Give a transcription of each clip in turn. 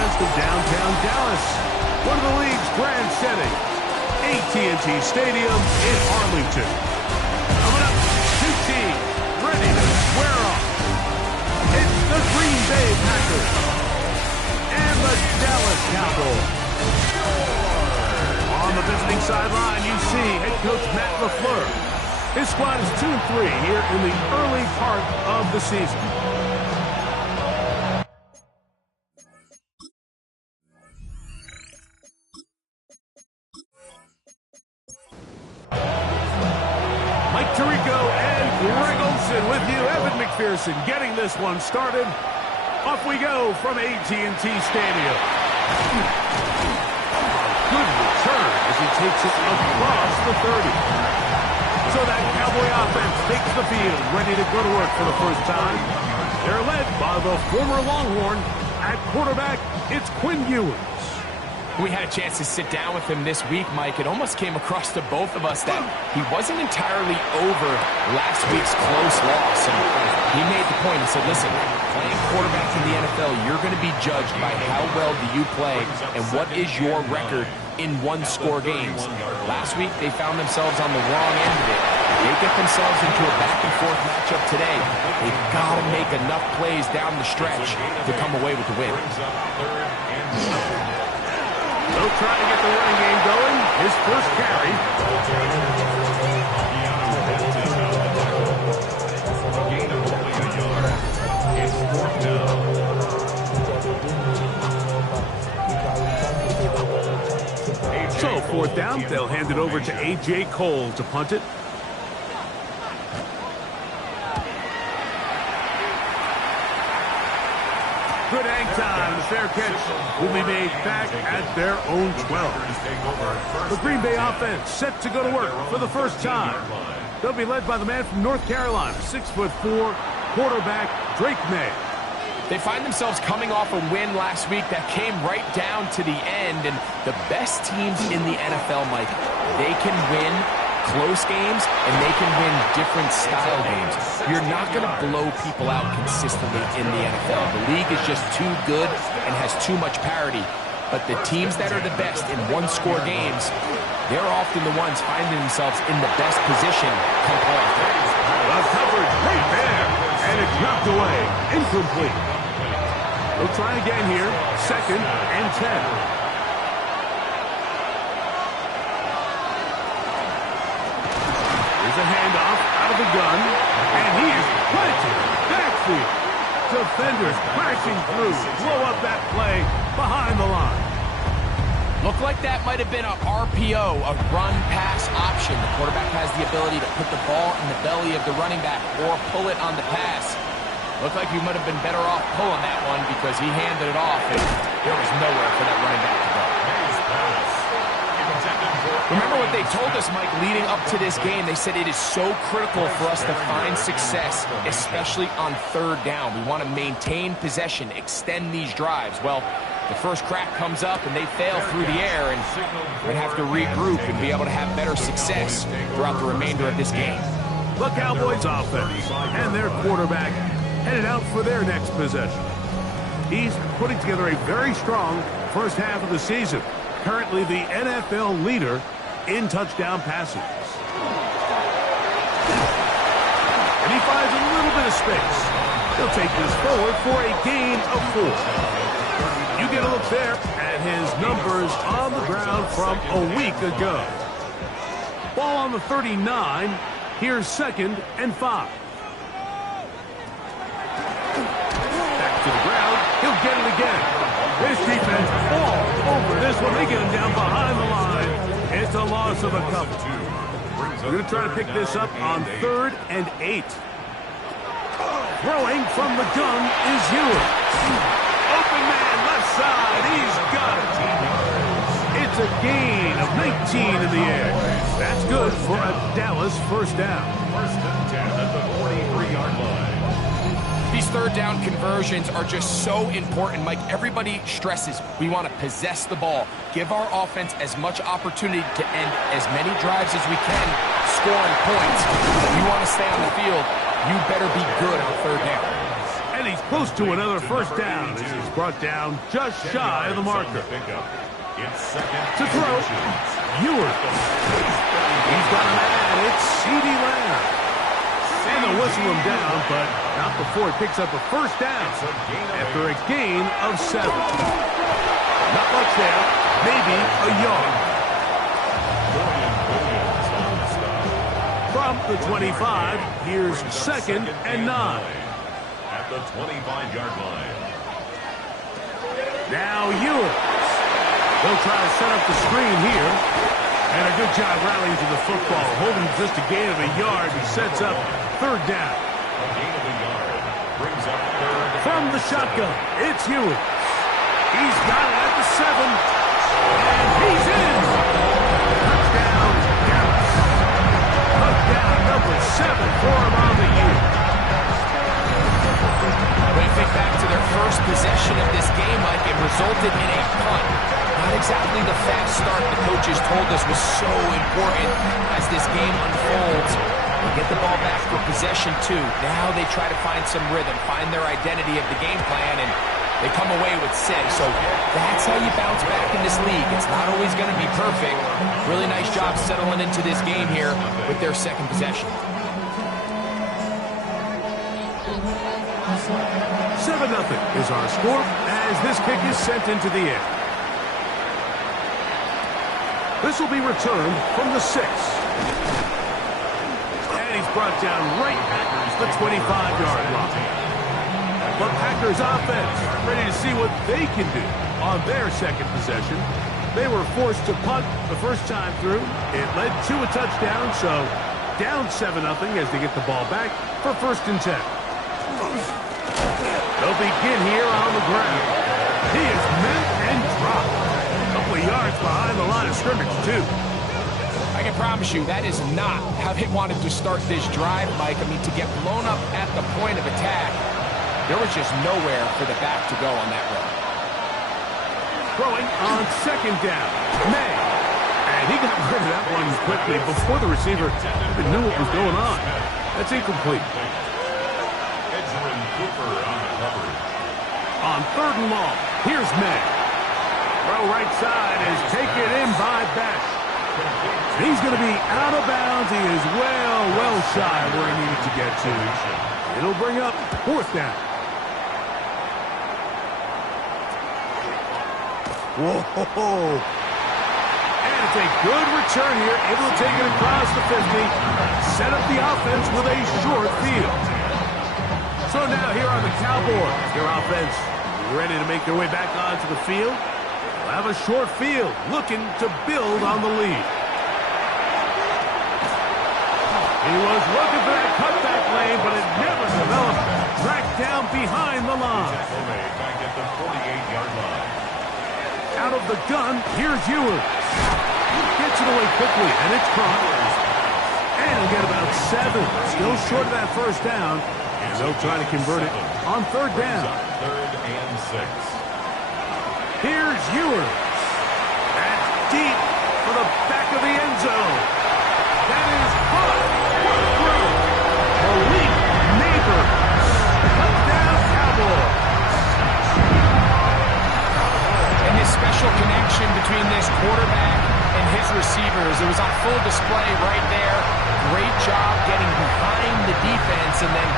west of downtown Dallas. One of the league's grand setting, AT&T Stadium in Arlington. Coming up, two teams ready to square off. It's the Green Bay Packers and the Dallas Cowboys. On the visiting sideline, you see head coach Matt LaFleur. His squad is 2-3 here in the early part of the season. Mike Tirico and Greg Olsen with you. Evan McPherson getting this one started. Off we go from AT&T Stadium. Good return as he takes it across the 30. So that Cowboy offense takes the field, ready to go to work for the first time. They're led by the former Longhorn. At quarterback, it's Quinn Ewers. We had a chance to sit down with him this week, Mike. It almost came across to both of us that he wasn't entirely over last week's close loss. And he made the point. He said, listen, playing quarterback in the NFL, you're going to be judged by how well do you play and what is your record in one-score games. Last week, they found themselves on the wrong end of it. They get themselves into a back-and-forth matchup today. They've got to make enough plays down the stretch to come away with the win. They'll try to get the running game going. His first carry. So, fourth down, they'll hand it over to A.J. Cole to punt it. Good hang time. The fair catch will be made back at their own 12. The Green Bay offense set to go to work for the first time. They'll be led by the man from North Carolina, 6'4", quarterback Drake May. They find themselves coming off a win last week that came right down to the end. And the best teams in the NFL, Mike, they can win close games and they can win different style games. You're not going to blow people out consistently in the NFL. The league is just too good and has too much parity. But the teams that are the best in one-score games, they're often the ones finding themselves in the best position come playoff time. Well covered right there, and it's knocked away. Incomplete. They'll try again here. 2nd and 10. Here's a handoff out of the gun, and he is planted backfield. Defenders crashing through, blow up that play behind the line. Looked like that might have been a RPO, a run-pass option. The quarterback has the ability to put the ball in the belly of the running back or pull it on the pass. Looked like he might have been better off pulling that one because he handed it off, and there was nowhere for that running back to go. Remember what they told us, Mike, leading up to this game. They said it is so critical for us to find success, especially on third down. We want to maintain possession, extend these drives. Well, the first crack comes up and they fail through the air and would have to regroup and be able to have better success throughout the remainder of this game. The Cowboys offense and their quarterback headed out for their next possession. He's putting together a very strong first half of the season. Currently the NFL leader in touchdown passes. And he finds a little bit of space. He'll take this forward for a gain of 4. You get a look there at his numbers on the ground from a week ago. Ball on the 39. Here's 2nd and 5. Back to the ground. He'll get it again. This defense all over this one. They get him down behind the line. It's a loss of a couple. We're going to try to pick this up on 3rd and 8. Throwing from the gun is Ewers. Open man, left side. He's got it. It's a gain of 19 in the air. That's good for a Dallas first down. 1st and 10 at the 43-yard line. These third down conversions are just so important, Mike. Everybody stresses we want to possess the ball, give our offense as much opportunity to end as many drives as we can, scoring points. If you want to stay on the field, you better be good on third down. And he's Close to another first down as he's brought down just shy of the marker. To throw, Ewert. He's got a man. It's CeeDee Lamb. And they'll whistle him down, but not before he picks up a first down after a gain of 7. Not much there. Maybe a yard. From the 25, here's 2nd and 9. At the 25-yard line. Now Ewert. They'll try to set up the screen here. And a good job rallying to the football. Holding just a gain of a yard. He sets up 3rd down. A gain of a yard brings up 3rd. From the shotgun, it's Ewert. He's got it at the 7. And he's in. Touchdown, Dallas. Touchdown number 7 for him on the year. When you think back to their first possession of this game, Mike, it resulted in a punt. Not exactly the fast start the coaches told us was so important as this game unfolds. They get the ball back for possession 2. Now they try to find some rhythm, find their identity of the game plan, and they come away with 6. So that's how you bounce back in this league. It's not always going to be perfect. Really nice job settling into this game here with their 2nd possession. 7-0 is our score as this kick is sent into the air. This will be returned from the 6. And he's brought down right at the 25-yard line. But Packers offense ready to see what they can do on their 2nd possession. They were forced to punt the first time through. It led to a touchdown, so down 7-0 as they get the ball back for 1st and 10. They'll begin here on the ground. He is met and dropped. A couple of yards behind the line of scrimmage, too. I can promise you that is not how they wanted to start this drive, Mike. I mean, to get blown up at the point of attack, there was just nowhere for the back to go on that run. Throwing on 2nd down, May. And he got rid of that one quickly before the receiver even knew what was going on. That's incomplete. On 3rd and long, here's May. Throw right side is taken in by Beck. He's going to be out of bounds. He is well shy where he needed to get to. It'll bring up 4th down. Whoa. And it's a good return here. Able to take it across the 50. Set up the offense with a short field. So now here are the Cowboys. Their offense ready to make their way back onto the field. They'll have a short field looking to build on the lead. He was looking for that cutback lane, but it never developed. Tracked down behind the line. Back at the 48-yard line. Out of the gun, here's Ewert. Gets it away quickly, and it's caught. And he'll get about 7. Still short of that first down. And they'll try to convert it on 3rd down. 3rd and 6. Here's Ewert. That's deep for the back of the end zone. That is caught. Through. Malik Neighbors. Touchdown, Cowboys. And this special connection between this quarterback and his receivers, it was on full display right there. Great job getting behind the defense, and then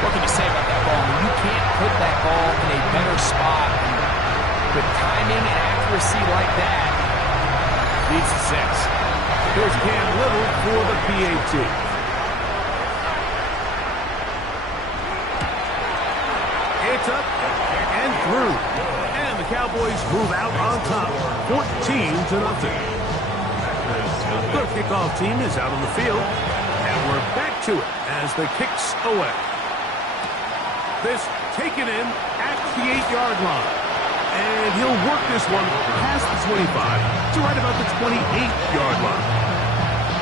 what can you say about that ball? I mean, you can't put that ball in a better spot. And with timing and accuracy like that, leads to 6. Here's Cam Little for the PAT. It's up and through. And the Cowboys move out on top, 14-0. The kickoff team is out on the field, and we're back to it as the kick's away. This taken in at the 8-yard line. And he'll work this one past the 25 to right about the 28-yard line.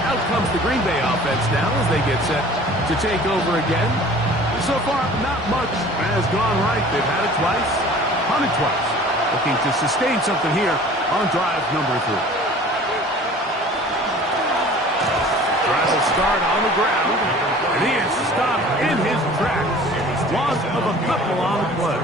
Out comes the Green Bay offense now as they get set to take over again. So far, not much has gone right. They've had it twice, punted twice. Looking to sustain something here on drive number 3. Drive will start on the ground, and he is stopped in his tracks. Loss of a couple on the play.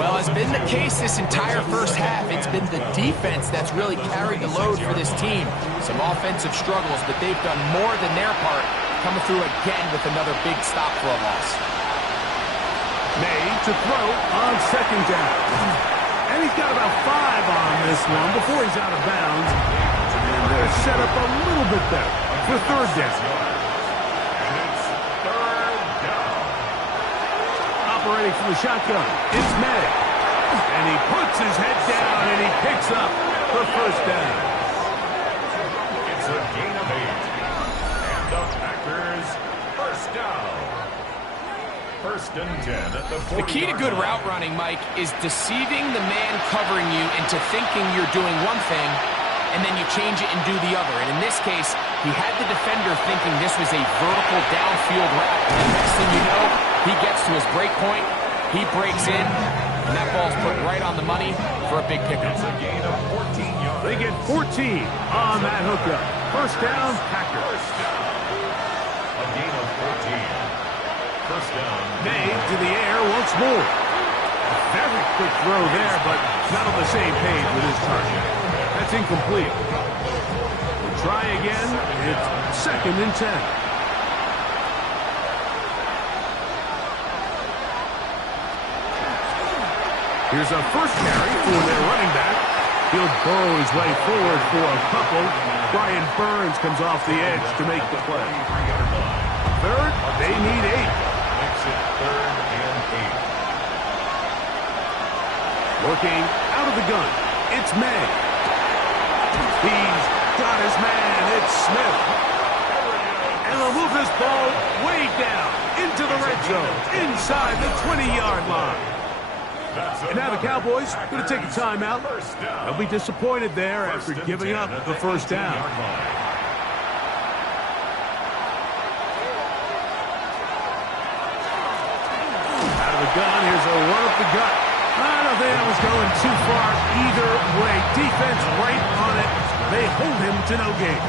Well, it's been the case this entire first half. It's been the defense that's really carried the load for this team. Some offensive struggles, but they've done more than their part, coming through again with another big stop for a loss. May to throw on second down. And he's got about 5 on this one before he's out of bounds. And they're set up a little bit better for third down. And it's third down. Operating from the shotgun, it's May. And he puts his head down and he picks up the first down. It's a gain of 8. And the Packers first down. First and 10 at the 40-yard line. The key to good route running, Mike, is deceiving the man covering you into thinking you're doing one thing, and then you change it and do the other. And in this case, he had the defender thinking this was a vertical downfield route. And the next thing you know, he gets to his break point, he breaks in, and that ball's put right on the money for a big pickup. It's a gain of 14 yards. They get 14 on that hookup. First down, Packers. First down. A gain of 14. First down. May to the air once more. A very quick throw there, but not on the same page with his target. That's incomplete. We'll try again. It's second and 10. Here's a first carry for their running back. He'll burrow his way forward for a couple. Brian Burns comes off the edge to make the play. Third, they need 8. Makes it third and 8. Working out of the gun, it's May. He's got his man, it's Smith. And they'll move this ball way down into the red zone, inside the 20-yard line. And now the Cowboys going to take a timeout. They'll be disappointed there after giving up the first down. Out of the gun, here's a run up the gut. I don't think that was going too far either way. Defense right on it. They hold him to no gain.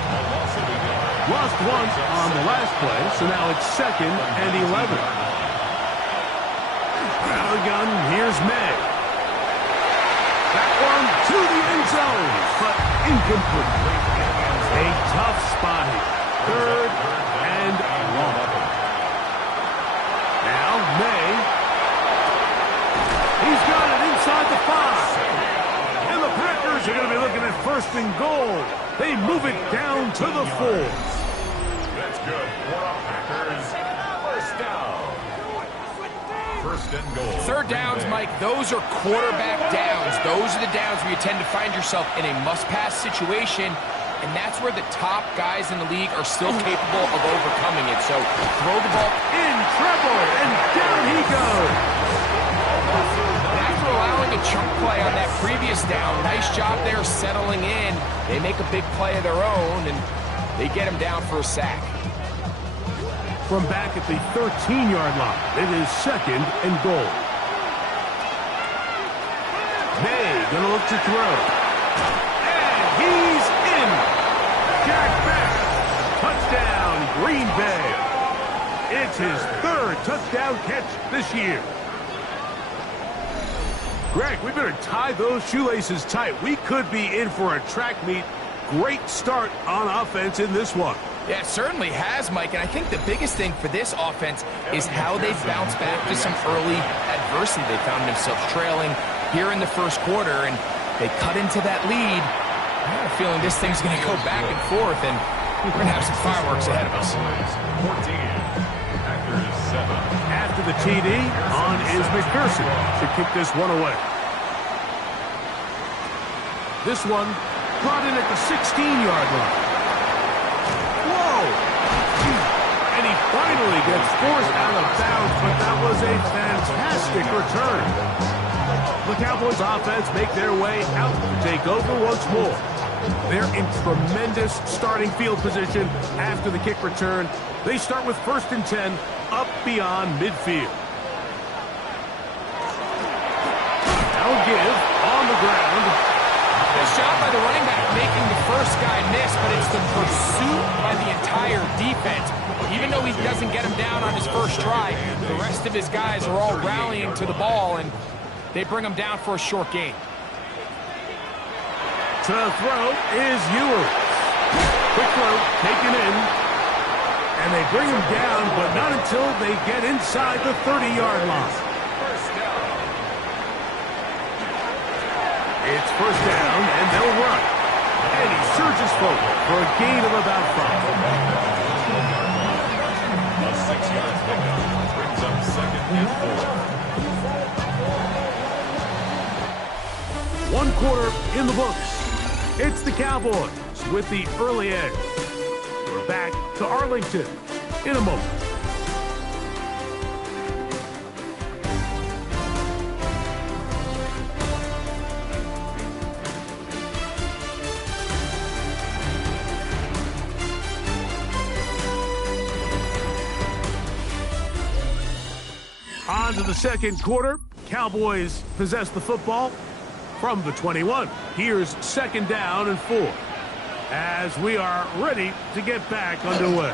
Lost one on the last play, so now it's second and 11. Out of the gun, here's May. That one to the end zone, but incomplete. A tough spot here. Third and long. Now May. He's got it inside the 5. And the Packers are going to be looking at first and goal. They move it down to the 4. That's good for the Packers. First down. First and goal. Third downs, Mike, those are quarterback downs. Those are the downs where you tend to find yourself in a must-pass situation, and that's where the top guys in the league are still capable of overcoming it. So throw the ball In trouble, and down he goes. after allowing a chunk play on that previous down. Nice job there settling in. They make a big play of their own, and they get him down for a sack. From back at the 13-yard line, it is second and goal. May gonna look to throw. And he's in. Jack Beck. Touchdown, Green Bay. It's his third touchdown catch this year. Greg, we better tie those shoelaces tight. We could be in for a track meet. Great start on offense in this one. Yeah, it certainly has, Mike, and I think the biggest thing for this offense is how they bounce back to some early adversity. They found themselves trailing here in the first quarter, and they cut into that lead. I have a feeling this thing's going to go back and forth, and we're going to have some fireworks ahead of us. 14. Packers 7. After the TD, on is McPherson to kick this one away. This one brought in at the 16-yard line. Whoa! And he finally gets forced out of bounds, but that was a fantastic return. The Cowboys offense make their way out to take over once more. They're in tremendous starting field position after the kick return. They start with first and 10 up beyond midfield. Now give on the ground. Nice job by the running back making the first guy missed, but it's the pursuit by the entire defense. Even though he doesn't get him down on his first try, the rest of his guys are all rallying to the ball, and they bring him down for a short gain. To throw is Ewers. Quick throw, taken in. And they bring him down, but not until they get inside the 30-yard line. It's first down, and they'll run. And he surges forward for a gain of about 5. A 6-yard pickup brings up 2nd and 4. 1 quarter in the books. It's the Cowboys with the early edge. We're back to Arlington in a moment. On to the second quarter. Cowboys possess the football from the 21. Here's 2nd down and 4 as we are ready to get back underway.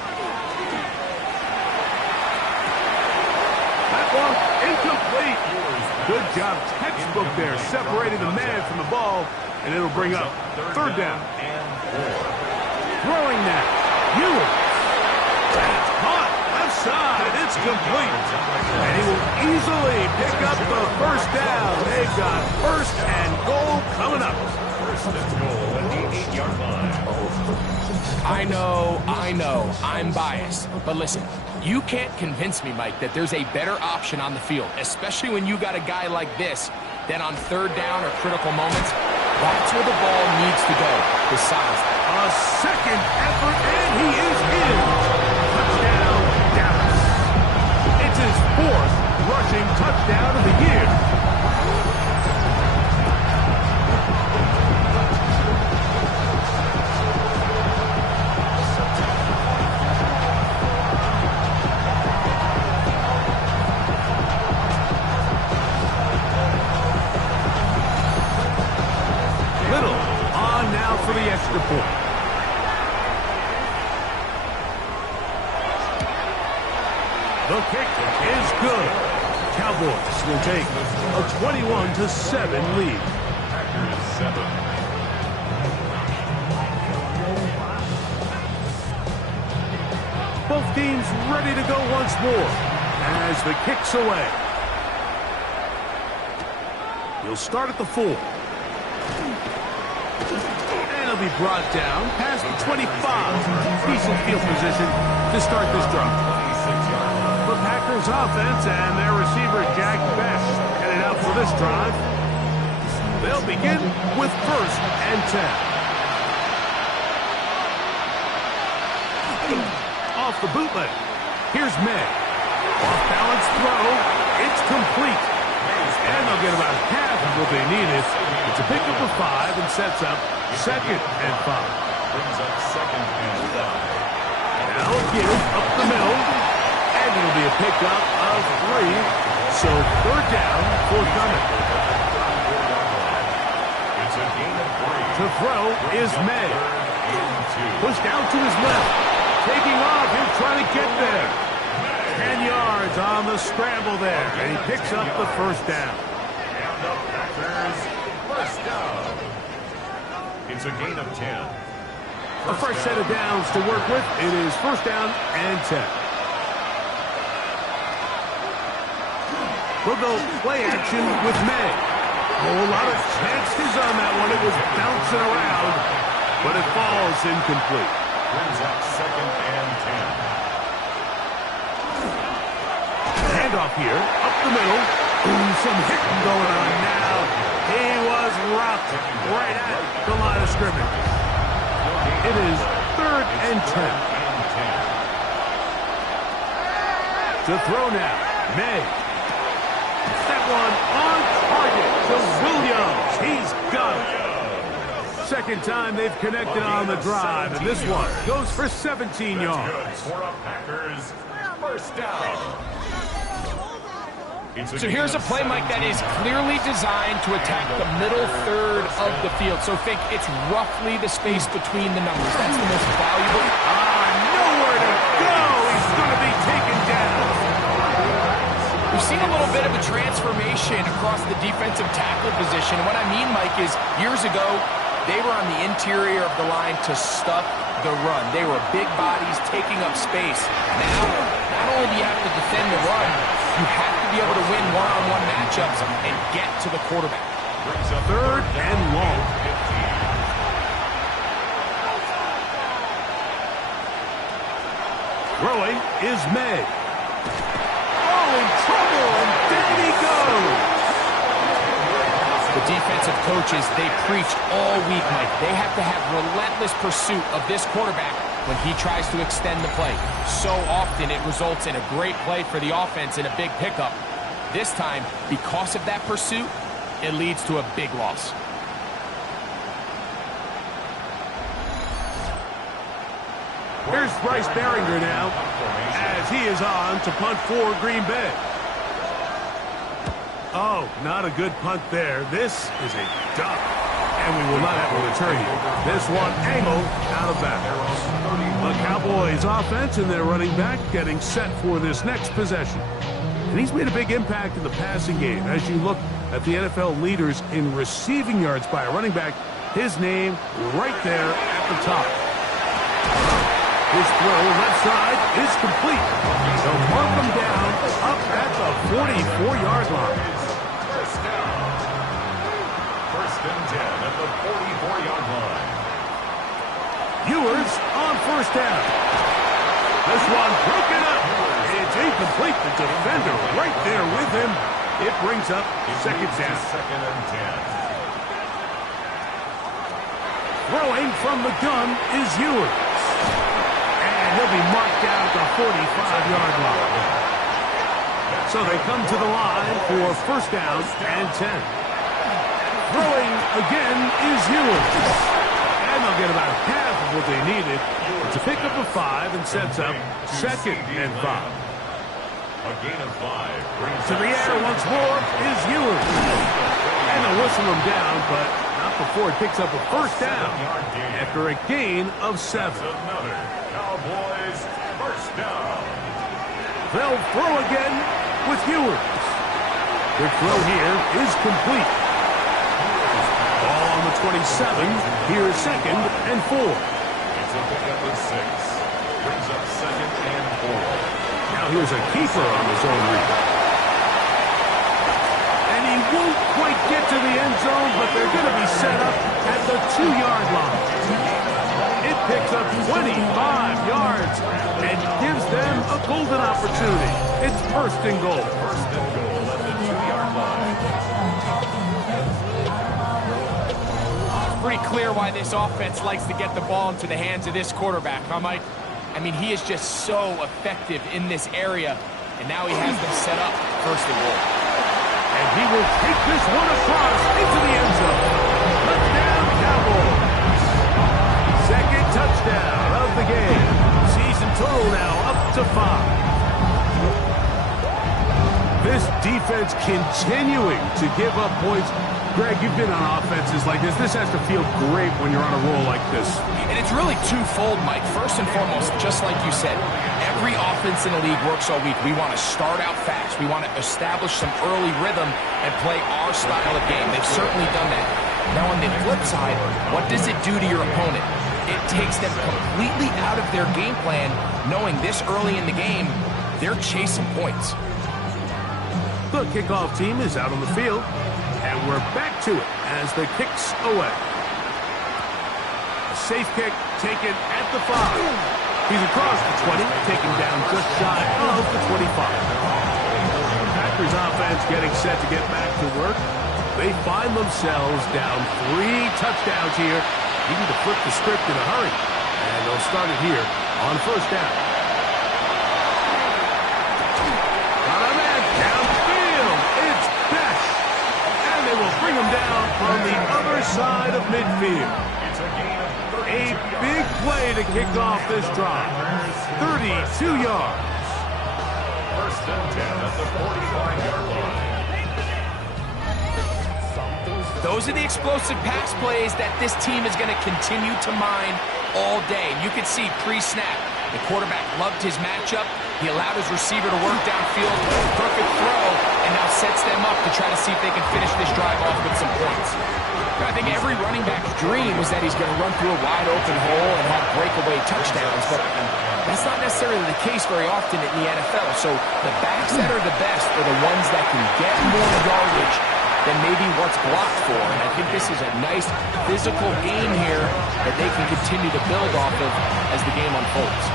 That one incomplete. Good job, textbook there, separating the man from the ball, and it'll bring up 3rd down. Throwing now, Ewers. That's caught. Left side, it's complete. And he will easily pick up the first down. They've got 1st and goal coming up. 1st and goal at the 8-yard line. I know, I'm biased. But listen, you can't convince me, Mike, that there's a better option on the field, especially when you got a guy like this, that on 3rd down or critical moments, that's where the ball needs to go, besides that. A second effort, and he is in. Touchdown, Dallas. It's his 4th rushing touchdown of the year. For the extra point. The kick is good. Cowboys will take a 21-7 lead. Packers 7. Both teams ready to go once more as the kick's away. He'll start at the 4. He'll be brought down past the 25. Decent field position to start this drive. The Packers offense and their receiver Jack Best headed out for this drive. They'll begin with 1st and 10. Off the bootleg. Here's May. Off balance throw. It's complete. And they'll get about half of what they needed. It's a pickup of 5 and sets up 2nd and 5. Brings up 2nd and 5. Now again, up the middle. And it'll be a pickup of 3. So 3rd down forthcoming. It's a gain of 3. To throw is May. Pushed out to his left. Taking off. He'll try to get there. 10 yards on the scramble there. And he picks up the 1st down. And the Packers 1st down. It's a gain of 10. A fresh set of downs to work with. It is 1st down and 10. We'll go play action with May. A lot of chances on that one. It was bouncing around, but it falls incomplete. Brings up 2nd and 10. Handoff here, up the middle. Ooh, some hitting going on now. He was rocked right at the line of scrimmage. It is 3rd and 10. To throw now, May. That one on target to Williams. He's got it. 2nd time they've connected on the drive, and this one goes for 17 yards. For a Packers 1st down. So here's a play, Mike, that is clearly designed to attack the middle 3rd of the field. So think it's roughly the space between the numbers. That's the most valuable. Nowhere to go. He's going to be taken down. We've seen a little bit of a transformation across the defensive tackle position. What I mean, Mike, is years ago, they were on the interior of the line to stop the run. They were big bodies taking up space. Now, not only do you have to defend the run, you have to be able to win one-on-one matchups and get to the quarterback. Third and long. Throwing is May. Oh, in trouble, and down he goes. The defensive coaches, they preached all week, Mike. They have to have relentless pursuit of this quarterback when he tries to extend the play. So often it results in a great play for the offense and a big pickup. This time, because of that pursuit, it leads to a big loss. Here's Bryce Behringer now as he is on to punt for Green Bay. Oh, not a good punt there. This is a duck, and we will not have a return here. This one angled out of bounds. The Cowboys offense and their running back getting set for this next possession. And he's made a big impact in the passing game. As you look at the NFL leaders in receiving yards by a running back, his name right there at the top. His throw left side is complete. They'll mark him down up at the 44-yard line. First down. First and 10 at the 44-yard line. Ewers on first down. This one broken up. It's incomplete. The defender right there with him. It brings up second down. Second and 10. Throwing from the gun is Ewers. And he'll be marked down at the 45-yard line. So they come to the line for first down and 10. Throwing again is Ewers. And they'll get about half of what they needed. It's a pickup of 5 and sets up second and 5. A gain of 5. To the air once more is Ewers. And they'll whistle him down, but not before he picks up a first down after a gain of 7. Another Cowboys first down. They'll throw again with Ewers. The throw here is complete. Ball on the 27. Here's second and 4. It's a pickup of 6. Brings up second and 4. Now here's a keeper on the zone read. And he won't quite get to the end zone, but they're going to be set up at the 2-yard line. It picks up 25 yards and gives them a golden opportunity. It's first and goal. First and goal at the 2-yard line. It's pretty clear why this offense likes to get the ball into the hands of this quarterback, huh, Mike? I mean, he is just so effective in this area, and now he has them set up first and goal. And he will take this one across into the end zone. Touchdown, Cowboys. Second touchdown of the game. Season total now up to 5. This defense continuing to give up points. Greg, you've been on offenses like this. This has to feel great when you're on a roll like this. And it's really twofold, Mike. First and foremost, just like you said, every offense in the league works all week. We want to start out fast. We want to establish some early rhythm and play our style of game. They've certainly done that. Now, on the flip side, what does it do to your opponent? It takes them completely out of their game plan, knowing this early in the game, they're chasing points. The kickoff team is out on the field, and we're back to it as the kick's away. A safe kick taken at the 5. He's across the 20, taken down just shy of the 25. Packers offense getting set to get back to work. They find themselves down 3 touchdowns here. Needing to flip the script in a hurry. And they'll start it here on first down. Got a man downfield. It's Best. And they will bring him down from the other side of midfield. A big play to kick off this drive. 32 yards. First and 10 at the 45-yard line. Those are the explosive pass plays that this team is going to continue to mine all day. And you can see pre-snap, the quarterback loved his matchup. He allowed his receiver to work downfield, perfect throw, and now sets them up to try to see if they can finish this drive off with some points. I think every running back's dream is that he's going to run through a wide open hole and have breakaway touchdowns, but that's not necessarily the case very often in the NFL. So the backs that are the best are the ones that can get more yardage than maybe what's blocked for. And I think this is a nice physical game here that they can continue to build off of as the game unfolds.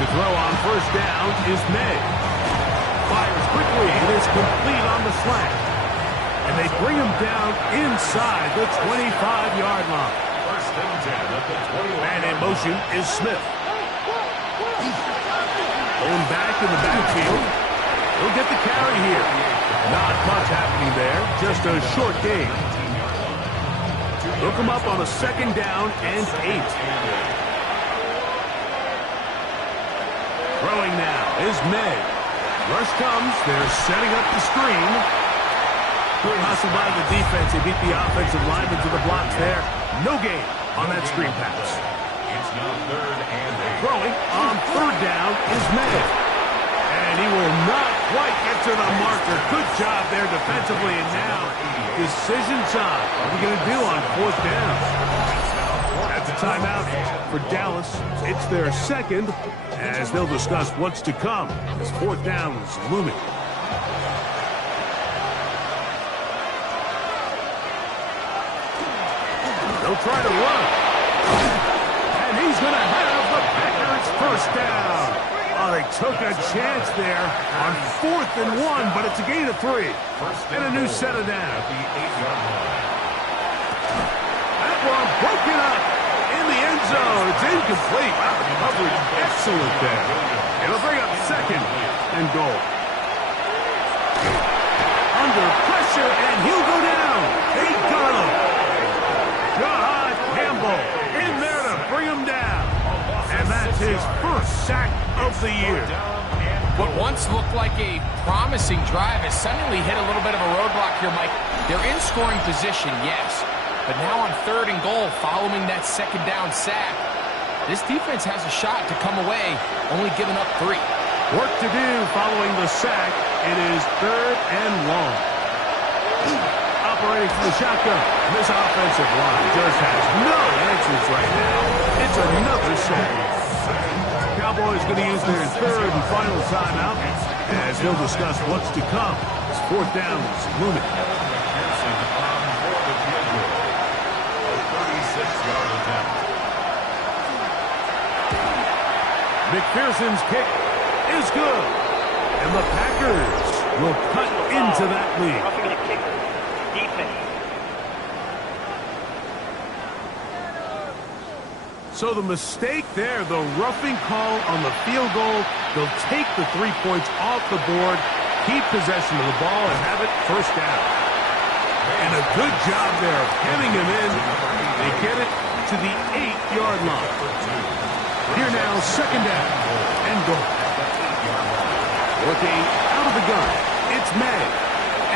To throw on first down is May. Fires quickly and is complete on the slant. And they bring him down inside the 25-yard line. And in motion is Smith. Going back in the backfield. He'll get the carry here. Not much happening there. Just a short game. Hook him up on a second down and 8. Throwing now is May. Rush comes. They're setting up the screen. Good hustle by the defense. They beat the offensive linemen to the blocks there. No gain on that screen pass. It's now 3rd and 8. Throwing on third down is May. And he will not quite get to the marker. Good job there defensively. And now, decision time. What are we going to do on fourth down? That's a timeout for Dallas. It's their second, as they'll discuss what's to come. This fourth down is looming. They'll try to run. And he's going to have the Packers first down. Oh, they took a chance there on 4th and 1, but it's a gain of 3. And a new set of downs. That one broken up in the end zone. It's incomplete. Wow, the coverage excellent there. It'll bring up second and goal. Under pressure, and he'll go down. They got him. God Campbell in there to bring him down. And that's his first sack of the year. What once looked like a promising drive has suddenly hit a little bit of a roadblock here, Mike. They're in scoring position, yes. But now on 3rd and goal, following that second down sack, this defense has a shot to come away, only giving up 3. Work to do following the sack. It is 3rd and long. Operating from the shotgun. This offensive line just has no answers right now. It's another sack. Cowboys going to use their 3rd and final timeout as they'll discuss what's to come. This fourth down is looming. McPherson's kick is good. And the Packers will cut into that lead. So the mistake there, the roughing call on the field goal, they'll take the 3 points off the board, keep possession of the ball, and have it first down. And a good job there of hemming him in. They get it to the 8-yard line. Here now, second down and goal. Working out of the gun, it's May.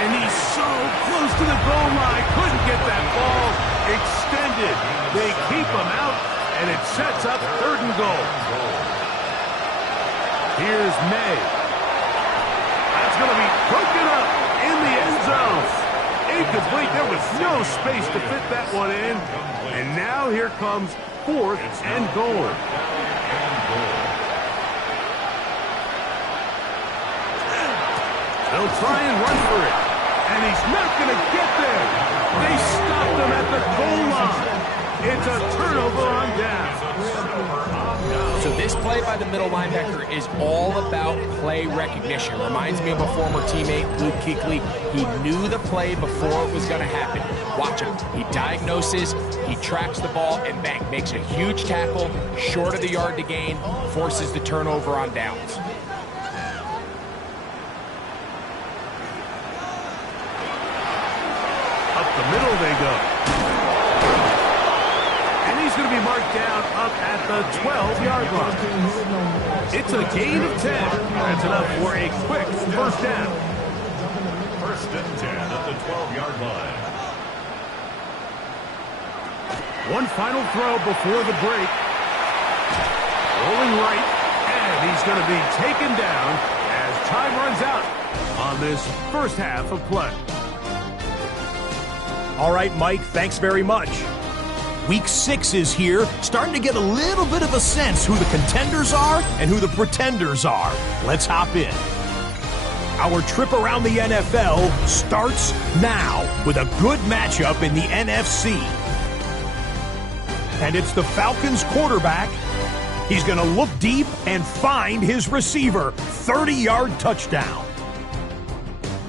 And he's so close to the goal line, couldn't get that ball extended. They keep him out. And it sets up 3rd and goal. Here's May. That's going to be broken up in the end zone. Incomplete. There was no space to fit that one in. And now here comes 4th and goal. They'll try and run for it. And he's not going to get there. They stopped him at the goal line. It's a turnover on down. So this play by the middle linebacker is all about play recognition. Reminds me of a former teammate, Luke Kuechly. He knew the play before it was going to happen. Watch him. He diagnoses, he tracks the ball, and bang, makes a huge tackle, short of the yard to gain, forces the turnover on downs. Up the middle they go. He's going to be marked down up at the 12-yard line. It's a gain of 10. That's enough for a quick first down. First and 10 at the 12-yard line. One final throw before the break. Rolling right, and he's going to be taken down as time runs out on this first half of play. All right, Mike, thanks very much. Week 6 is here, starting to get a little bit of a sense who the contenders are and who the pretenders are. Let's hop in. Our trip around the NFL starts now with a good matchup in the NFC. And it's the Falcons quarterback. He's going to look deep and find his receiver. 30-yard touchdown.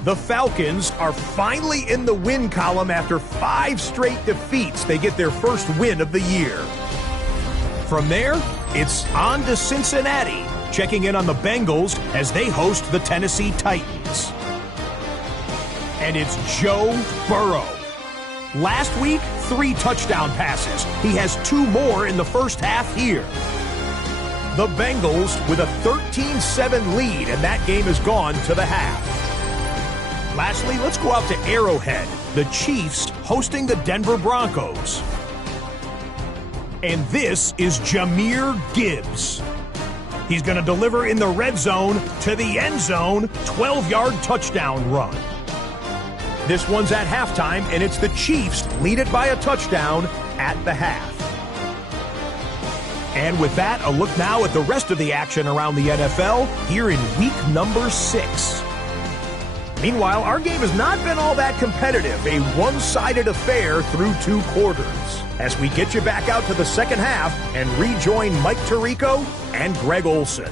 The Falcons are finally in the win column after 5 straight defeats. They get their first win of the year. From there, it's on to Cincinnati, checking in on the Bengals as they host the Tennessee Titans. And it's Joe Burrow. Last week, 3 touchdown passes. He has 2 more in the first half here. The Bengals with a 13-7 lead, and that game is gone to the half. Lastly, let's go out to Arrowhead. The Chiefs hosting the Denver Broncos. And this is Jahmyr Gibbs. He's going to deliver in the red zone to the end zone, 12-yard touchdown run. This one's at halftime, and it's the Chiefs lead it by a touchdown at the half. And with that, a look now at the rest of the action around the NFL here in week number 6. Meanwhile, our game has not been all that competitive, a one-sided affair through 2 quarters. As we get you back out to the second half and rejoin Mike Tirico and Greg Olson.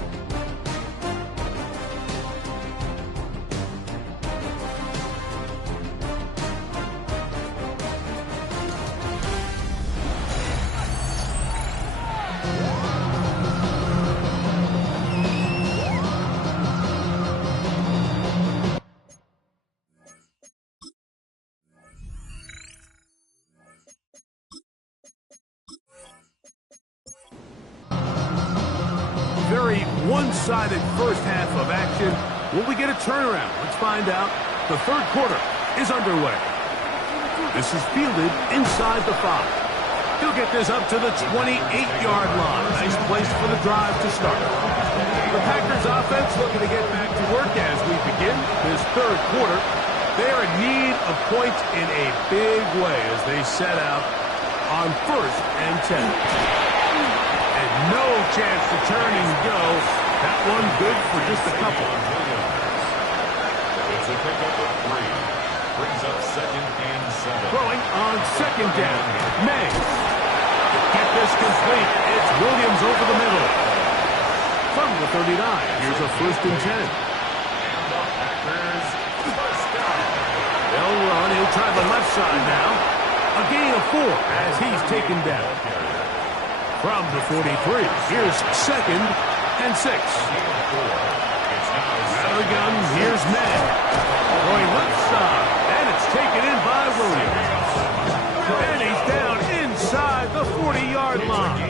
Very one-sided first half of action. Will we get a turnaround? Let's find out. The third quarter is underway. This is fielded inside the 5. He'll get this up to the 28-yard line. Nice place for the drive to start. The Packers offense looking to get back to work as we begin this third quarter. They are in need of points in a big way as they set out on first and 10. And no chance to turn and go. That one good for just a couple. It's a pickup of 3. Brings up second and 7. Throwing on second down. May. Get this complete. It's Williams over the middle. From the 39. Here's a first and 10. And the Packers first down. They'll run. He'll try the left side now. A gain of 4 as he's taken down. From the 43, here's second and 6. Out of the gun, here's Madden. Going left side, and it's taken in by Williams. And he's down inside the 40-yard line.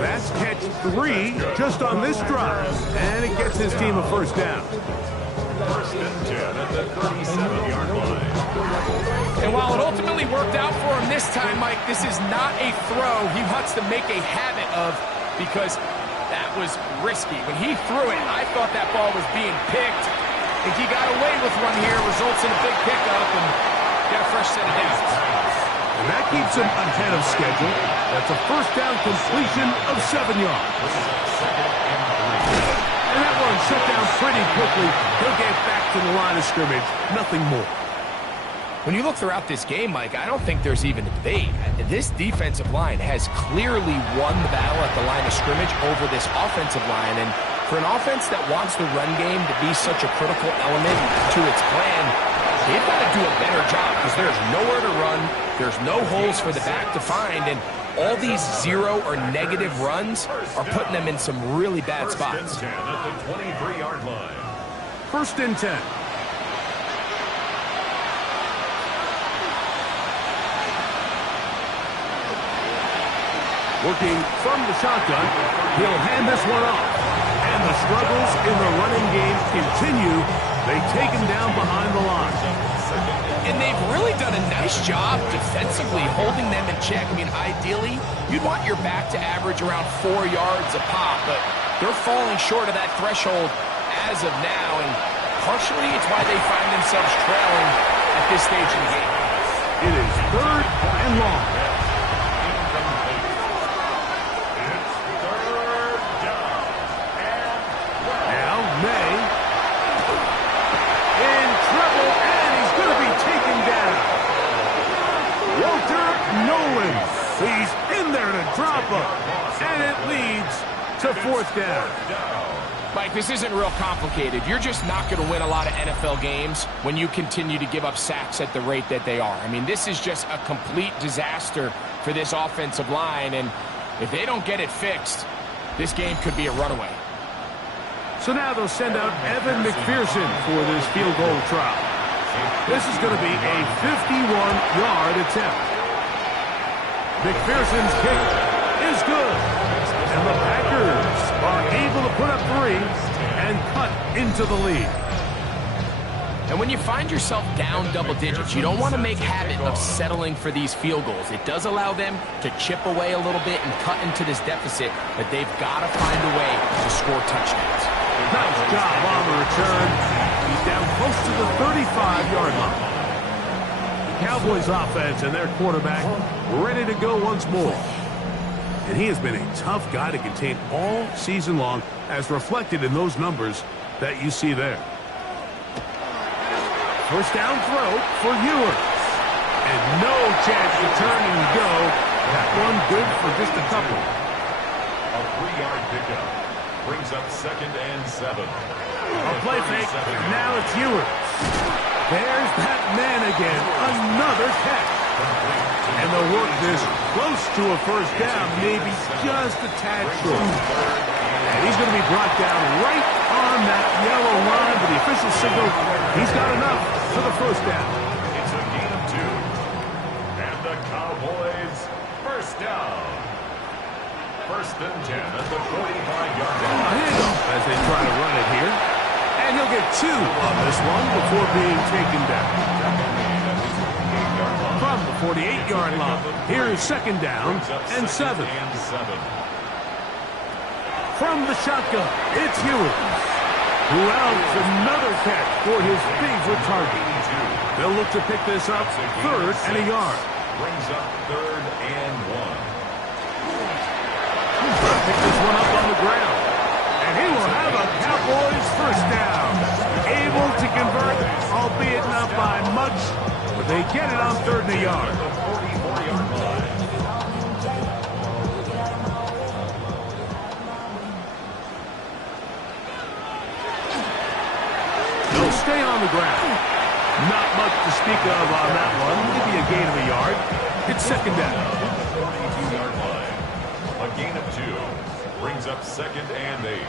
That's catch 3 just on this drive, and it gets his team a first down. First and 10 at the 37-yard line. And while it ultimately worked out for him this time, Mike, this is not a throw he wants to make a habit of because that was risky. When he threw it, I thought that ball was being picked. If he got away with one here, results in a big pickup and get a fresh set of downs. And that keeps him ahead of schedule. That's a first down completion of 7 yards. And that one shut down pretty quickly. He'll get back to the line of scrimmage. Nothing more. When you look throughout this game, Mike, I don't think there's even a debate. This defensive line has clearly won the battle at the line of scrimmage over this offensive line. And for an offense that wants the run game to be such a critical element to its plan, they've got to do a better job because there's nowhere to run. There's no holes for the back to find. And all these 0 or negative runs are putting them in some really bad spots. First and 10 at the 23-yard line. First and 10. Working from the shotgun, he'll hand this one off. And the struggles in the running game continue They take him down behind the line. And they've really done a nice job defensively holding them in check. I mean, ideally, you'd want your back to average around 4 yards a pop, but they're falling short of that threshold as of now, and partially it's why they find themselves trailing at this stage of the game. It is 3rd and long. Now, May in trouble, and he's going to be taken down. Walter Nolan, he's in there to drop him, and it leads to 4th down. Mike, this isn't real complicated. You're just not going to win a lot of NFL games when you continue to give up sacks at the rate that they are. I mean, this is just a complete disaster for this offensive line, and if they don't get it fixed, this game could be a runaway. So now they'll send out Evan McPherson for this field goal trial. This is going to be a 51-yard attempt. McPherson's kick is good. And the Packers are able to put up 3 and cut into the lead. And when you find yourself down double digits, you don't want to make habit of settling for these field goals. It does allow them to chip away a little bit and cut into this deficit, but they've got to find a way to score touchdowns. Nice job on the return. He's down close to the 35-yard line. Cowboys offense and their quarterback ready to go once more. And he has been a tough guy to contain all season long, as reflected in those numbers that you see there. First down throw for Ewers. And no chance to turn and go. That one good for just a couple. A 3-yard pickup brings up 2nd and 7. A play fake. Now it's Ewers. There's that man again. Another catch. And they'll work this close to a first down, maybe just a tad short. And he's going to be brought down right on that yellow line, but the official signal, he's got enough for the first down. It's a gain of 2. And the Cowboys first down. 1st and 10 at the 45-yard line. A handoff as they try to run it here. And he'll get 2 on this one before being taken down. From the 48-yard line, here is 2nd down and 7. From the shotgun, it's Ewers, who outs another catch for his favorite target. They'll look to pick this up 3rd and a yard. Brings up 3rd and 1. Pick this one up on the ground. And he will have a Cowboys first down. Able to convert, albeit not by much, but they get it on 3rd and a yard. 44-yard line. They'll stay on the ground. Not much to speak of on that one. Maybe a gain of a yard. It's 2nd down. 42-yard line. A gain of 2. Brings up 2nd and 8.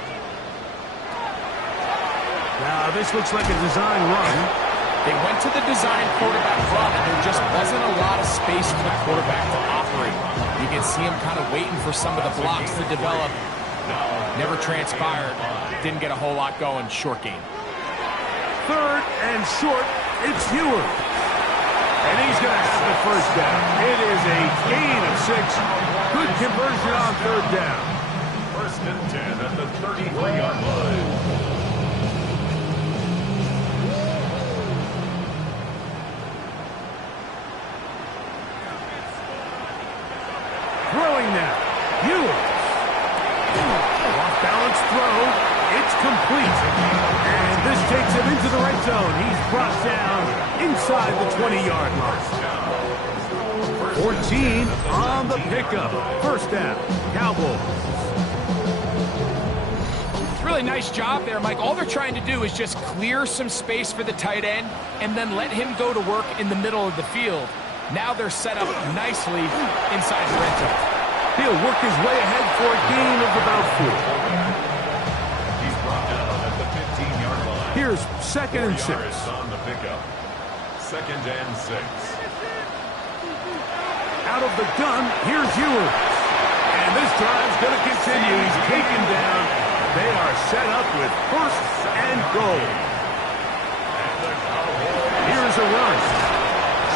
Now, this looks like a design run. They went to the design quarterback run, and there just wasn't a lot of space for the quarterback to operate. You can see him kind of waiting for some of the blocks to develop. Never transpired. Didn't get a whole lot going. Short game. 3rd and short, it's Ewers. And he's going to have the first down. It is a gain of 6. Good conversion on 3rd down. 1st and 10 at the 33-yard line. Throwing now. Ewers. Off-balance throw. It's complete. And this takes him into the red zone. He's brought down inside the 20-yard line. 14 on the pickup. First down. Cowboys. Really nice job there, Mike. All they're trying to do is just clear some space for the tight end and then let him go to work in the middle of the field. Now they're set up nicely inside the red zone. He'll work his way ahead for a gain of about 4. He's brought down at the 15-yard line. Here's 2nd and 6. On the pickup. 2nd and 6. Out of the gun, here's Ewers. And this drive's going to continue. He's taken down. They are set up with 1st and goal. a run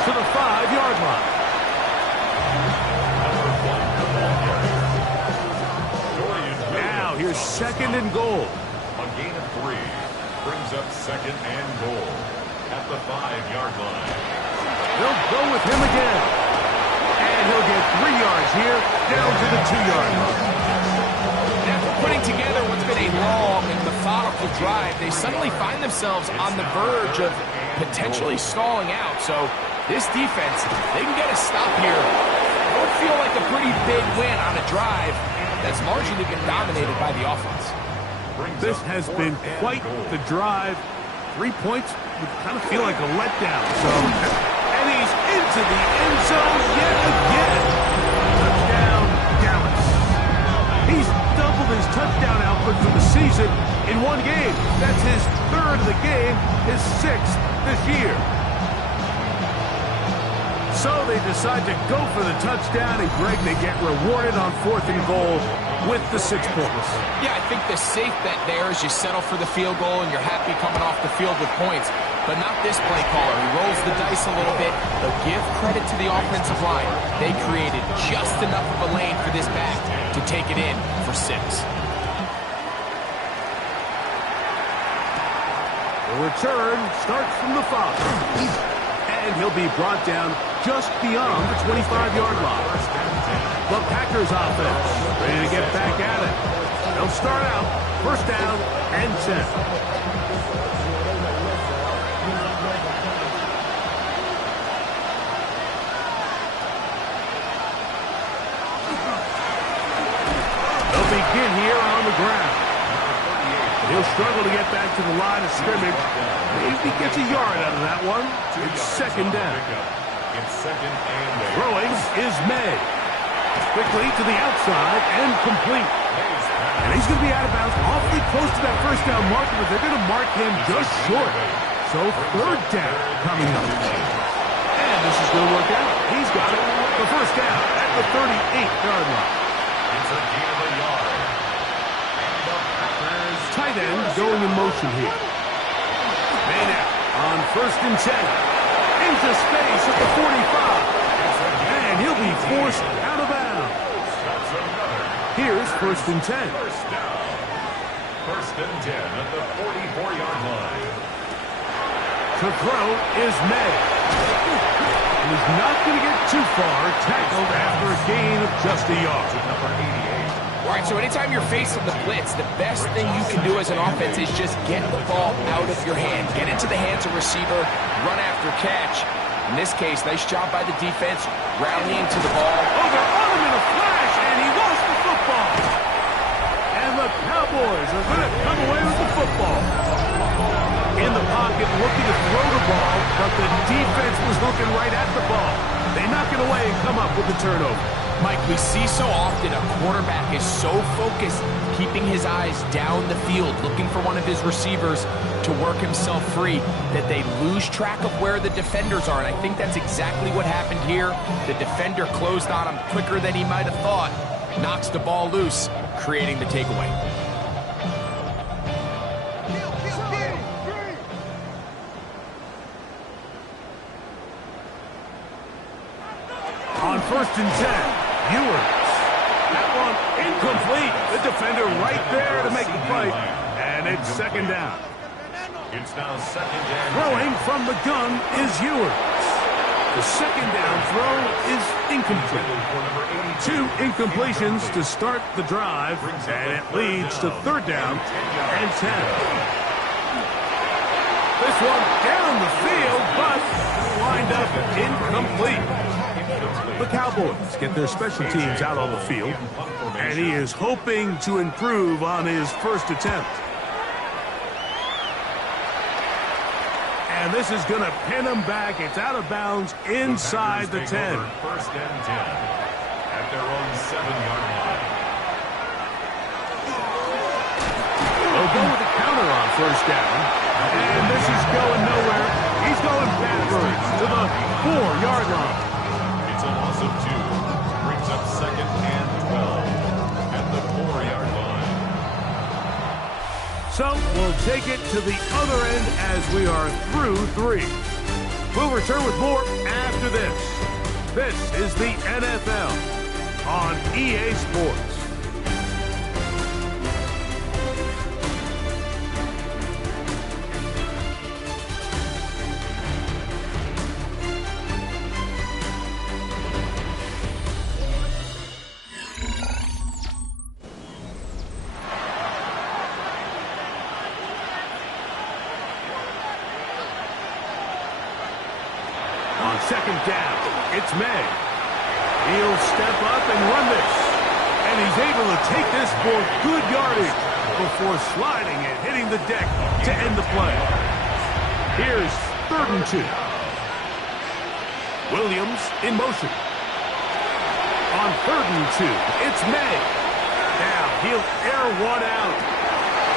to the 5-yard line. Now here's second and goal. A gain of 3 brings up second and goal at the 5-yard line. They'll go with him again. And he'll get 3 yards here, down to the 2-yard line. After putting together what's been a long and methodical drive, they suddenly find themselves on the verge of potentially stalling out. So this defense, they can get a stop here. It would feel like a pretty big win on a drive that's largely been dominated by the offense. This has been quite the drive. 3 points would kind of feel like a letdown. And he's into the end zone yet again. Touchdown, Dallas. He's doubled his touchdown output for the season in one game. That's his 3rd of the game, his 6th this year. So they decide to go for the touchdown, and Greg, they get rewarded on 4th and goal with the 6 points. Yeah, I think the safe bet there is you settle for the field goal and you're happy coming off the field with points. But not this play caller. He rolls the dice a little bit, but give credit to the offensive line. They created just enough of a lane for this back to take it in for 6. The return starts from the 5. And he'll be brought down just beyond the 25-yard line. The Packers offense ready to get back at it. They'll start out 1st down and 10. They'll begin here on the ground. He'll struggle to get back to the line of scrimmage. Maybe gets a yard out of that one. It's 2nd down. It's 2nd and 8. Throwing is May. Quickly to the outside and complete. And he's going to be out of bounds awfully close to that 1st down marker, but they're going to mark him just short. So 3rd down coming up. And this is going to work out. He's got it. The 1st down at the 38-yard line. It's a gain of a yard. And the Packers Tight end going in motion here. Man out on 1st and 10. Into space at the 45. And he'll be forced out of bounds. Here's 1st and 10. 1st down. 1st and 10 at the 44-yard line. To throw is May. And he's not going to get too far. Tackled after a gain of just a yard. Number 88. All right, so anytime you're facing the blitz, the best thing you can do as an offense is just get the ball out of your hand. Get into the hands of receiver, run after catch. In this case, nice job by the defense, rallying to the ball. Oh, they're on him in a flash, and he lost the football. And the Cowboys are going to come away with the football. In the pocket, looking to throw the ball, but the defense was looking right at the ball. They knock it away and come up with the turnover. Mike, we see so often a quarterback is so focused, keeping his eyes down the field, looking for one of his receivers to work himself free, that they lose track of where the defenders are. And I think that's exactly what happened here. The defender closed on him quicker than he might have thought, knocks the ball loose, creating the takeaway. On 1st and 10. Ewers. That one incomplete. The defender right there to make the play. And it's 2nd down. It's now 2nd and 10. Throwing from the gun is Ewers. The 2nd down throw is incomplete. 2 incompletions to start the drive. And it leads to 3rd down and 10. This one down the field, but lined up incomplete. The Cowboys get their special teams out on the field, and he is hoping to improve on his 1st attempt. And this is going to pin him back. It's out of bounds inside the 10. 1st and 10 at their own 7-yard line. They'll go with the counter on 1st down, and this is going nowhere. He's going backwards to the 4-yard line. It's a loss of 2. Brings up 2nd and 12 at the 4-yard line. So we'll take it to the other end as we are through 3. We'll return with more after this. This is the NFL on EA Sports. On second down, it's May. He'll step up and run this. And he's able to take this for good yardage before sliding and hitting the deck to end the play. Here's 3rd and 2. Williams in motion. On 3rd and 2, it's May. Now he'll air one out.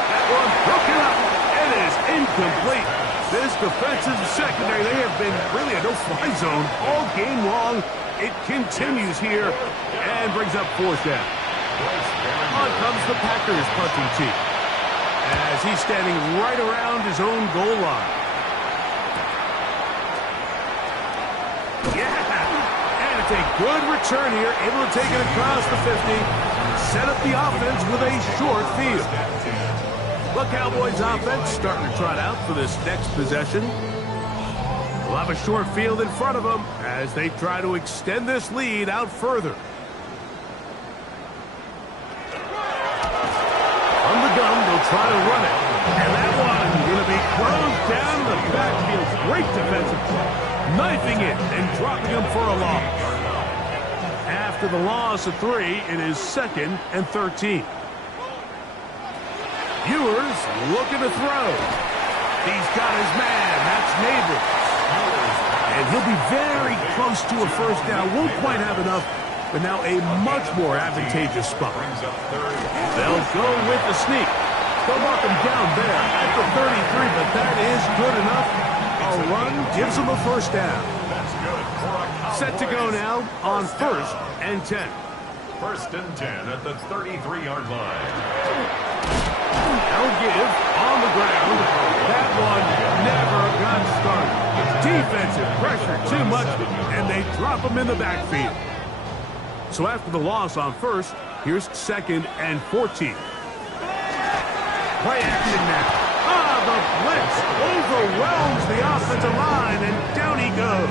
That one broken up. It is incomplete. This defensive secondary, they have been really a no-fly zone all game long. It continues here and brings up 4th down. On comes the Packers punting team as he's standing right around his own goal line. Yeah, and it's a good return here, able to take it across the 50, set up the offense with a short field. The Cowboys offense starting to trot out for this next possession. We'll have a short field in front of them as they try to extend this lead out further. From the gun, they'll try to run it. And that one going to be thrown down in the backfield. Great defensive play. Knifing it and dropping him for a loss. After the loss of 3, it is 2nd and 13. Ewers looking to throw. He's got his man. That's Neighbors. And he'll be very close to a 1st down. Won't quite have enough, but now a much more advantageous spot. They'll go with the sneak. They'll mark him down there at the 33, but that is good enough. A run gives them a 1st down. Set to go now on 1st and 10. 1st and 10 at the 33-yard line. They'll give on the ground. That one never got started. Defensive pressure too much, and they drop him in the backfield. So after the loss on 1st, here's 2nd and 14. Play action now. The blitz overwhelms the offensive line, and down he goes.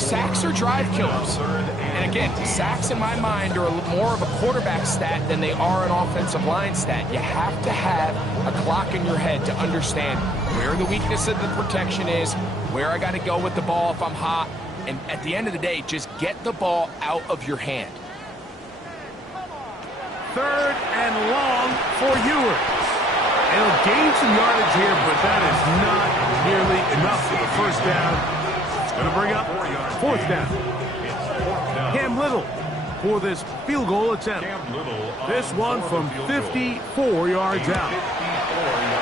Sacks are drive killers. And again, sacks in my mind are more of a quarterback stat than they are an offensive line stat. You have to have a clock in your head to understand where the weakness of the protection is, where I got to go with the ball if I'm hot, and at the end of the day, just get the ball out of your hand. 3rd and long for Ewers. He'll gain some yardage here, but that is not nearly enough for the 1st down. It's going to bring up 4th down. Cam Little for this field goal attempt. This one from 54 yards out.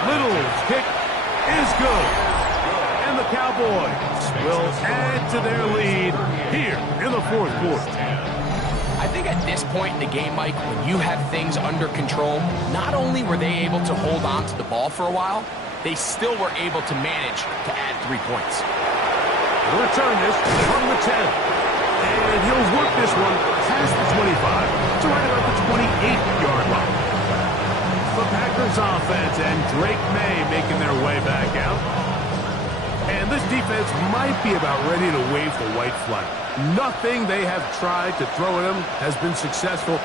Little's kick is good. And the Cowboys will add to their lead here in the 4th quarter. I think at this point in the game, Mike, when you have things under control, not only were they able to hold on to the ball for a while, they still were able to manage to add 3 points. He'll return this from the 10. And he'll work this one past the 25 to right about the 28-yard line. The Packers offense and Drake May making their way back out. And this defense might be about ready to wave the white flag. Nothing they have tried to throw at him has been successful.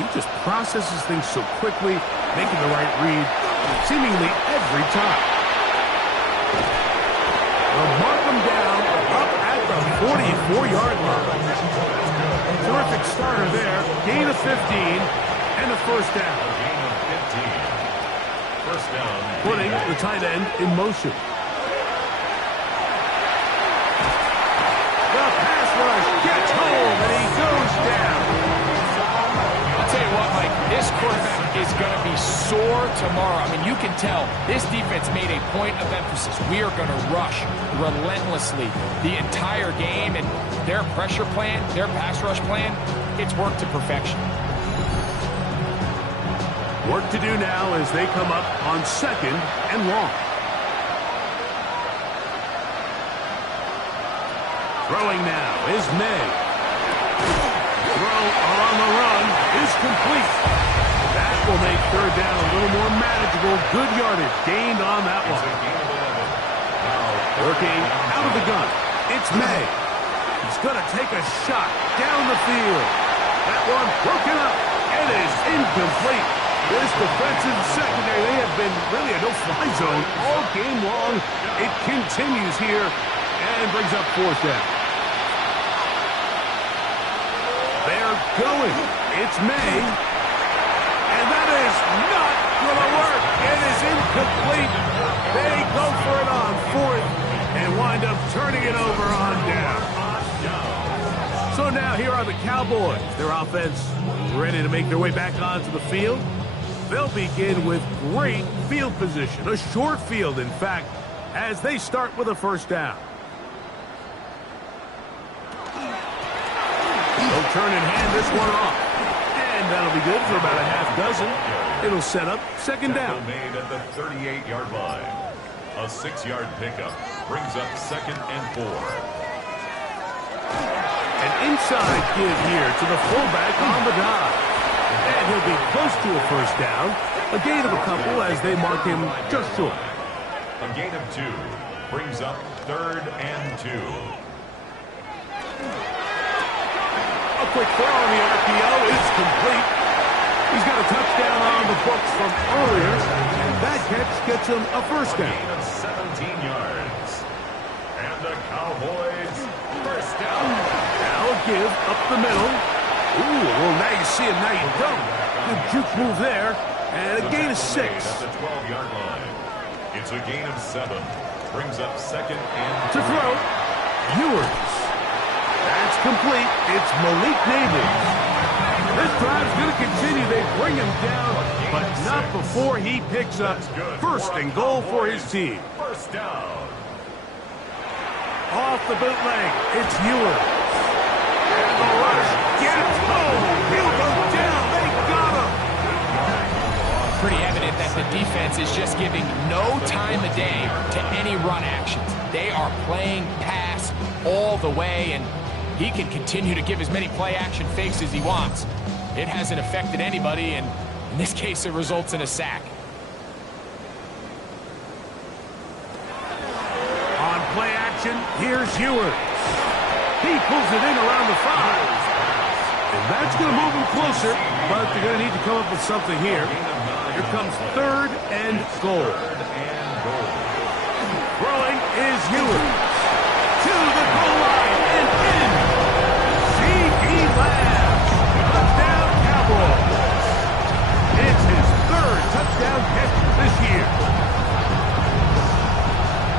He just processes things so quickly, making the right read seemingly every time. They'll mark him down up at the 44-yard line. Terrific starter there. Gain of 15 and a 1st down. Putting the tight end in motion. The pass rush gets home and he goes down. I'll tell you what, Mike, this quarterback is going to be sore tomorrow. I mean, you can tell this defense made a point of emphasis. We are going to rush relentlessly the entire game, and their pressure plan, their pass rush plan, it's worked to perfection. Work to do now as they come up on 2nd and long. Throwing now is May. Throw on the run is complete. That will make third down a little more manageable. Good yardage gained on that one. Working out of the gun. It's May. He's going to take a shot down the field. That one broken up. It is incomplete. This defensive secondary, they have been really a no-fly zone all game long. It continues here and brings up fourth down. They're going. It's May. And that is not going to work. It is incomplete. They go for it on fourth and wind up turning it over on down. So now here are the Cowboys. Their offense ready to make their way back onto the field. They'll begin with great field position, a short field, in fact, as they start with a first down. They'll turn and hand this one off. And that'll be good for about a half dozen. It'll set up second down. Made at the 38-yard line. A 6-yard pickup brings up second and 4. An inside give here to the fullback on the dive. And he'll be close to a first down. A gain of a couple as they mark him just short. A gain of 2 brings up third and 2. A quick throw on the RPO is complete. He's got a touchdown on the books from earlier, and that catch gets him a first down. Gain of 17 yards. And the Cowboys first down. Now a give up the middle. Ooh, well, now you see it, now you don't. Good juke move there, and a gain of 6. At the 12-yard line. It's a gain of 7. Brings up second and 3. To throw, Ewers. That's complete. It's Malik Nabors. This drive's going to continue. They bring him down, but not before he picks up first and goal for his team. First down. Off the bootleg, it's Ewers. And the rush gets home. He'll go down. They got him. Pretty evident that the defense is just giving no time of day to any run actions. They are playing pass all the way, and he can continue to give as many play-action fakes as he wants. It hasn't affected anybody, and in this case, it results in a sack. On play action, here's Ewers. He pulls it in around the 5. And that's going to move him closer, but they're going to need to come up with something here. Here comes third and goal. Throwing is Ewers. To the goal line and in. C.D. Lamb. Touchdown Cowboys. It's his third touchdown catch this year.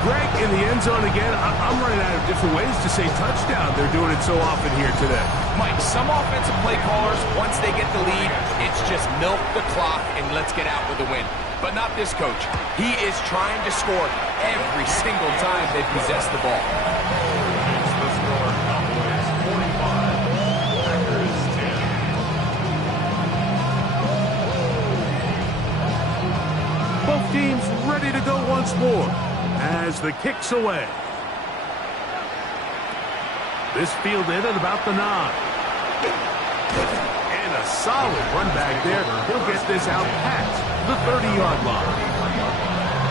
Greg in the end zone again. I'm running out of different ways to say touchdown. They're doing it so often here today. Mike, some offensive play callers, once they get the lead, it's just milk the clock and let's get out with a win. But not this coach. He is trying to score every single time they possess the ball. It's the score. Cowboys 45. Packers 10. Both teams ready to go once more as the kick's away. This fielded at about the 9. And a solid run back there. He'll get this out past the 30-yard line.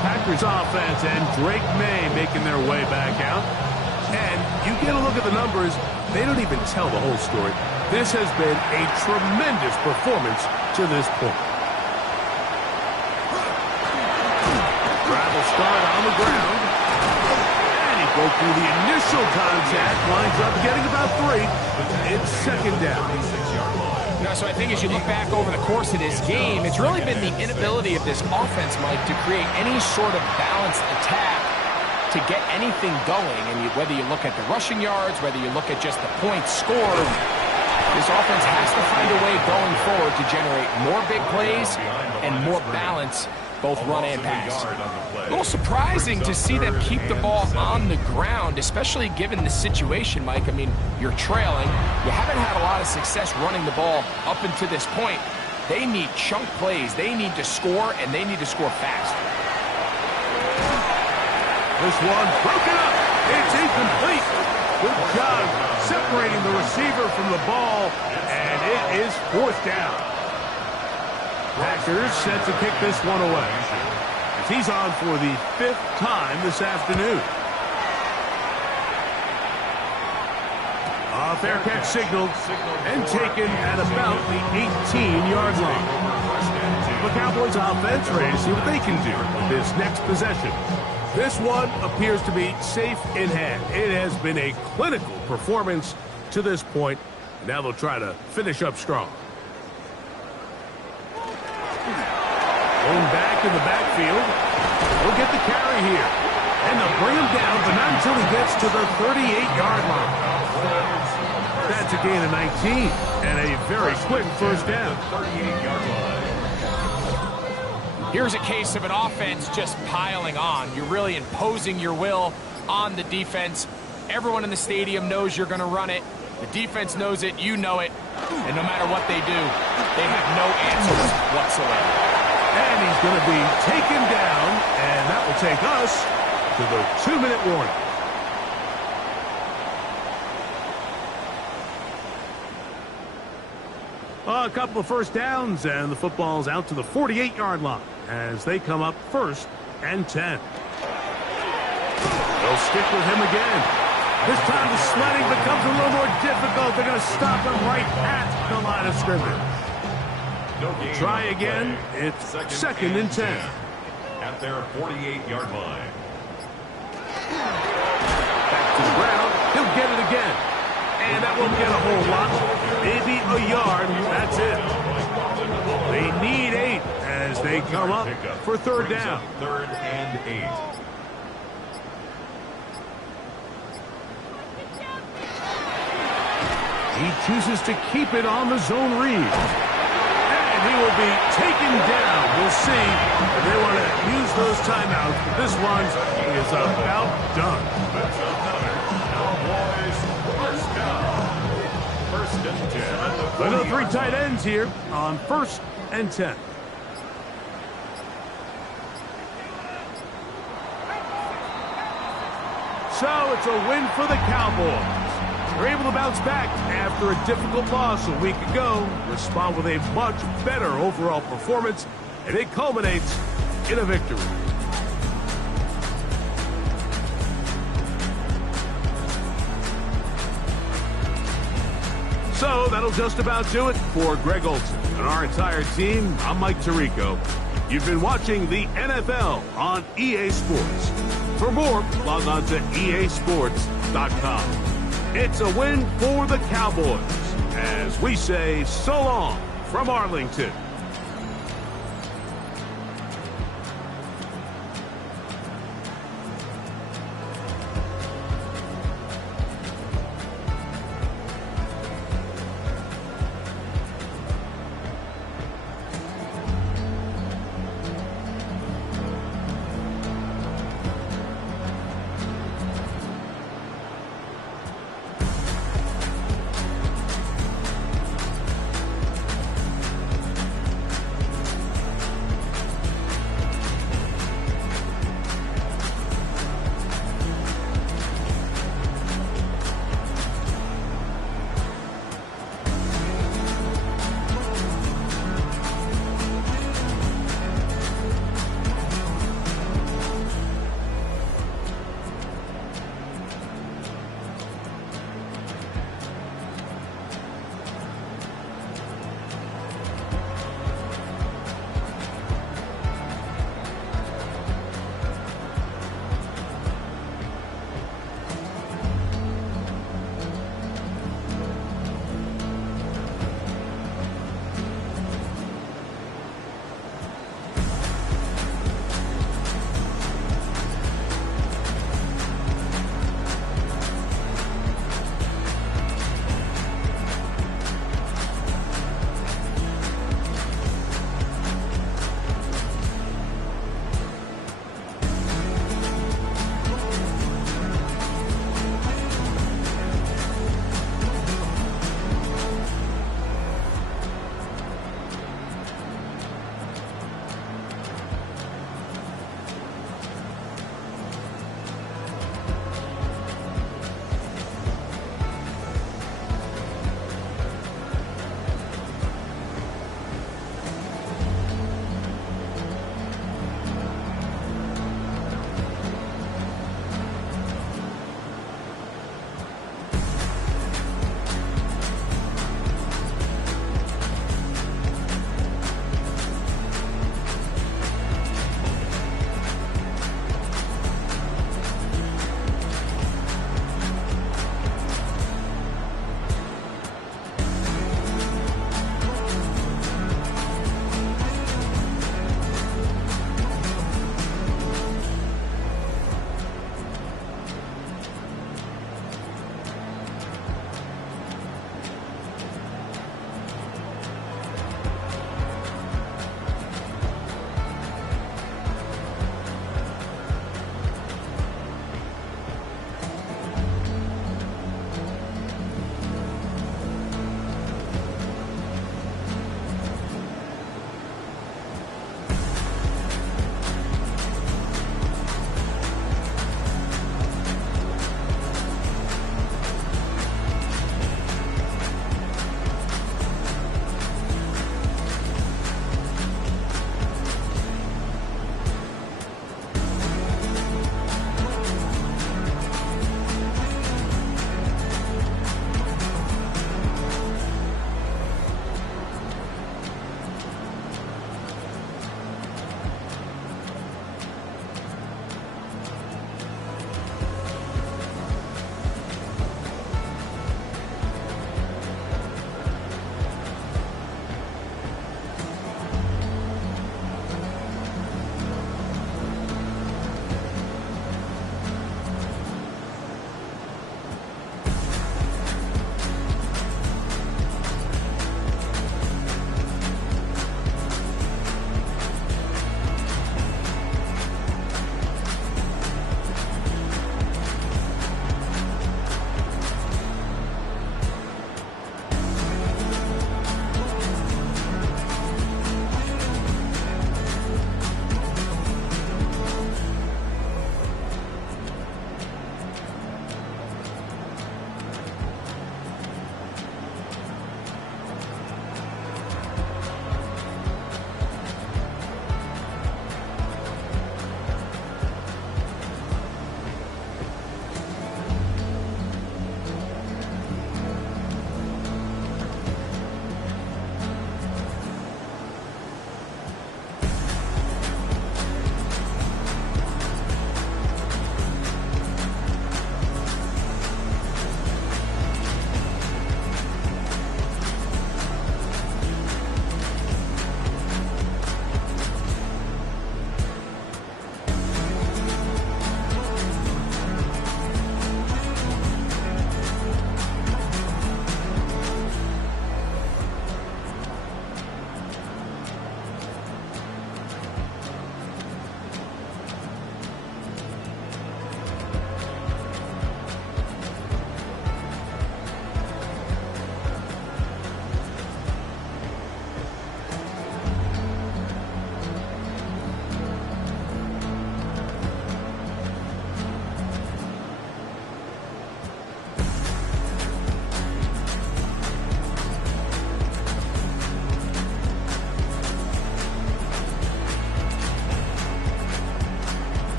Packers offense and Drake May making their way back out. And you get a look at the numbers, they don't even tell the whole story. This has been a tremendous performance to this point. Travel start on the ground. And he broke through the initial contact, lines up getting about 3. It's second down. So I think as you look back over the course of this game, it's really been the inability of this offense, Mike, to create any sort of balanced attack to get anything going. And whether you look at the rushing yards, whether you look at just the points scored, this offense has to find a way going forward to generate more big plays and more balance, both run and pass. A little surprising to see them keep the ball on the ground, especially given the situation, Mike. I mean, you're trailing. You haven't had a lot of success running the ball up until this point. They need chunk plays. They need to score, and they need to score fast. This one broken up. It's incomplete. Good job receiver from the ball, and it is fourth down. Packers set to kick this one away, as he's on for the 5th time this afternoon. A fair catch signaled and taken at about the 18-yard line. The Cowboys offense ready to see what they can do with this next possession. This one appears to be safe in hand. It has been a clinical performance to this point. Now they'll try to finish up strong. Going back in the backfield. We'll get the carry here. And they'll bring him down, but not until he gets to the 38-yard line. That's a gain of 19 and a very quick first down. 38-yard line. Here's a case of an offense just piling on. You're really imposing your will on the defense. Everyone in the stadium knows you're going to run it. The defense knows it. You know it. And no matter what they do, they have no answers whatsoever. And he's going to be taken down, and that will take us to the 2-minute warning. A couple of first downs, and the football's out to the 48-yard line as they come up 1st and 10. They'll stick with him again. This time the sledding becomes a little more difficult. They're going to stop him right at the line of scrimmage. Try again. It's 2nd and 10. At their 48-yard line. Back to the ground. He'll get it again. And that won't get a whole lot. Maybe a yard. That's it. They need 8 as they come up for 3rd down. 3rd and 8. He chooses to keep it on the zone read. And he will be taken down. We'll see if they want to use those timeouts. But this one is about done. That's another Cowboys first down. 1st and 10 at the 40. Another 3 tight ends here on 1st and 10. So it's a win for the Cowboys. They're able to bounce back after a difficult loss a week ago, respond with a much better overall performance, and it culminates in a victory. So that'll just about do it for Greg Olsen and our entire team. I'm Mike Tirico. You've been watching the NFL on EA Sports. For more, log on to easports.com. It's a win for the Cowboys as we say so long from Arlington.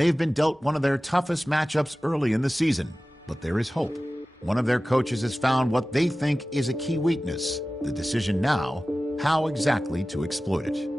They've been dealt one of their toughest matchups early in the season, but there is hope. One of their coaches has found what they think is a key weakness. The decision now, how exactly to exploit it.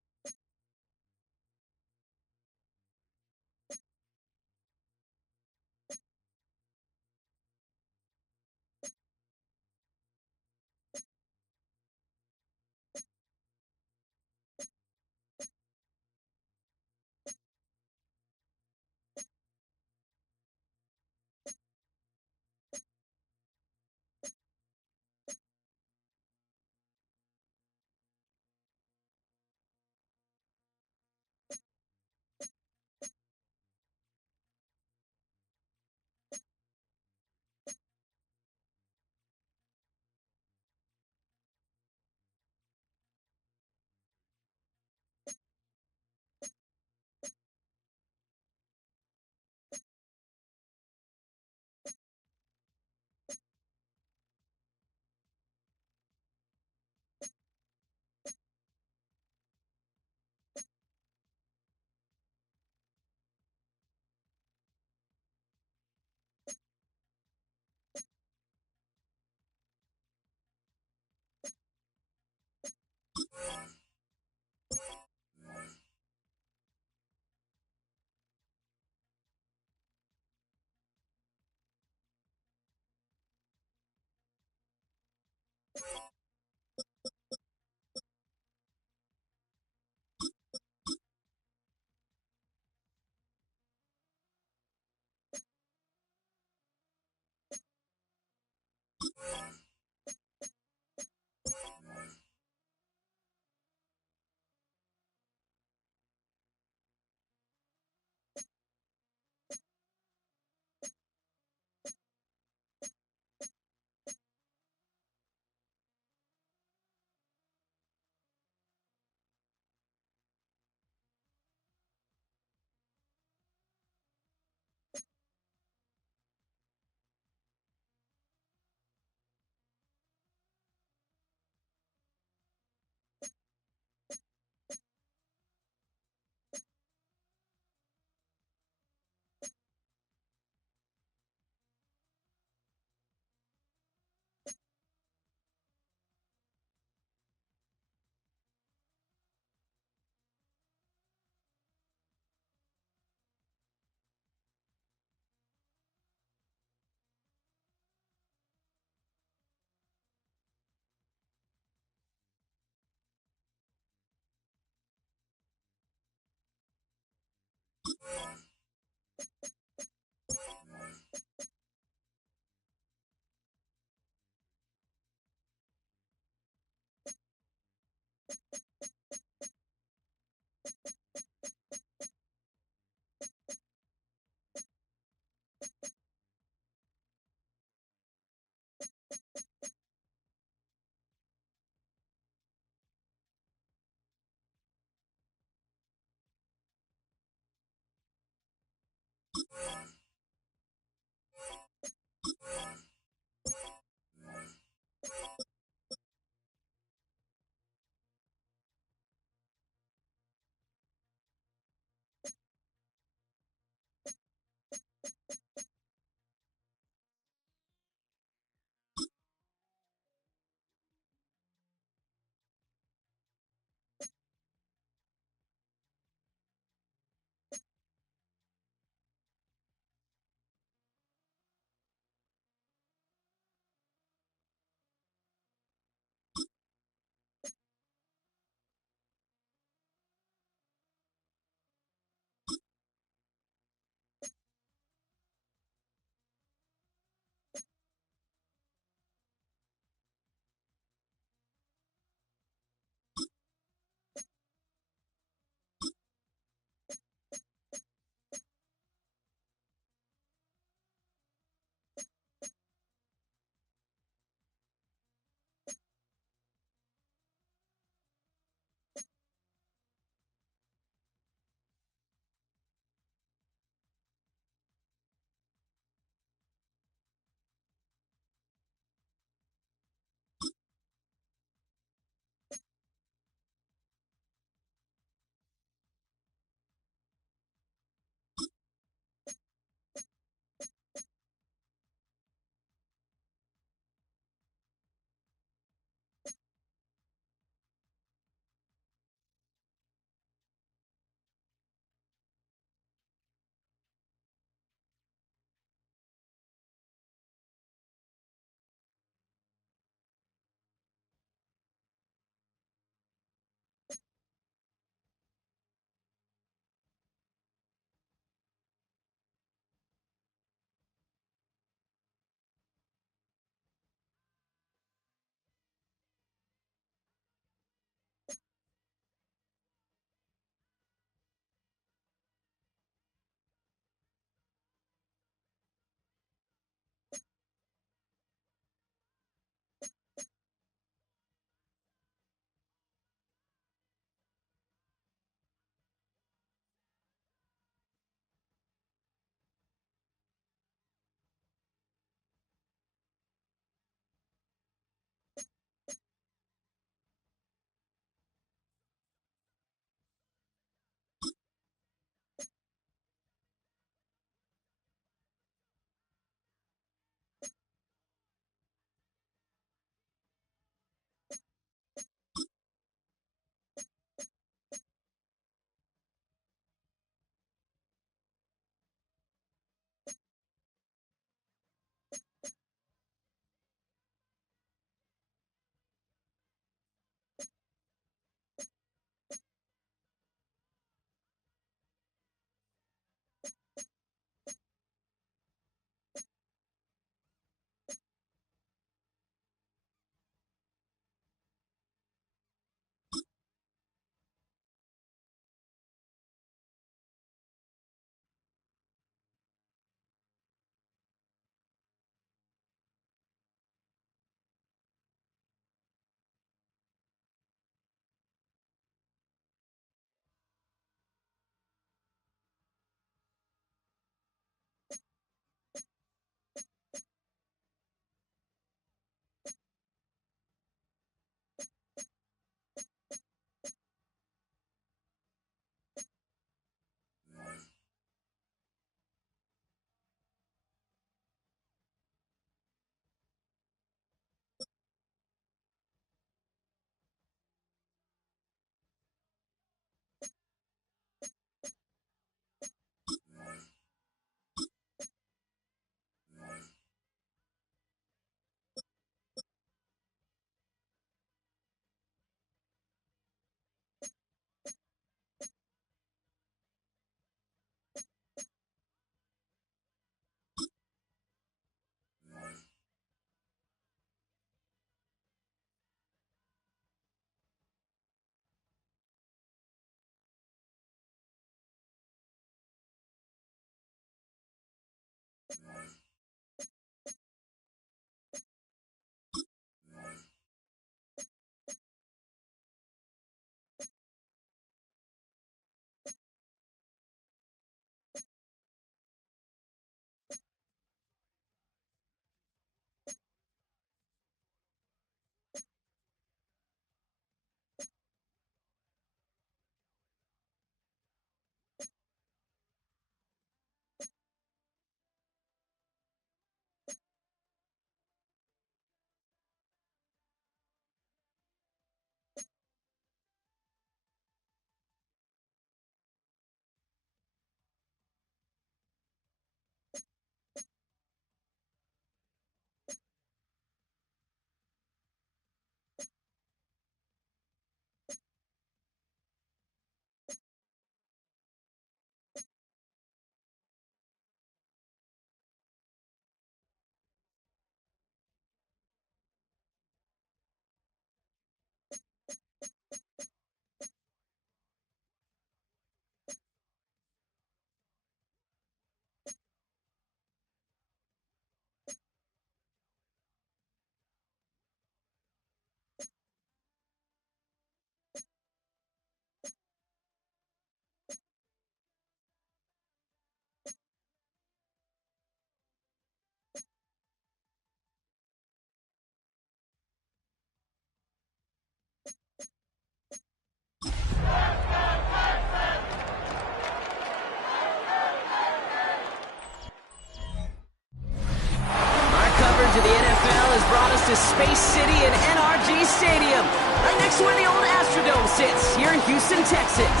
Space City and NRG Stadium, right next to where the old Astrodome sits, here in Houston, Texas.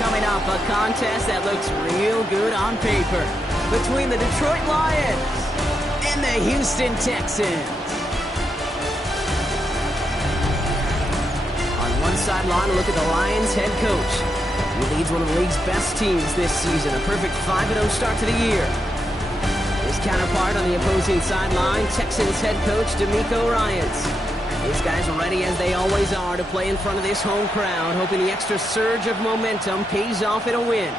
Coming up, a contest that looks real good on paper between the Detroit Lions and the Houston Texans. On one sideline, a look at the Lions head coach. He leads one of the league's best teams this season, a perfect 5-0 start to the year. His counterpart on the opposing sideline, Texans head coach D'Amico Ryans. These guys are ready, as they always are, to play in front of this home crowd, hoping the extra surge of momentum pays off in a win.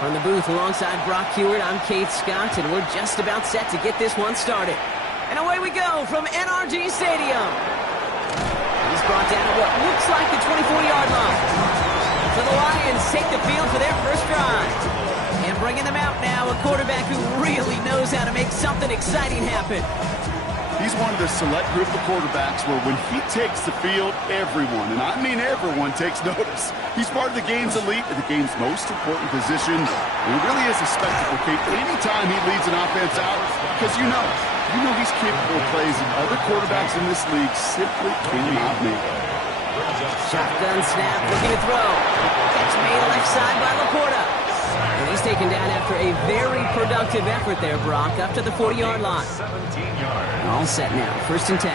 From the booth alongside Brock Heward, I'm Keith Scott, and we're just about set to get this one started. And away we go from NRG Stadium. He's brought down at what looks like the 24-yard line. So the Lions take the field for their first drive. And bringing them out now, a quarterback who really knows how to make something exciting happen. He's one of the select group of quarterbacks where when he takes the field, everyone, and I mean everyone, takes notice. He's part of the game's elite and the game's most important position. And he really is a spectacle, Kate, anytime he leads an offense out, because you know he's capable of plays that other quarterbacks in this league simply cannot make. Shotgun snap, looking to throw. Catch made left side by Laporta. And he's taken down after a very productive effort there, Brock, up to the 40-yard line. 17 yards. All set now, 1st and 10.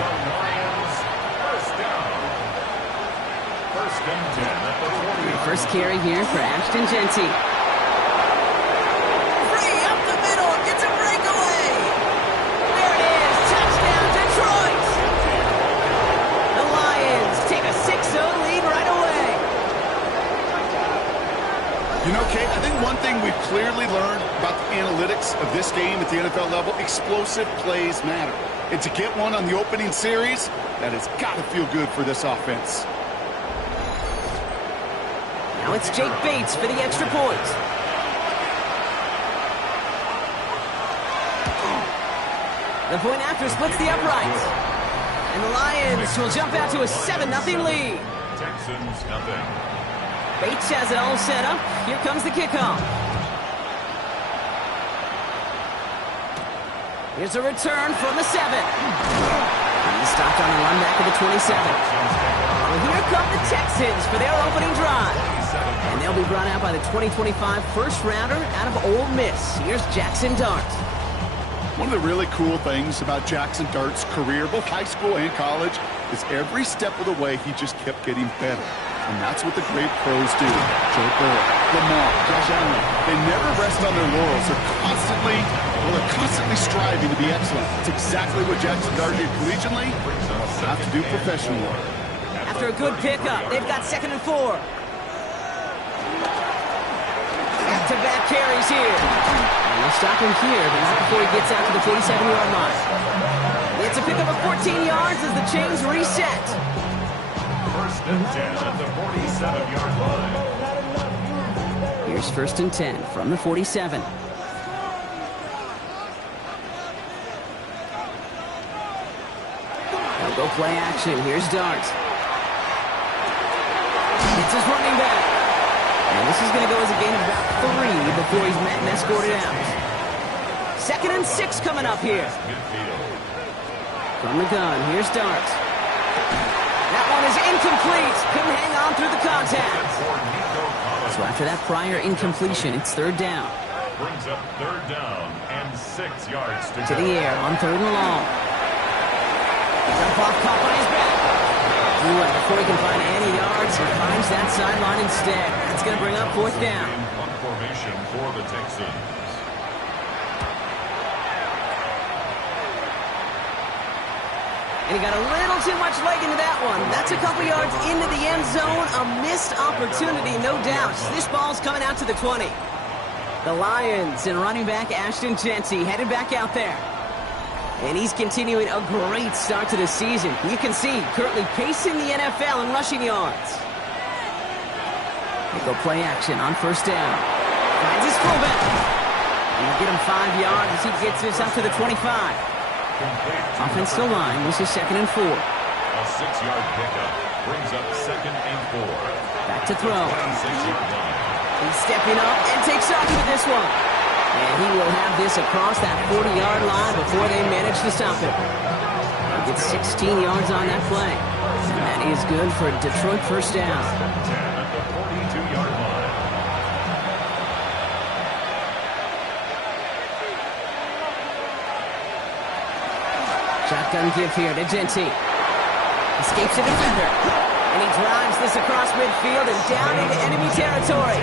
First down. 1st and 10 at the 40. First carry here for Ashton Genty. Free up the middle, it's a breakaway. There it is, touchdown Detroit. The Lions take a 6-0 lead right away. You know, Kate, I think one thing we've clearly learned about the analytics of this game at the NFL level, explosive plays matter. And to get one on the opening series, that has got to feel good for this offense. Now it's Jake Bates for the extra point. The point after splits the uprights. And the Lions will jump out to a 7-0 lead. Texans nothing. Bates has it all set up. Here comes the kickoff. Here's a return from the 7. He's stopped on the run back of the 27. Well, here come the Texans for their opening drive. And they'll be brought out by the 2025 first-rounder out of Ole Miss. Here's Jackson Dart. One of the really cool things about Jackson Dart's career, both high school and college, is every step of the way he just kept getting better. And that's what the great pros do. Joe Burrow, Lamar, Josh Allen. They never rest on their laurels. They're constantly striving to be excellent. It's exactly what Jackson Dart did collegially, have to do professionally. After a good pickup, they've got 2nd and 4. Back-to-back carries here. And they'll stop him here, but not before he gets out to the 47-yard line. It's a pickup of 14 yards as the chains reset. 1st and 10 at the 47-yard line. Here's 1st and 10 from the 47. They'll go play action. Here's Dart. It's his running back. And this is going to go as a gain of about 3 before he's met and escorted out. 2nd and 6 coming up here. From the gun, here's Dart. That one is incomplete. Couldn't hang on through the contact. So after that prior incompletion, it's 3rd down. Brings up 3rd down and 6 yards to To go. the air on 3rd and long. Jump off, caught by his back. Before he can find any yards, he finds that sideline instead. That's going to bring up 4th down. On formation for the Texans. And he got a little too much leg into that one. That's a couple yards into the end zone. A missed opportunity, no doubt. This ball's coming out to the 20. The Lions and running back Ashton Genty headed back out there. And he's continuing a great start to the season. You can see currently pacing the NFL in rushing yards. They go play action on 1st down. Finds his fullback. He'll get him 5 yards as he gets this up to the 25. Offensive line. This is 2nd and 4. A 6-yard pickup brings up 2nd and 4. Back to throw. 26-yard line. He's stepping up and takes off with this one. And he will have this across that 40-yard line before they manage to stop him. He gets 16 yards on that play. And that is good for a Detroit first down. 10 at the 42-yard line. Shotgun give here to Genty. Escapes a defender. And he drives this across midfield and down into enemy territory.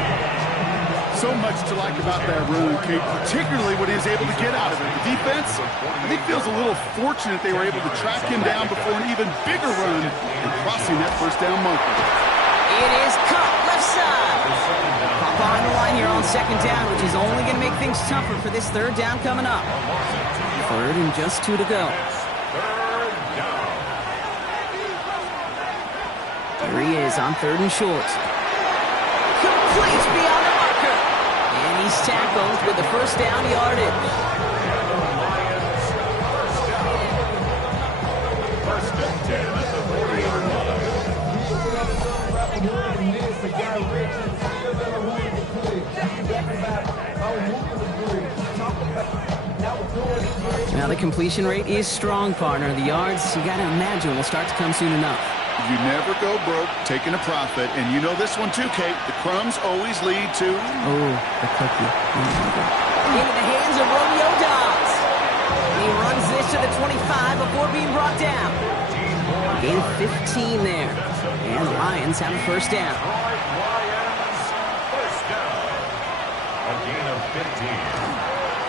So much to like about that run, Kate, particularly what he was able to get out of it. The defense, I think, feels a little fortunate they were able to track him down before an even bigger run and crossing that first down marker. It is cut left side. Pop on the line here on 2nd down, which is only going to make things tougher for this 3rd down coming up. 3rd and just 2 to go. Here he is on 3rd and short. Complete beyond the marker. And he's tackled with the first down yardage. First and 10 at the 40-yard line. Now the completion rate is strong, partner. The yards, you got to imagine, will start to come soon enough. You never go broke taking a profit, and you know this one too, Kate. The crumbs always lead to... Oh, the cookie. Into the hands of Romeo Dobbs. He runs this to the 25 before being brought down. Gain of 15 there. And the Lions have a first down. Lions, first down. A gain of 15.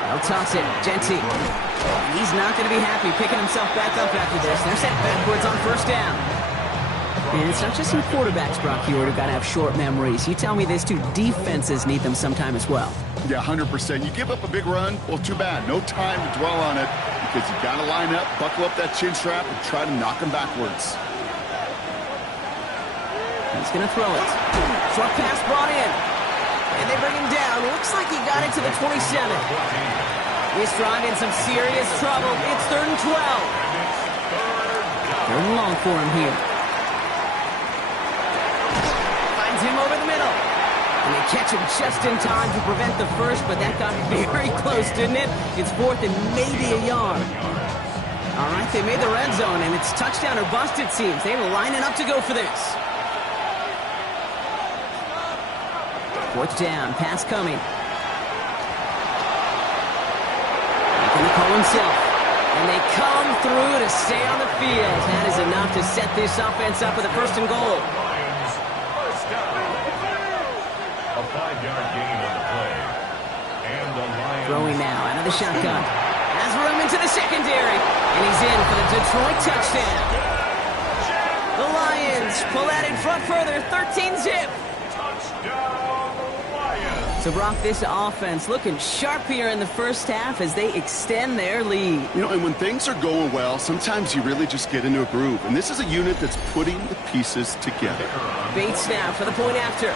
They'll toss it. Genty. He's not going to be happy picking himself back up after this. They're set backwards on first down. And it's not just some quarterbacks, Brock Hewitt, who got to have short memories. You tell me this too, defenses need them sometime as well. Yeah, 100%. You give up a big run, well, too bad. No time to dwell on it because you got to line up, buckle up that chin strap, and try to knock them backwards. He's going to throw it. Short pass brought in. And they bring him down. Looks like he got it to the 27. This drive in some serious trouble. It's 3rd and 12. 3rd and long for him here. Him over the middle. And they catch him just in time to prevent the first, but that got very close, didn't it? It's 4th and maybe a yard. All right, they made the red zone, and it's touchdown or bust, it seems. They were lining up to go for this. 4th down, pass coming. He's going to call himself. And they come through to stay on the field. That is enough to set this offense up with a 1st and goal. A 5-yard gain on the play. And the Lions... Throwing now out of the shotgun. Has room into the secondary. And he's in for the Detroit touchdown. The Lions pull that in front further. 13-zip. Touchdown, Lions. So, Brock, this offense looking sharp here in the first half as they extend their lead. You know, and when things are going well, sometimes you really just get into a groove. And this is a unit that's putting the pieces together. Bates now for the point after.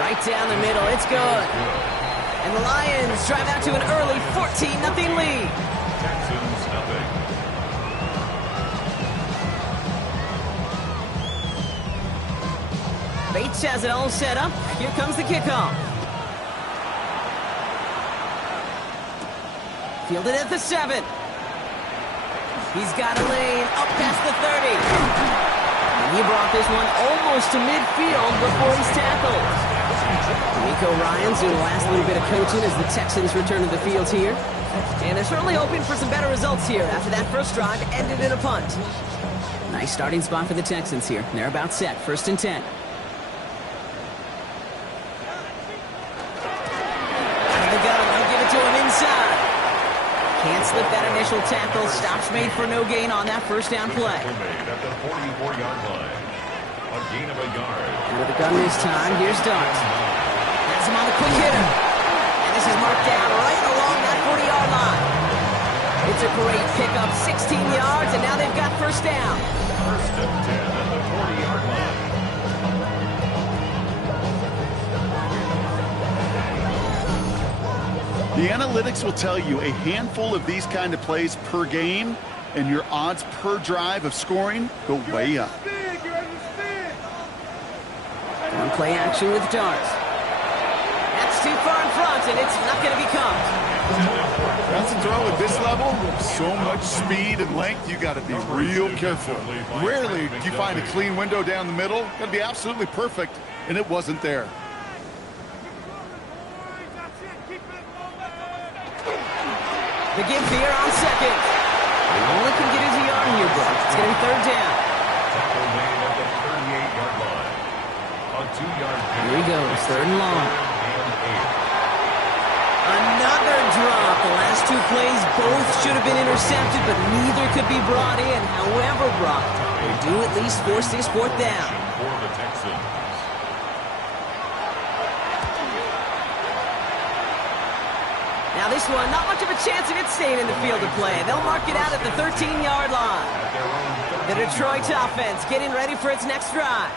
Right down the middle, it's good. And the Lions drive out to an early 14-0 lead. Texans nothing. Bates has it all set up. Here comes the kickoff. Fielded at the 7. He's got a lane up past the 30. And he brought this one almost to midfield before he's tackled. Nico Ryans doing the last little bit of coaching as the Texans return to the field here. And they're certainly hoping for some better results here after that first drive ended in a punt. Nice starting spot for the Texans here. They're about set. 1st and 10. Can't slip that initial tackle. Stops made for no gain on that first down play. Made at the 44-yard line. A gain of a yard. Out of the gun this time. Here's Dart. Has him on the quick hitter. And this is marked down right along that 40-yard line. It's a great pickup. 16 yards, and now they've got first down. 1st and 10 at the 40-yard line. The analytics will tell you a handful of these kind of plays per game, and your odds per drive of scoring go way up. On play action with Darts. That's too far in front, and it's not going to be caught. That's a throw at this level. So much speed and length, you got to be real careful. Rarely do you find a clean window down the middle. Got to be absolutely perfect, and it wasn't there. The give here on second. Only can get his yard here, Brock. It's going to be third down. Tackle made at the 38-yard line. A 2-yard gain. Here he goes, third and long. And 8. Another drop. The last two plays both should have been intercepted, but neither could be brought in. However, Brock, they do at least force this fourth down. For the Texans. Now this one, not much of a chance of it staying in the field of play. They'll mark it out at the 13-yard line. The Detroit offense getting ready for its next drive.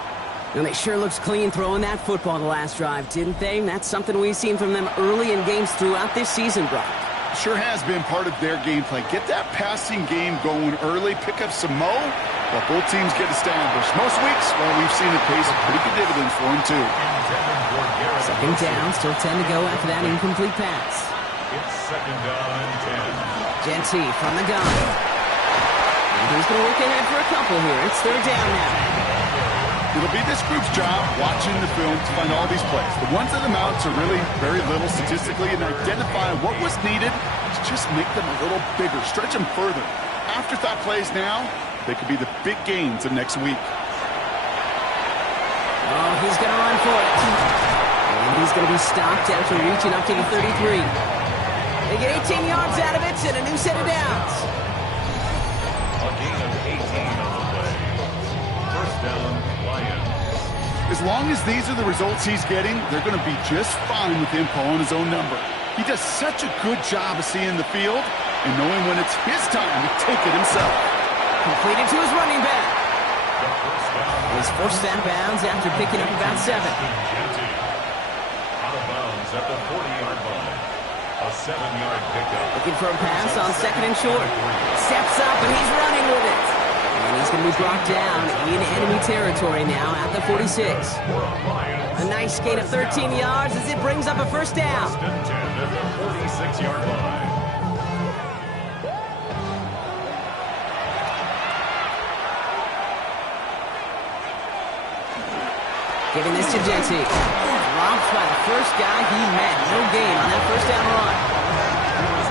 And they sure looks clean throwing that football the last drive, didn't they? That's something we've seen from them early in games throughout this season, Brock. Sure has been part of their game plan. Get that passing game going early, pick up some mo, while both teams get established. Most weeks, well, we've seen it pay some pretty good dividends for them, too. Second down, still 10 to go after that incomplete pass. It's second down and 10. Genty from the gun. And he's going to look ahead for a couple here. It's third down now. It'll be this group's job watching the film to find all these plays. The ones that amount to really very little statistically and identify what was needed to just make them a little bigger, stretch them further. Afterthought plays now, they could be the big gains of next week. Oh, he's going to run for it. And he's going to be stopped after reaching up to the 33. They get 18 yards out of it and a new set of downs. A gain of 18 on the play. First down, Lions. As long as these are the results he's getting, they're going to be just fine with him calling his own number. He does such a good job of seeing the field and knowing when it's his time to take it himself. Completed to his running back. He's forced out of bounds after picking up about 7. Out of bounds at the 40-yard line. A 7-yard pickup. Looking for a pass on second and short. Steps up and he's running with it. And he's going to be brought down in enemy territory now at the 46. A nice gain of 13 yards as it brings up a first down. First and 10 at the 46-yard line. Giving this to Genty. Dropped by the first guy he met. No gain on that first down run.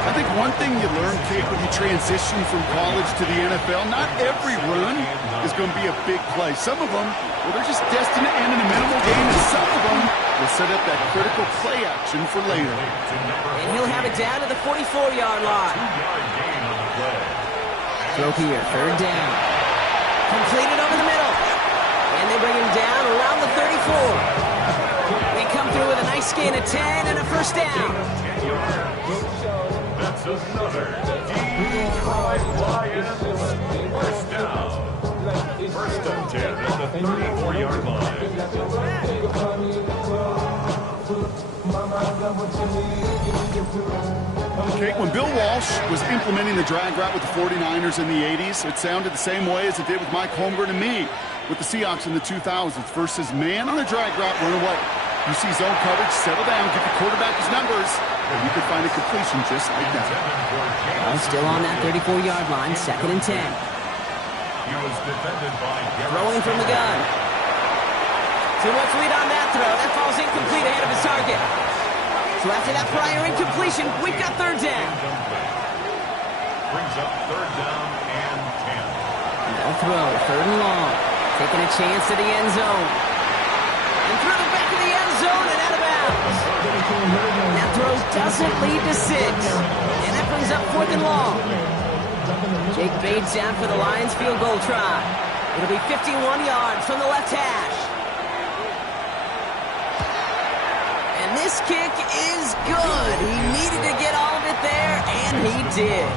I think one thing you learn, Kate, when you transition from college to the NFL, not every run is going to be a big play. Some of them, well, they're just destined to end in a minimal gain, and some of them will set up that critical play action for later. And he'll have it down to the 44-yard line. 2-yard gain on the play. Throw here, third down. Completed over the middle. And they bring him down around the 34. They come through with a nice gain of 10 and a first down. 10 yards. That's another Detroit Lions first down. First and 10 at the 34-yard line. Kate, when Bill Walsh was implementing the drag route with the 49ers in the 80s, it sounded the same way as it did with Mike Holmgren and me with the Seahawks in the 2000s versus man on a drag route, run away. You see zone coverage, settle down, give the quarterback his numbers, and you could find a completion just like that. Ball still on that 34-yard line, second and 10. He was defended by Throwing from the gun. Too much lead on that throw. That ball's incomplete ahead of his target. So after that prior incompletion, we've got third down. Brings up third down and 10. No throw, third and long. Taking a chance to the end zone. And through the back of the end zone and out of bounds. That throw doesn't lead to 6. And that brings up fourth and long. Jake Bates out for the Lions field goal try. It'll be 51 yards from the left hash. And this kick is good. He needed to get all of it there, and he did.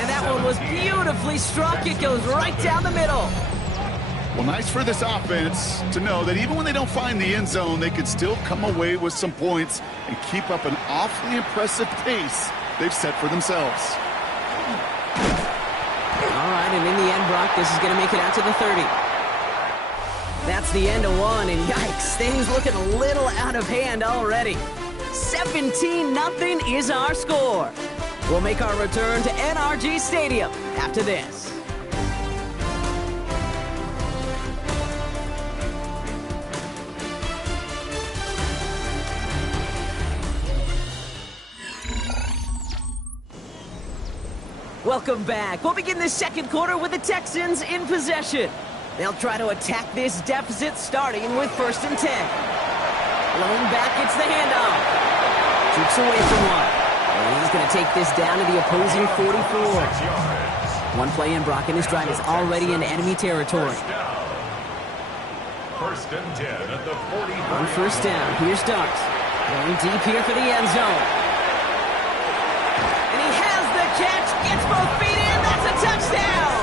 And that one was beautifully struck. It goes right down the middle. Well, nice for this offense to know that even when they don't find the end zone, they could still come away with some points and keep up an awfully impressive pace they've set for themselves. All right, and in the end, Brock, this is going to make it out to the 30. That's the end of one, and yikes, things looking a little out of hand already. 17-0 is our score. We'll make our return to NRG Stadium after this. Welcome back. We'll begin the second quarter with the Texans in possession. They'll try to attack this deficit starting with 1st and 10. Blown back, it's the handoff. Shoots away from one. And he's going to take this down to the opposing 44. One play in, Brock, and his drive is already in enemy territory. 1st and 10 at the 40. On 1st down, here's Darks. Going deep here for the end zone. And he has the catch, gets both feet in, that's a touchdown!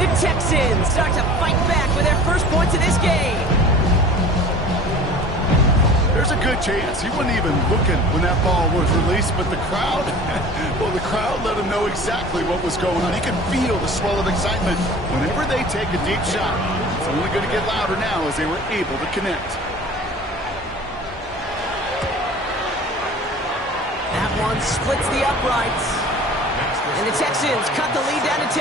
The Texans start to fight back with their first points of this game. There's a good chance he wasn't even looking when that ball was released, but the crowd, well, the crowd let him know exactly what was going on. He could feel the swell of excitement. Whenever they take a deep shot, it's only going to get louder now as they were able to connect. That one splits the uprights. And the Texans cut the lead down to 10.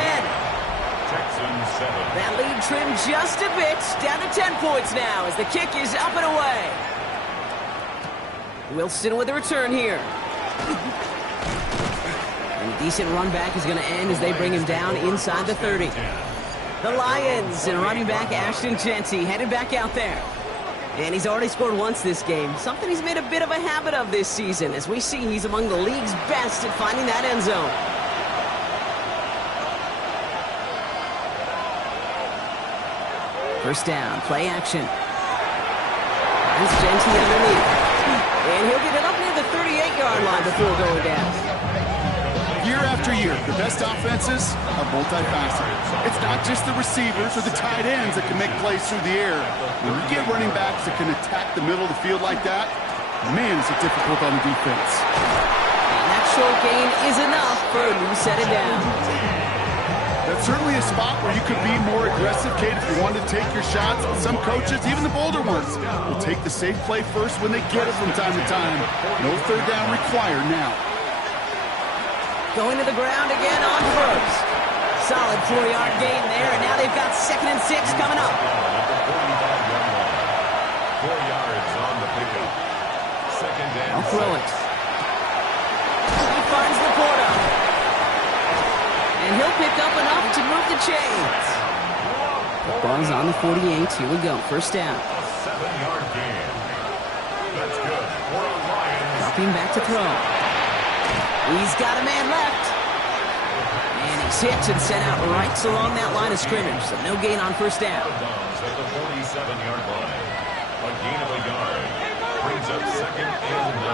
Texans 7. That lead trimmed just a bit, down to 10 points now as the kick is up and away. Wilson with the return here. And a decent run back is going to end as they bring him down inside the 30. The Lions and running back Ashton Jeanty headed back out there. And he's already scored once this game, something he's made a bit of a habit of this season. As we see, he's among the league's best at finding that end zone. First down, play action. There's Jeanty underneath. And he'll get it up near the 38-yard line before going down. Year after year, the best offenses are multifaceted. It's not just the receivers or the tight ends that can make plays through the air. When you get running backs that can attack the middle of the field like that, man, is it difficult on the defense. And that short gain is enough for a new set it down. That's certainly a spot where you could be more aggressive, Kate, if you wanted to take your shots. Some coaches, even the bolder ones, will take the safe play first when they get it from time to time. No third down required now. Going to the ground again on first. Solid 4-yard gain there, and now they've got 2nd and 6 coming up. 4 yards on the pickup. 2nd and I'll throw it. He finds Laporta. And he'll pick up enough to move the chains. The ball's on the 48. Here we go. First down. a 7-yard gain. That's good for a Lions. Dropping back to throw. He's got a man left. And he's hit and sent out right along that line of scrimmage. So no gain on first down. Downs at the 47-yard line. A gain of a yard. Brings up 2nd and 9.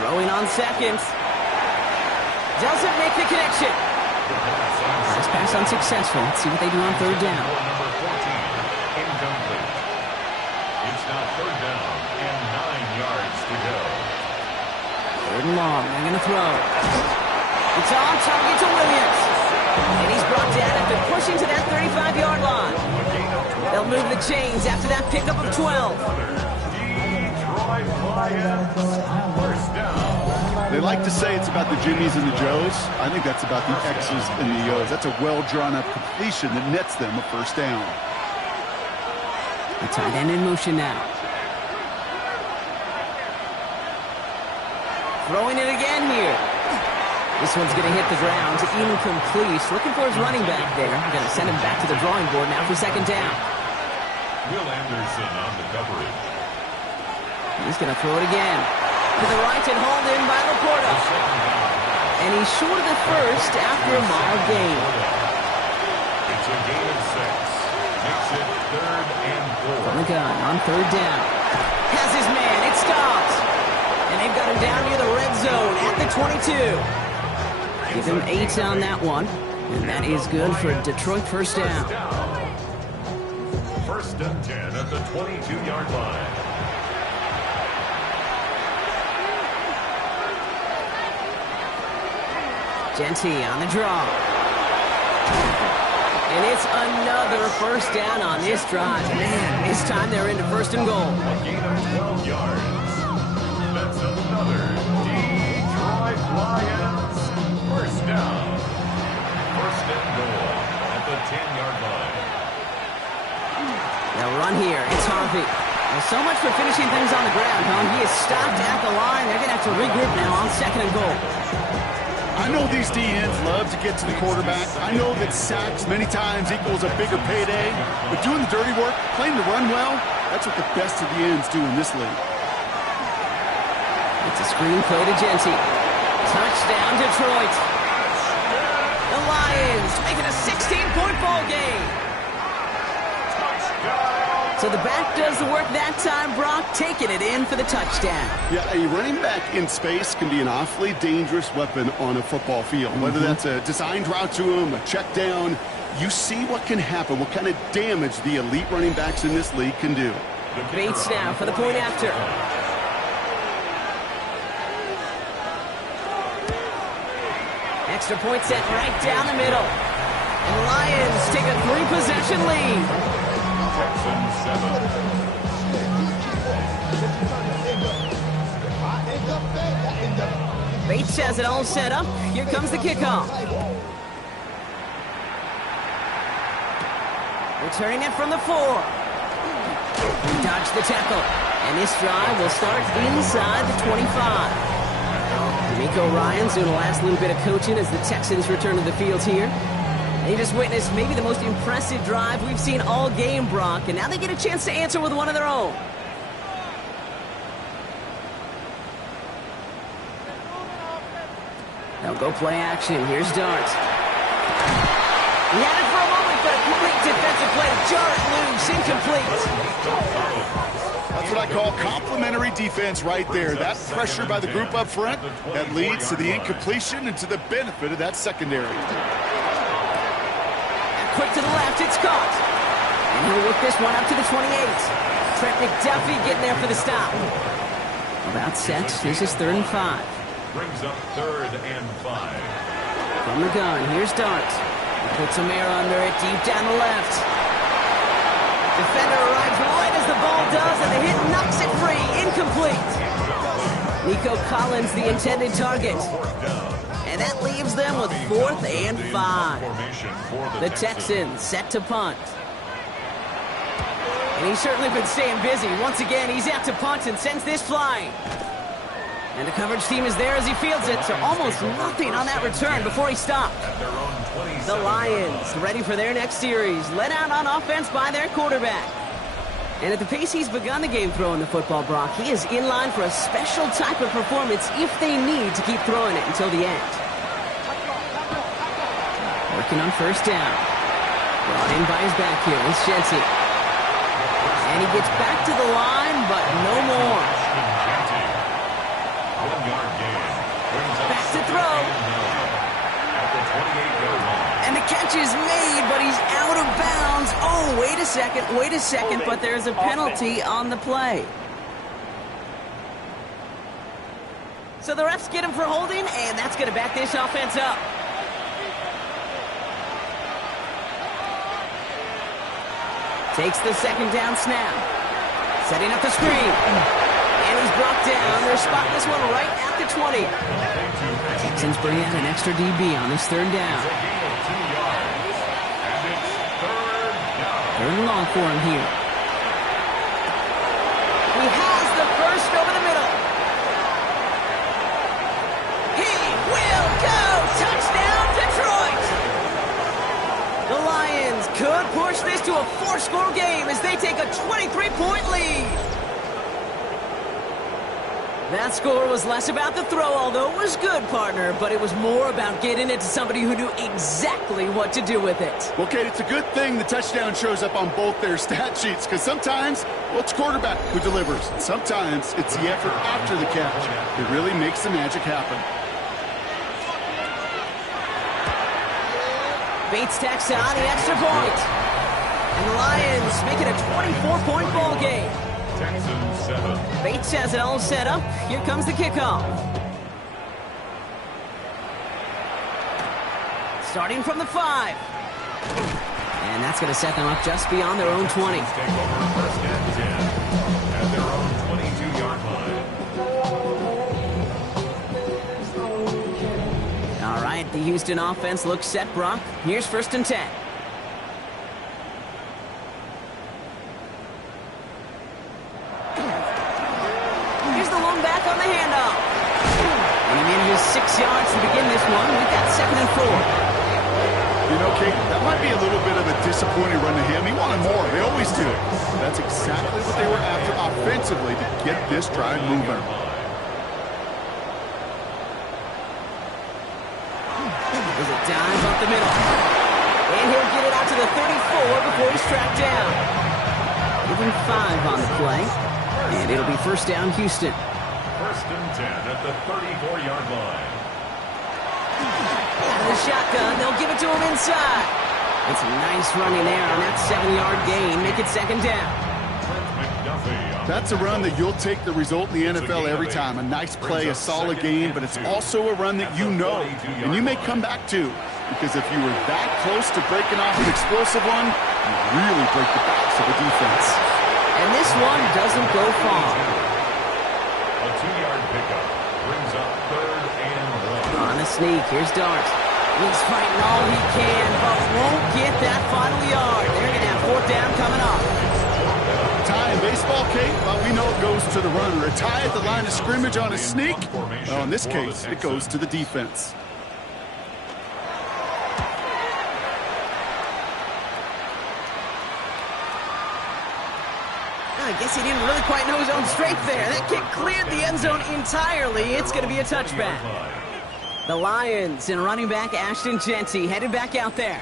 Throwing on second. Doesn't make the connection. This pass unsuccessful. Let's see what they do on third down. Number 14, incomplete. It's now 3rd down and 9 yards to go. 3rd and long. They're going to throw. It's on target to Williams. And he's brought down after pushing to that 35-yard line. They'll move the chains after that pickup of 12. Detroit Lions, 1st down. They like to say it's about the Jimmies and the Joes. I think that's about the X's and the O's. That's a well-drawn-up completion that nets them a 1st down. The tight end in motion now. Throwing it again here. This one's going to hit the ground. Incomplete. Looking for his running back there. Going to send him back to the drawing board now for 2nd down. Will Anderson on the coverage. He's going to throw it again. To the right and hauled in by Laporta. And he's short of the first after a mild gain. It's a gain of 6. Makes it 3rd and 4. From the gun on 3rd down. Has his man. It stops. And they've got him down near the red zone at the 22. Give him 8 on that one. And that is good for Detroit first down. First and 10 at the 22-yard line. Genty on the draw. And it's another first down on this drive. Man, this time they're into first and goal. A gain of 12 yards. That's another Detroit Lions first down. First and goal at the 10-yard line. They'll run here. It's Harvey. Well, so much for finishing things on the ground, huh? He is stopped at the line. They're going to have to regroup now on second and goal. I know these DNs love to get to the quarterback. I know that sacks many times equals a bigger payday. But doing the dirty work, playing to run well, that's what the best of the ends do in this league. It's a screen play to Genty. Touchdown, Detroit. The Lions make it a 16-point ball game. So the back does the work that time, Brock, taking it in for the touchdown. Yeah, a running back in space can be an awfully dangerous weapon on a football field. Whether that's a designed route to him, a check down, you see what can happen, what kind of damage the elite running backs in this league can do. Bates now for the point after. Extra point set right down the middle. And the Lions take a 3-possession lead. Texans 7. Bates has it all set up. Here comes the kickoff. Returning it from the 4. Dodge the tackle. And this drive will start inside the 25. D'Amico Ryans doing the last little bit of coaching as the Texans return to the field here. They just witnessed maybe the most impressive drive we've seen all game, Brock, and now they get a chance to answer with one of their own. Now go play action. Here's Dart. He had it for a moment, but a complete defensive play to jar it loose. Incomplete. That's what I call complimentary defense right there. That pressure by the group up front, that leads to the incompletion and to the benefit of that secondary. Quick to the left, it's caught. And he'll work this one up to the 28. Trent McDuffie getting there for the stop. About set. This is 3rd and 5. Brings up 3rd and 5. From the gun, here's Dart. He puts some air under it, deep down the left. Defender arrives right as the ball does, and the hit knocks it free. Incomplete. Nico Collins, the intended target. And that leaves them with 4th and 5. The Texans set to punt. And he's certainly been staying busy. Once again, he's out to punt and sends this flying. And the coverage team is there as he fields it, so almost nothing on that return before he stopped. The Lions ready for their next series, led out on offense by their quarterback. And at the pace he's begun the game throwing the football, Brock, he is in line for a special type of performance if they need to keep throwing it until the end. Working on first down. Brought in by his back here, it's Genty. And he gets back to the line, but no more. Back to throw. And the catch is made, but he's out of bounds. Oh, wait a second, but there's a penalty on the play. So the refs get him for holding, and that's going to back this offense up. Takes the second down snap. Setting up the screen. And he's brought down. They're spotting this one right at the 20. Texans bring out an extra DB on this 3rd down. 3rd and long for him here. He has the first over the middle. He will go! Touchdown, Detroit! The Lions could push this to a 4-score game as they take a 23-point lead. That score was less about the throw, although it was good, partner, but it was more about getting it to somebody who knew exactly what to do with it. Well, Kate, it's a good thing the touchdown shows up on both their stat sheets, because sometimes, well, it's quarterback who delivers. Sometimes it's the effort after the catch. It really makes the magic happen. Bates tacks on the extra point. And the Lions make it a 24-point ball game. Texans 7. Bates has it all set up. Here comes the kickoff. Starting from the 5. And that's going to set them up just beyond their own 20. Take over first and 10 at their own 22-yard line. All right, the Houston offense looks set, Brock. Here's first and 10. Here's the long back on the handoff. And he manages 6 yards to begin this one. We've got 2nd and 4. You know, Kate, that might be a little bit of a disappointing run to him. He wanted more. They always do. That's exactly what they were after offensively to get this drive moving. There's a dive up the middle. And he'll get it out to the 34 before he's tracked down. Give him 5 on the play. And it'll be first down, Houston. First and 10 at the 34-yard line. Out of the shotgun, they'll give it to him inside. It's nice running there on that 7-yard gain. Make it second down. That's a run that you'll take the result in the NFL every time. A nice play, a solid game, but it's also a run that you know, and you may come back to. Because if you were that close to breaking off an explosive one, you really break the backs of the defense. And this one doesn't go far. A 2-yard pickup brings up 3rd and 1. On the sneak, here's Dart. He's fighting all he can, but won't get that final yard. They're going to have 4th down coming up. Tie in baseball, Kate, well, we know it goes to the runner. A tie at the line of scrimmage on a sneak, well, in this case, it goes to the defense. I guess he didn't really quite know his own strength there. That kick cleared the end zone entirely. It's going to be a touchback. The Lions and running back Ashton Jeanty headed back out there.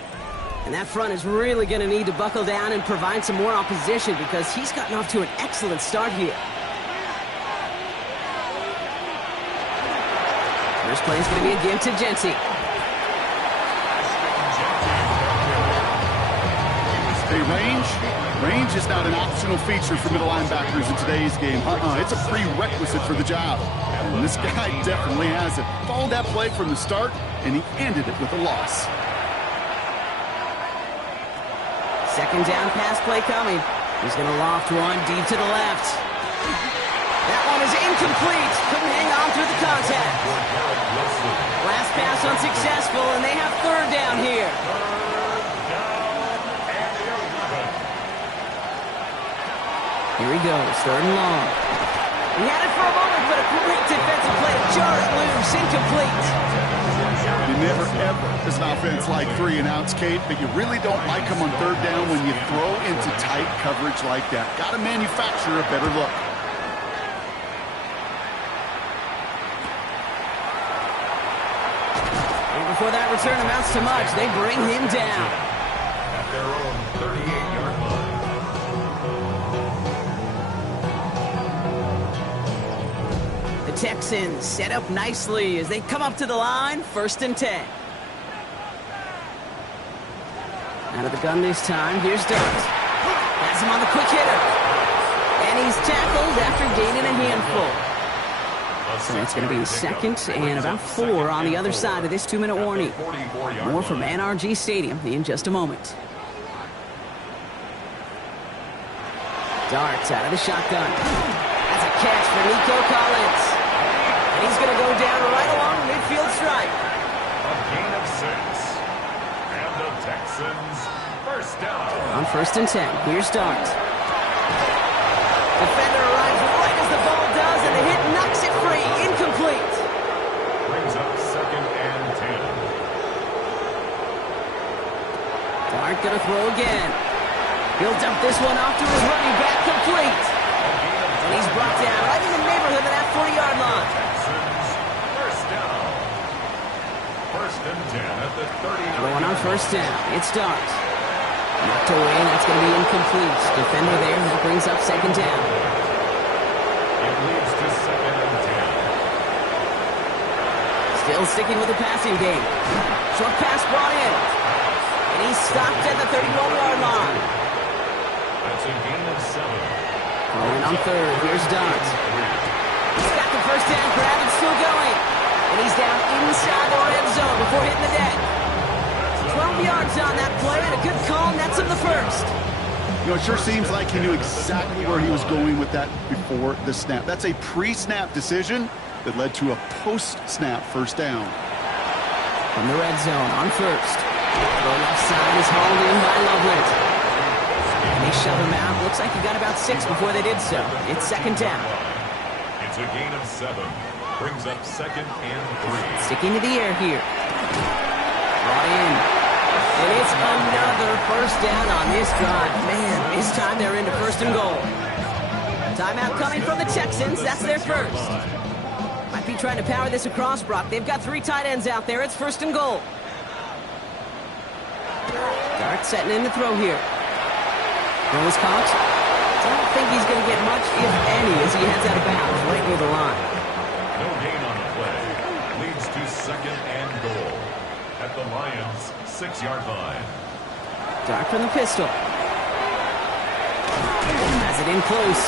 And that front is really going to need to buckle down and provide some more opposition because he's gotten off to an excellent start here. First play is going to be again to Jeanty. Range is not an optional feature for middle linebackers in today's game. It's a prerequisite for the job. And this guy definitely has it. Followed that play from the start, and he ended it with a loss. Second down pass play coming. He's going to loft one deep to the left. That one is incomplete. Couldn't hang on through the contact. Last pass unsuccessful, and they have 3rd down here. Here he goes, 3rd and long. He had it for a moment, but a great defensive play to jar it loose, incomplete. You never, ever, as an offense, like 3 and outs, Kate, but you really don't like them on 3rd down when you throw into tight coverage like that. Got to manufacture a better look. And before that return amounts to much, they bring him down. At their own 38-yard line. Texans set up nicely as they come up to the line, 1st and 10. Out of the gun this time, here's Dart. Has him on the quick hitter. And he's tackled after gaining a handful. So it's going to be 2nd and about 4 on the other side of this 2-minute warning. More from NRG Stadium in just a moment. Darts out of the shotgun. That's a catch for Nico Collins. And he's going to go down right along the midfield stripe. A gain of 6. And the Texans first down. On 1st and 10, here's Dart. Defender arrives right as the ball does, and the hit knocks it free. Incomplete. Brings up 2nd and 10. Dart going to throw again. He'll dump this one off to his running back, complete. And he's brought down right in the neighborhood of that 40-yard line. First down. 1st and 10 at the 39. Going on 1st down, it's Dart. Knocked away, and that's going to be incomplete. Defender there, that brings up 2nd down. It leads to 2nd and 10. Still sticking with the passing game. Short pass brought in. And he's stopped at the 31-yard line. That's a gain of 7. And on third, here's Dart. He's got the first down grab and still going. And he's down inside the red zone before hitting the deck. 12 yards on that play and a good call nets him the first. You know, it sure seems like he knew exactly where he was going with that before the snap. That's a pre-snap decision that led to a post-snap first down. From the red zone on first. The left side is hauled in by Loveland. And they shove him out. Looks like he got about 6 before they did so. It's second down. It's a gain of 7. Brings up 2nd and 3. Sticking to the air here. Brought in. And it's another first down on this drive. Man, this time they're into 1st and goal. Timeout coming from the Texans. That's their first. Might be trying to power this across, Brock. They've got 3 tight ends out there. It's 1st and goal. Dart setting in the throw here. Throw is caught. Don't think he's going to get much, if any, as he heads out of bounds right near the line. No gain on the play. Leads to 2nd and goal. At the Lions' 6-yard line. Dart from the pistol. Has it in close.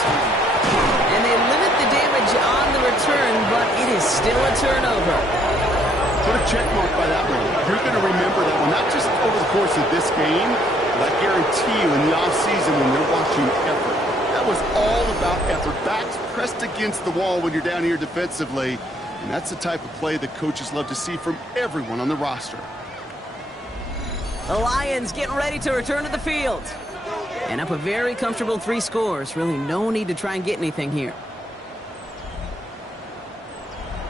And they limit the damage on the return, but it is still a turnover. Put a check mark by that one. You're going to remember that one, not just over the course of this game, but I guarantee you in the offseason when you're watching effort. That was all about effort. Backs pressed against the wall when you're down here defensively. And that's the type of play that coaches love to see from everyone on the roster. The Lions getting ready to return to the field. And up a very comfortable 3 scores. Really no need to try and get anything here.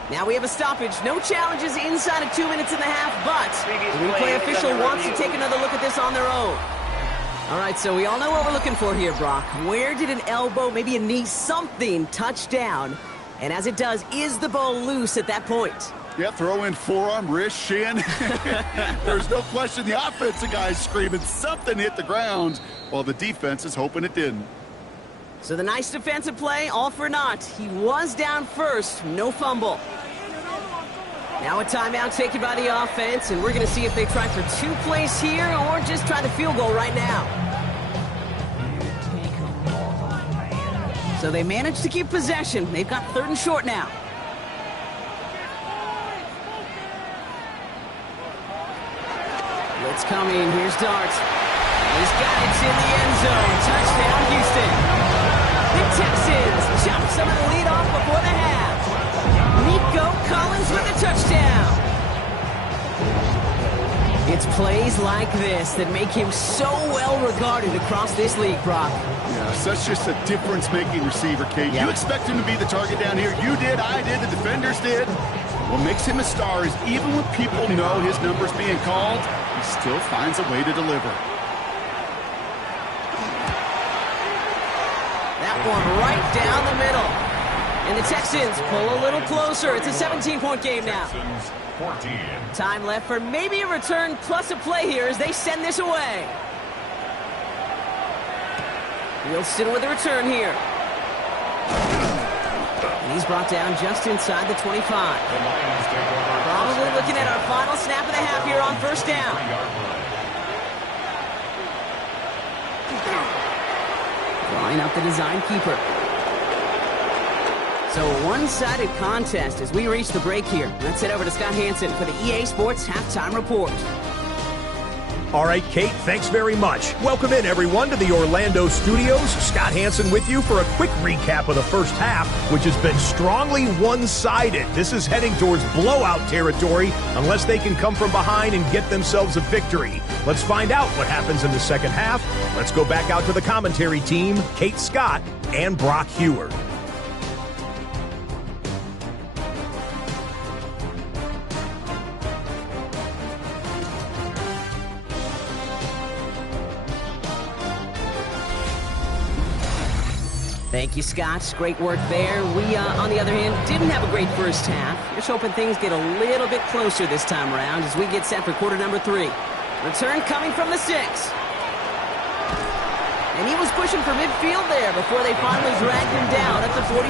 Now we have a stoppage. No challenges inside of 2 minutes and a half, but the replay official wants to take another look at this on their own. All right, so we all know what we're looking for here, Brock. Where did an elbow, maybe a knee, something touch down? And as it does, is the ball loose at that point? Yeah, throw in forearm, wrist, shin. There's no question the offensive guy's screaming something hit the ground while the defense is hoping it didn't. So the nice defensive play, all for naught. He was down first, no fumble. Now a timeout taken by the offense, and we're going to see if they try for 2 plays here or just try the field goal right now. So they managed to keep possession. They've got 3rd and short now. Blitz coming. Here's Dart. He's got it in the end zone. Touchdown, Houston. The Texans chop some of the lead off before the half. Nico Collins with a touchdown. It's plays like this that make him so well regarded across this league, Brock. Yeah, such just a difference-making receiver, Kate. Yeah. You expect him to be the target down here. You did, I did, the defenders did. What makes him a star is even when people know his number's being called, he still finds a way to deliver. That one right down the middle. And the Texans pull a little closer. It's a 17-point game now. Texans 14. Time left for maybe a return plus a play here as they send this away. Wilson with a return here. And he's brought down just inside the 25. The Lions take over. Probably looking at our final snap of the half here on 1st down. 3-yard line. Drawing up the design keeper. So a one-sided contest as we reach the break here. Let's head over to Scott Hansen for the EA Sports Halftime Report. All right, Kate, thanks very much. Welcome in, everyone, to the Orlando studios. Scott Hansen with you for a quick recap of the first half, which has been strongly one-sided. This is heading towards blowout territory unless they can come from behind and get themselves a victory. Let's find out what happens in the second half. Let's go back out to the commentary team, Kate Scott and Brock Heward. Thank you, Scott. Great work there. We, on the other hand, didn't have a great first half. Just hoping things get a little bit closer this time around as we get set for quarter number 3. Return coming from the 6. And he was pushing for midfield there before they finally dragged him down at the 45.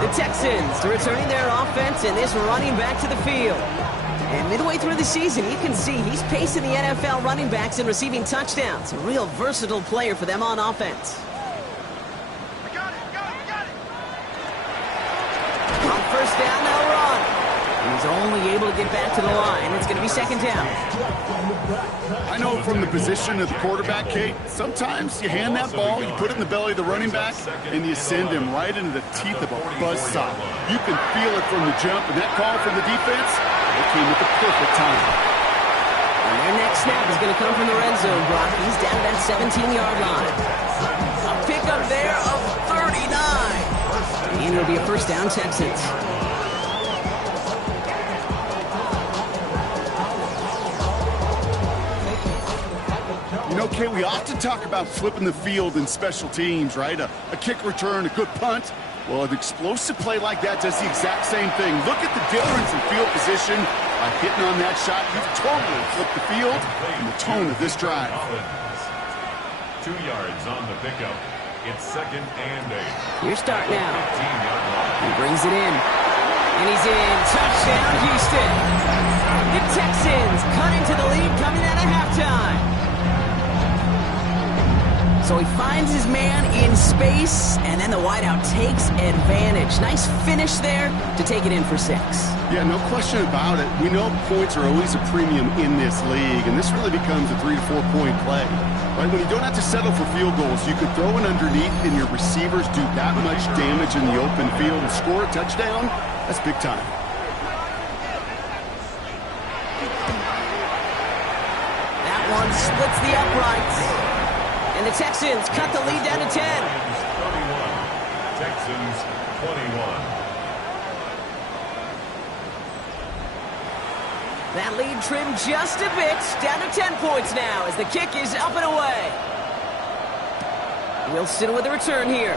The Texans returning their offense and this running back to the field. And midway through the season, you can see he's pacing the NFL running backs and receiving touchdowns. A real versatile player for them on offense. On first down, they'll run. And he's only able to get back to the line. It's going to be second down. I know from the position of the quarterback, Kate, sometimes you hand that ball, you put it in the belly of the running back, and you send him right into the teeth of a buzzsaw. You can feel it from the jump, and that call from the defense, it came at the perfect time. And their next snap is going to come from the red zone, Brock. He's down at that 17-yard line. A pickup there of 39. And it'll be a first down, Texans. You know, Kay, we often talk about flipping the field in special teams, right? A kick return, a good punt. Well, an explosive play like that does the exact same thing. Look at the difference in field position. By hitting on that shot, you've totally flipped the field and the tone of this drive. 2 yards on the pickup. It's second and 8. Your start now. 15-yard line. He brings it in. And he's in. Touchdown, Houston. The Texans cut into the lead coming out of halftime. So he finds his man in space, and then the wideout takes advantage. Nice finish there to take it in for 6. Yeah, no question about it. We know points are always a premium in this league, and this really becomes a 3 to 4 point play. Right? When you don't have to settle for field goals, you could throw it underneath, and your receivers do that much damage in the open field and score a touchdown. That's big time. That one splits the uprights. And the Texans cut the lead down to 10. Texans 21. That lead trimmed just a bit, down to 10 points now as the kick is up and away. Wilson with the return here.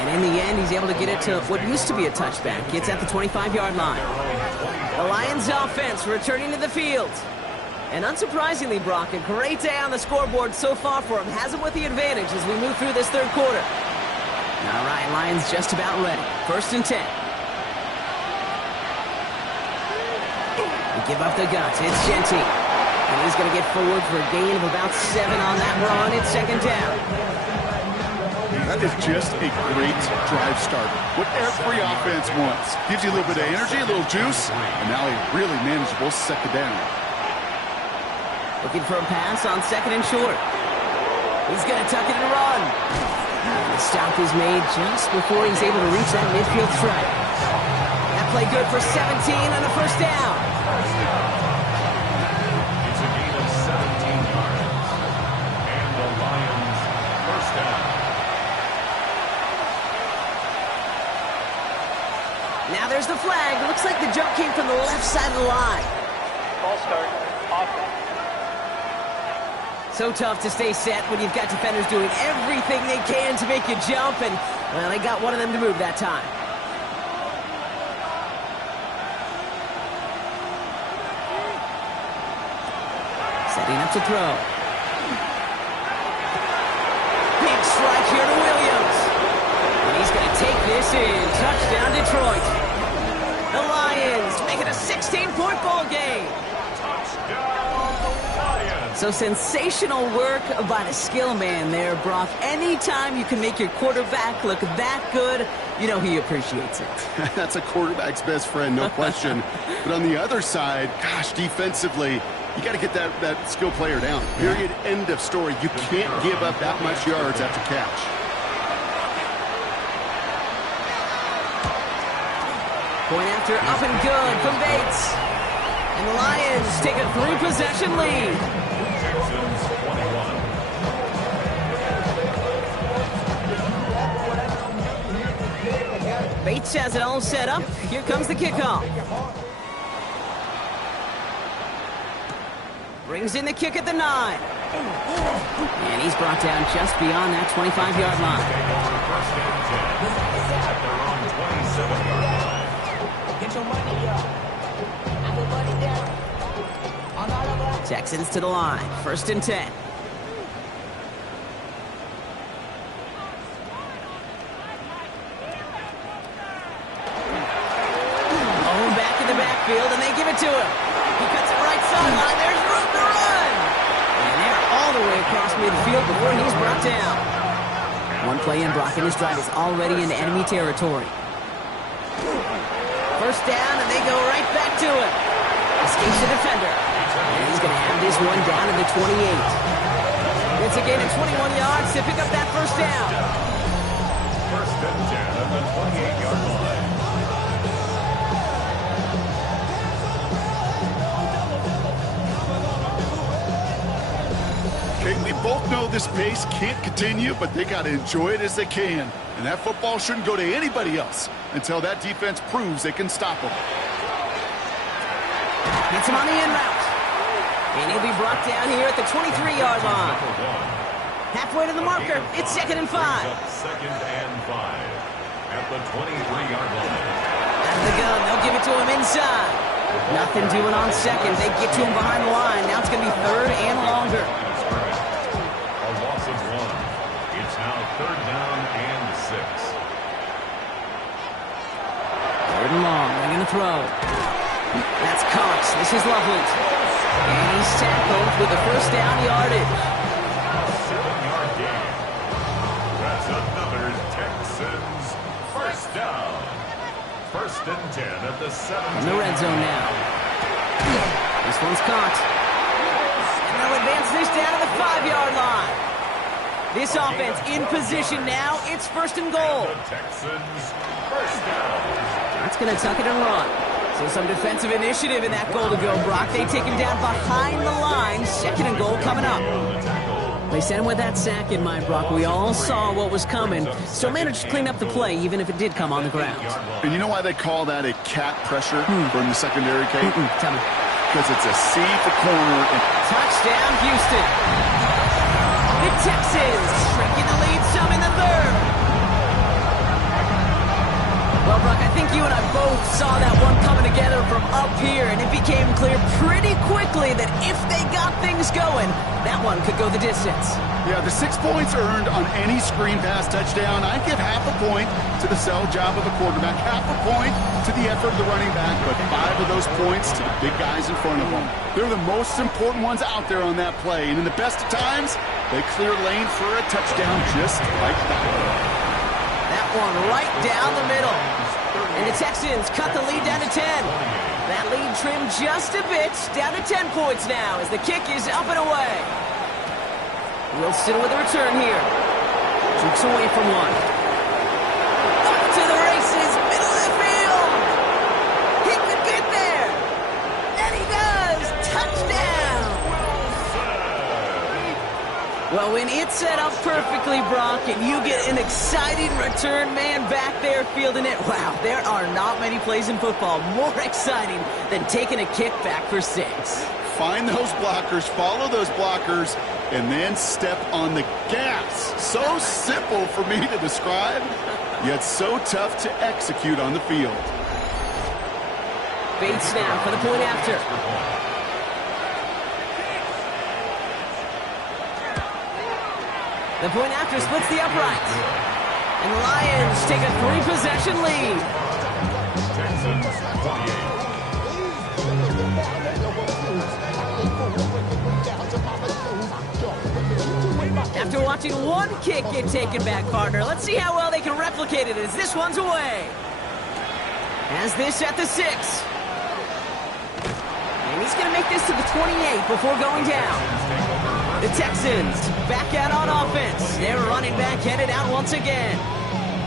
And in the end, he's able to get it to what used to be a touchback. It's at the 25-yard line. The Lions offense returning to the field. And unsurprisingly, Brock, a great day on the scoreboard so far for him. Has him with the advantage as we move through this third quarter. All right, Lions just about ready. First and 10. They give up the guts. It's Genty. And he's going to get forward for a gain of about 7 on that run. It's second down. That is just a great drive start. What every offense wants. Gives you a little bit of energy, a little juice, and now a really manageable second down. Looking for a pass on second and short. He's going to tuck it and run. And the stop is made just before he's able to reach that midfield stripe. That play good for 17 on the first down. It's a gain of 17 yards. And the Lions first down. Now there's the flag. Looks like the jump came from the left side of the line. Ball start. Offense. So tough to stay set when you've got defenders doing everything they can to make you jump, and, well, they got one of them to move that time. Setting up to throw. Big strike here to Williams. And he's going to take this in. Touchdown, Detroit. The Lions make it a 16-point ball game. So sensational work by the skill man there, Brock. Anytime you can make your quarterback look that good, you know he appreciates it. That's a quarterback's best friend, no question. But on the other side, gosh, defensively, you got to get that skill player down. Period, end of story. You can't give up that much yards after catch. Point after up and good from Bates. And the Lions take a 3-possession lead. Texans 21. Bates has it all set up. Here comes the kickoff. Brings in the kick at the 9. And he's brought down just beyond that 25-yard line. First and 10 at their own 27-yard line. Get your money up. I put money down. On all of us. Texans to the line. First and 10. Oh, down. One play in, Brock, and his drive is already into enemy territory. First down, and they go right back to it. Escapes the defender. And he's going to have this one down to the 28. It's a gain of 21 yards to pick up that first down. First and 10 at the 28-yard line. Okay, we both know this pace can't continue, but they got to enjoy it as they can. And that football shouldn't go to anybody else until that defense proves they can stop them. Gets him on the in route. And he'll be brought down here at the 23-yard line. Halfway to the marker. It's 2nd and 5. Second and 5 at the 23-yard line. Out of the gun. They'll give it to him inside. Nothing doing on second. They get to him behind the line. Now it's going to be 3rd and longer. A loss of 1. It's now 3rd down and 6. 3rd and long. They're going to throw. That's Cox. This is Lovely. And he's tackled with the first down yardage. 7-yard gain. That's another Texans first down. 1st and 10 at the 7. In the red zone now. This one's caught. And they'll advance this down to the 5-yard line. This offense in position now. It's 1st and goal. The Texans first down. That's going to tuck it and run. So some defensive initiative in that goal to go, Brock. They take him down behind the line. 2nd and goal coming up. They sent him with that sack in mind, Brock. We all saw what was coming. Still managed to clean up the play, even if it did come on the ground. And you know why they call that a cat pressure from the secondary, Kate? Tell me. Because it's a C for corner. And Touchdown, Houston. The Texans shrinking the lead some in the 3rd. Well, Brock, I think you and I both saw that one coming together from up here, and it became clear pretty quickly that if they got things going, that one could go the distance. yeah, the 6 points earned on any screen pass touchdown. I give half a point to the sell job of the quarterback, half a point to the effort of the running back, but 5 of those points to the big guys in front of them. They're the most important ones out there on that play, and in the best of times, they clear lane for a touchdown just like that. That one right down the middle. And the Texans cut the lead down to 10. That lead trimmed just a bit, down to 10 points now as the kick is up and away. Wilson with a return here. Jukes away from one. Up to the races, middle of the field. He could get there. And he does. Touchdown. Well, when it's set up perfectly, Brock, and you get an exciting return man back there fielding it, wow, there are not many plays in football more exciting than taking a kick back for 6. Find those blockers, follow those blockers, and then step on the gas. So simple for me to describe, yet so tough to execute on the field. Bait snap for the point after. The point after splits the uprights. And the Lions take a 3-possession lead. Texans 28. After watching one kick get taken back, partner, let's see how well they can replicate it as this one's away. Has this at the 6. And he's going to make this to the 28 before going down. The Texans back out on offense. Their running back headed out once again.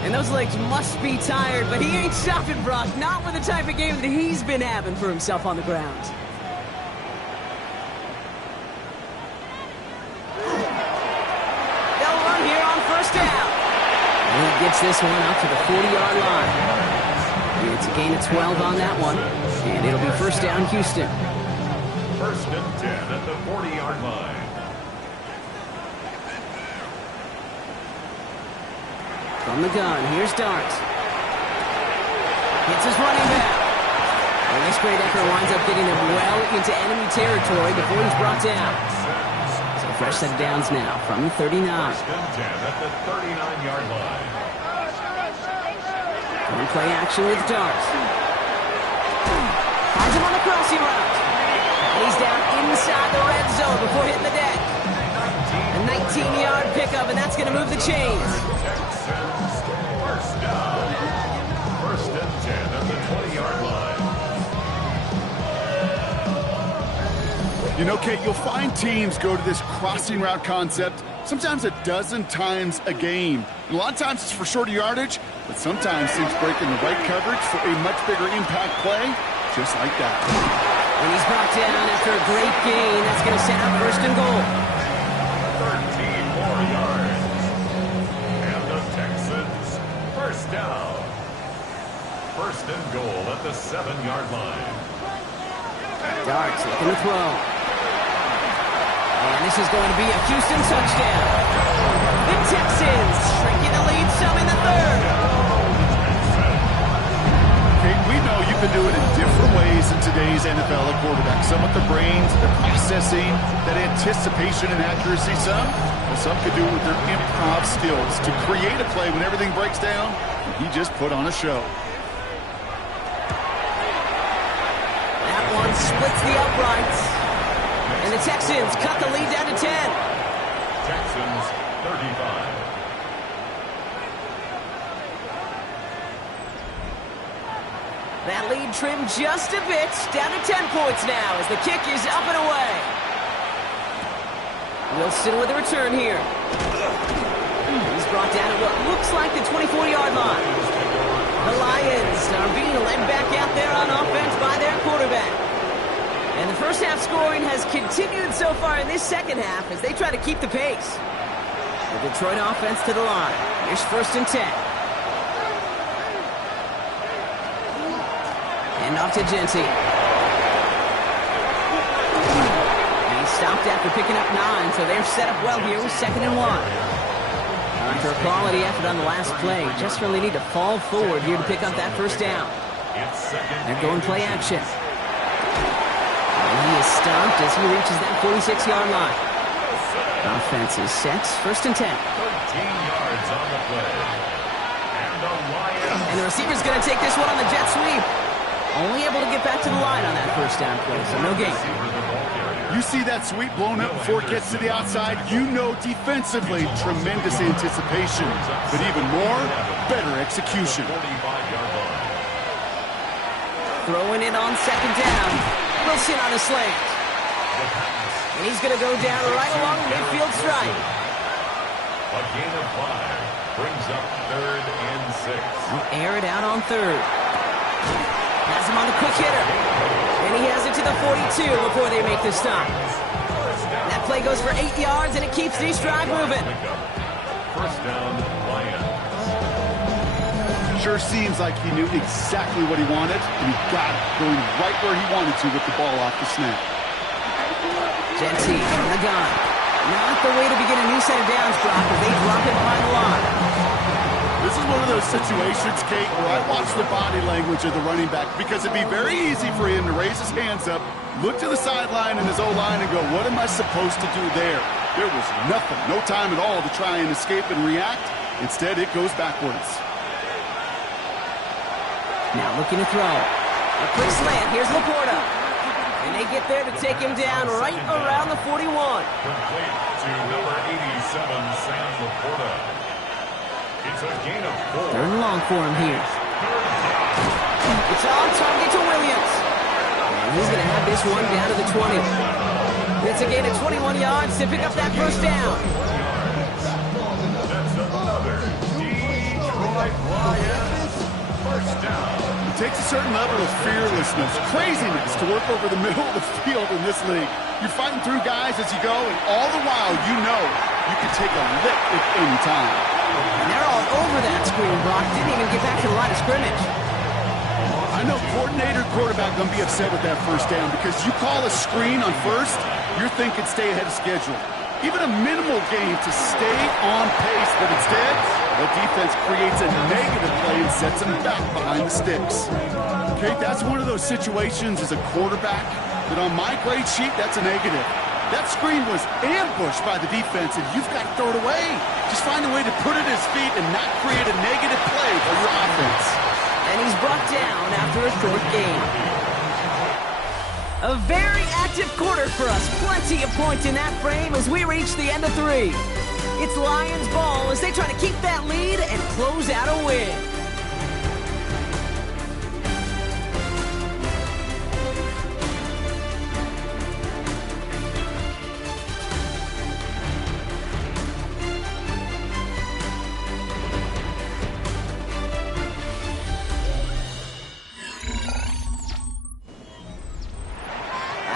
And those legs must be tired, but he ain't stopping, Brock. Not with the type of game that he's been having for himself on the ground. They'll run here on first down. And he gets this one out to the 40-yard line. It's a gain of 12 on that one. And it'll be first down, Houston. 1st and 10 at the 40-yard line. From the gun, here's Dart. Hits his running back. And this great effort winds up getting him well into enemy territory before he's brought down. So fresh set of downs now from the 39. 1st and 10 at the 39-yard line. One play action with Dart. Finds him on the crossing route. And he's down inside the red zone before hitting the deck. A 18-yard pickup, and that's going to move the chains. Texans, first down. First and 10 at the 20-yard line. You know, Kate, you'll find teams go to this crossing route concept sometimes a dozen times a game. And a lot of times it's for shorter yardage, but sometimes teams break in the right coverage for a much bigger impact play, just like that. And he's brought down after a great gain. That's going to set up first and goal. 13 more yards. And the Texans, first down. First and goal at the 7-yard line. Darts looking to throw. And this is going to be a Houston touchdown. The Texans shrinking the lead some in the third. Kate, we know you can do it in different ways in today's NFL at quarterback. Some with the brains, the processing, that anticipation and accuracy. Some could do it with their improv skills to create a play when everything breaks down. He just put on a show. That one splits the uprights. And the Texans cut the lead down to 10. Texans, 35. That lead trimmed just a bit, down to 10 points now as the kick is up and away. Wilson with a return here. He's brought down at what looks like the 24-yard line. The Lions are being led back out there on offense by their quarterback. And the first half scoring has continued so far in this second half as they try to keep the pace. The Detroit offense to the line. Here's first and 10. And off to Genty. And he stopped after picking up 9, so they're set up well here with 2nd and 1. After a quality effort on the last play, just really need to fall forward here to pick up that first down. They're going play action. He is stopped as he reaches that 46-yard line. Offense is set. First and 10. 13 yards on the play. And the Lions. And the receiver's going to take this one on the jet sweep. Only able to get back to the line on that first down play, so no gain. You see that sweep blown up before it gets to the outside, you know defensively, tremendous anticipation. But even more, better execution. Throwing it on second down. Wilson on a slant. And he's going to go down right along the midfield stripe. A gain of 5 brings up 3rd and 6. He'll air it out on 3rd. Has him on the quick hitter. And he has it to the 42 before they make the stop. That play goes for 8 yards, and it keeps this drive moving. First down, Lions. Sure seems like he knew exactly what he wanted, and he got it, going right where he wanted to with the ball off the snap. Genty from the gun. Not the way to begin a new set of downs, Brock, as they drop it behind the line. This is one of those situations, Kate, where I watch the body language of the running back because it'd be very easy for him to raise his hands up, look to the sideline and his O-line and go, what am I supposed to do there? There was nothing, no time at all to try and escape and react. Instead, it goes backwards. Now looking to throw. A quick slant. Here's Laporta. And they get there to take him down right around the 41. Complete to number 87, Sam Laporta. It's a gain of 4. Third and long for him here. It's on target to Williams. And he's going to have this one down to the 20. It's a gain of 21 yards to pick up that first down. That's another Detroit Lions first down. It takes a certain level of fearlessness, craziness to work over the middle of the field in this league. You're fighting through guys as you go, and all the while you know you can take a lick at any time. And they're all over that screen, Brock. Didn't even get back to the line of scrimmage. I know coordinator quarterback going to be upset with that first down because you call a screen on first, you're thinking stay ahead of schedule. Even a minimal gain to stay on pace, but instead, the defense creates a negative play and sets them back behind the sticks. Okay, that's one of those situations as a quarterback that on my grade sheet, that's a negative. That screen was ambushed by the defense, and you've got to throw it away. Just find a way to put it at his feet and not create a negative play for your offense. And he's brought down after a short gain. A very active quarter for us. Plenty of points in that frame as we reach the end of 3. It's Lions ball as they try to keep that lead and close out a win.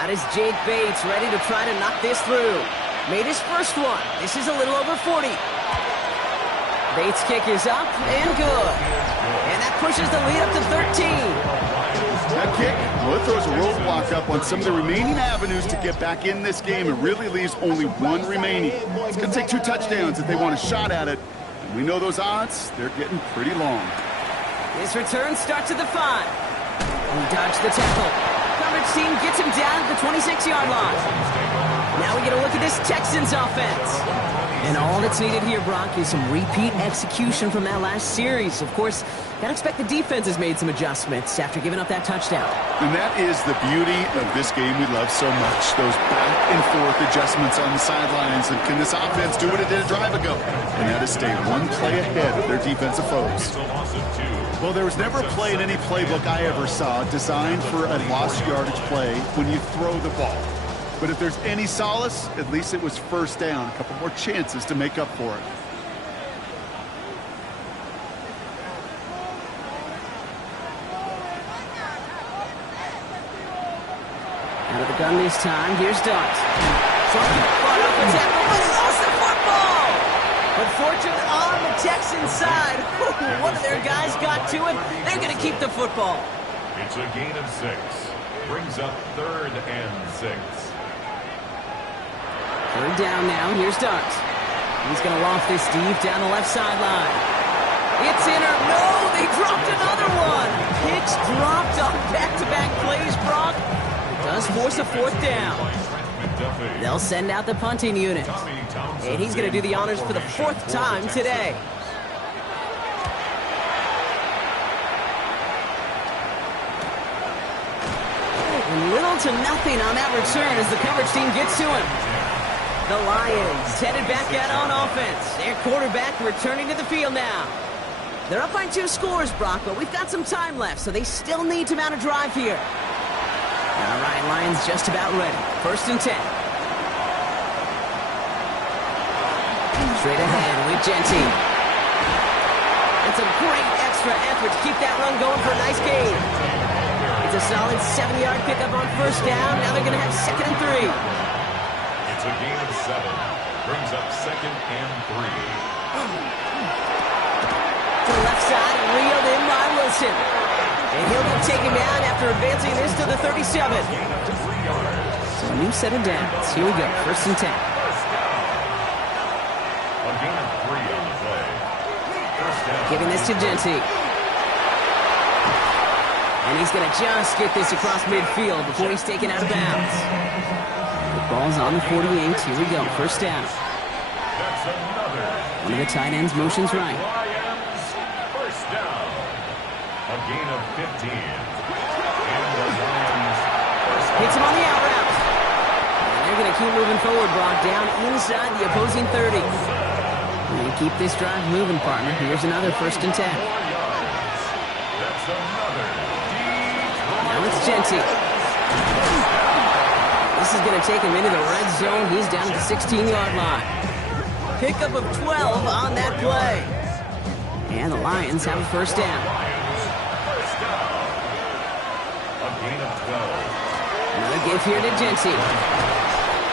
That is Jake Bates ready to try to knock this through. Made his first one. This is a little over 40. Bates' kick is up and good. And that pushes the lead up to 13. That kick, well, it throws a roadblock up on some of the remaining avenues to get back in this game. It really leaves only one remaining. It's going to take 2 touchdowns if they want a shot at it. And we know those odds, they're getting pretty long. His return starts at the 5. He dodged the tackle. Coverage team gets him down at the 26-yard line. Now we get a look at this Texans offense. And all that's needed here, Brock, is some repeat execution from that last series. Of course, gotta expect the defense has made some adjustments after giving up that touchdown. And that is the beauty of this game we love so much. Those back and forth adjustments on the sidelines. And can this offense do what it did a drive ago? And that is stay one play ahead of their defensive foes. Well, there was never a play in any playbook I ever saw designed for a lost yardage play when you throw the ball. But if there's any solace, at least it was first down. A couple more chances to make up for it. Out of the gun this time. Here's Dart. Fought up a tackle, but he lost the football. But fortune on the Texans side. One of their guys got to it. They're going to keep the football. It's a gain of 6. Brings up 3rd and 6. 3rd down now. Here's Dart. He's going to loft this deep down the left sideline. It's in or no, they dropped another one. Picks dropped on back-to-back plays, Brock. It does force a 4th down. They'll send out the punting unit. And he's going to do the honors for the 4th time today. And little to nothing on that return as the coverage team gets to him. The Lions headed back out on offense. Their quarterback returning to the field now. They're up by 2 scores, Brock, but we've got some time left, so they still need to mount a drive here. All right, Lions just about ready. 1st and 10. Straight ahead with Genty. It's a great extra effort to keep that run going for a nice gain. It's a solid 7-yard pickup on 1st down. Now they're going to have 2nd and 3. It's a gain of 7. Brings up 2nd and 3. To the left side, reeled in by Wilson. And he'll be taken down after advancing this to the 37. So a new set of downs. Here we go, 1st and 10. A gain of 3 on the play. 1st down. Giving this to Genty. And he's going to just get this across midfield before he's taken out of bounds. The ball's on the 48. Here we go, 1st down. That's another. One of the tight ends motions right. Lions, 1st down. A gain of 15. And the Lions, 1st down. Hits him on the out route. And they're going to keep moving forward, Brock, down inside the opposing 30. And keep this drive moving, partner. Here's another 1st and 10. That's another. Now it's Genty. This is going to take him into the red zone. He's down at the 16-yard line. Pickup of 12 on that play. And the Lions have a 1st down. A gain of 12. Another give here to Genty.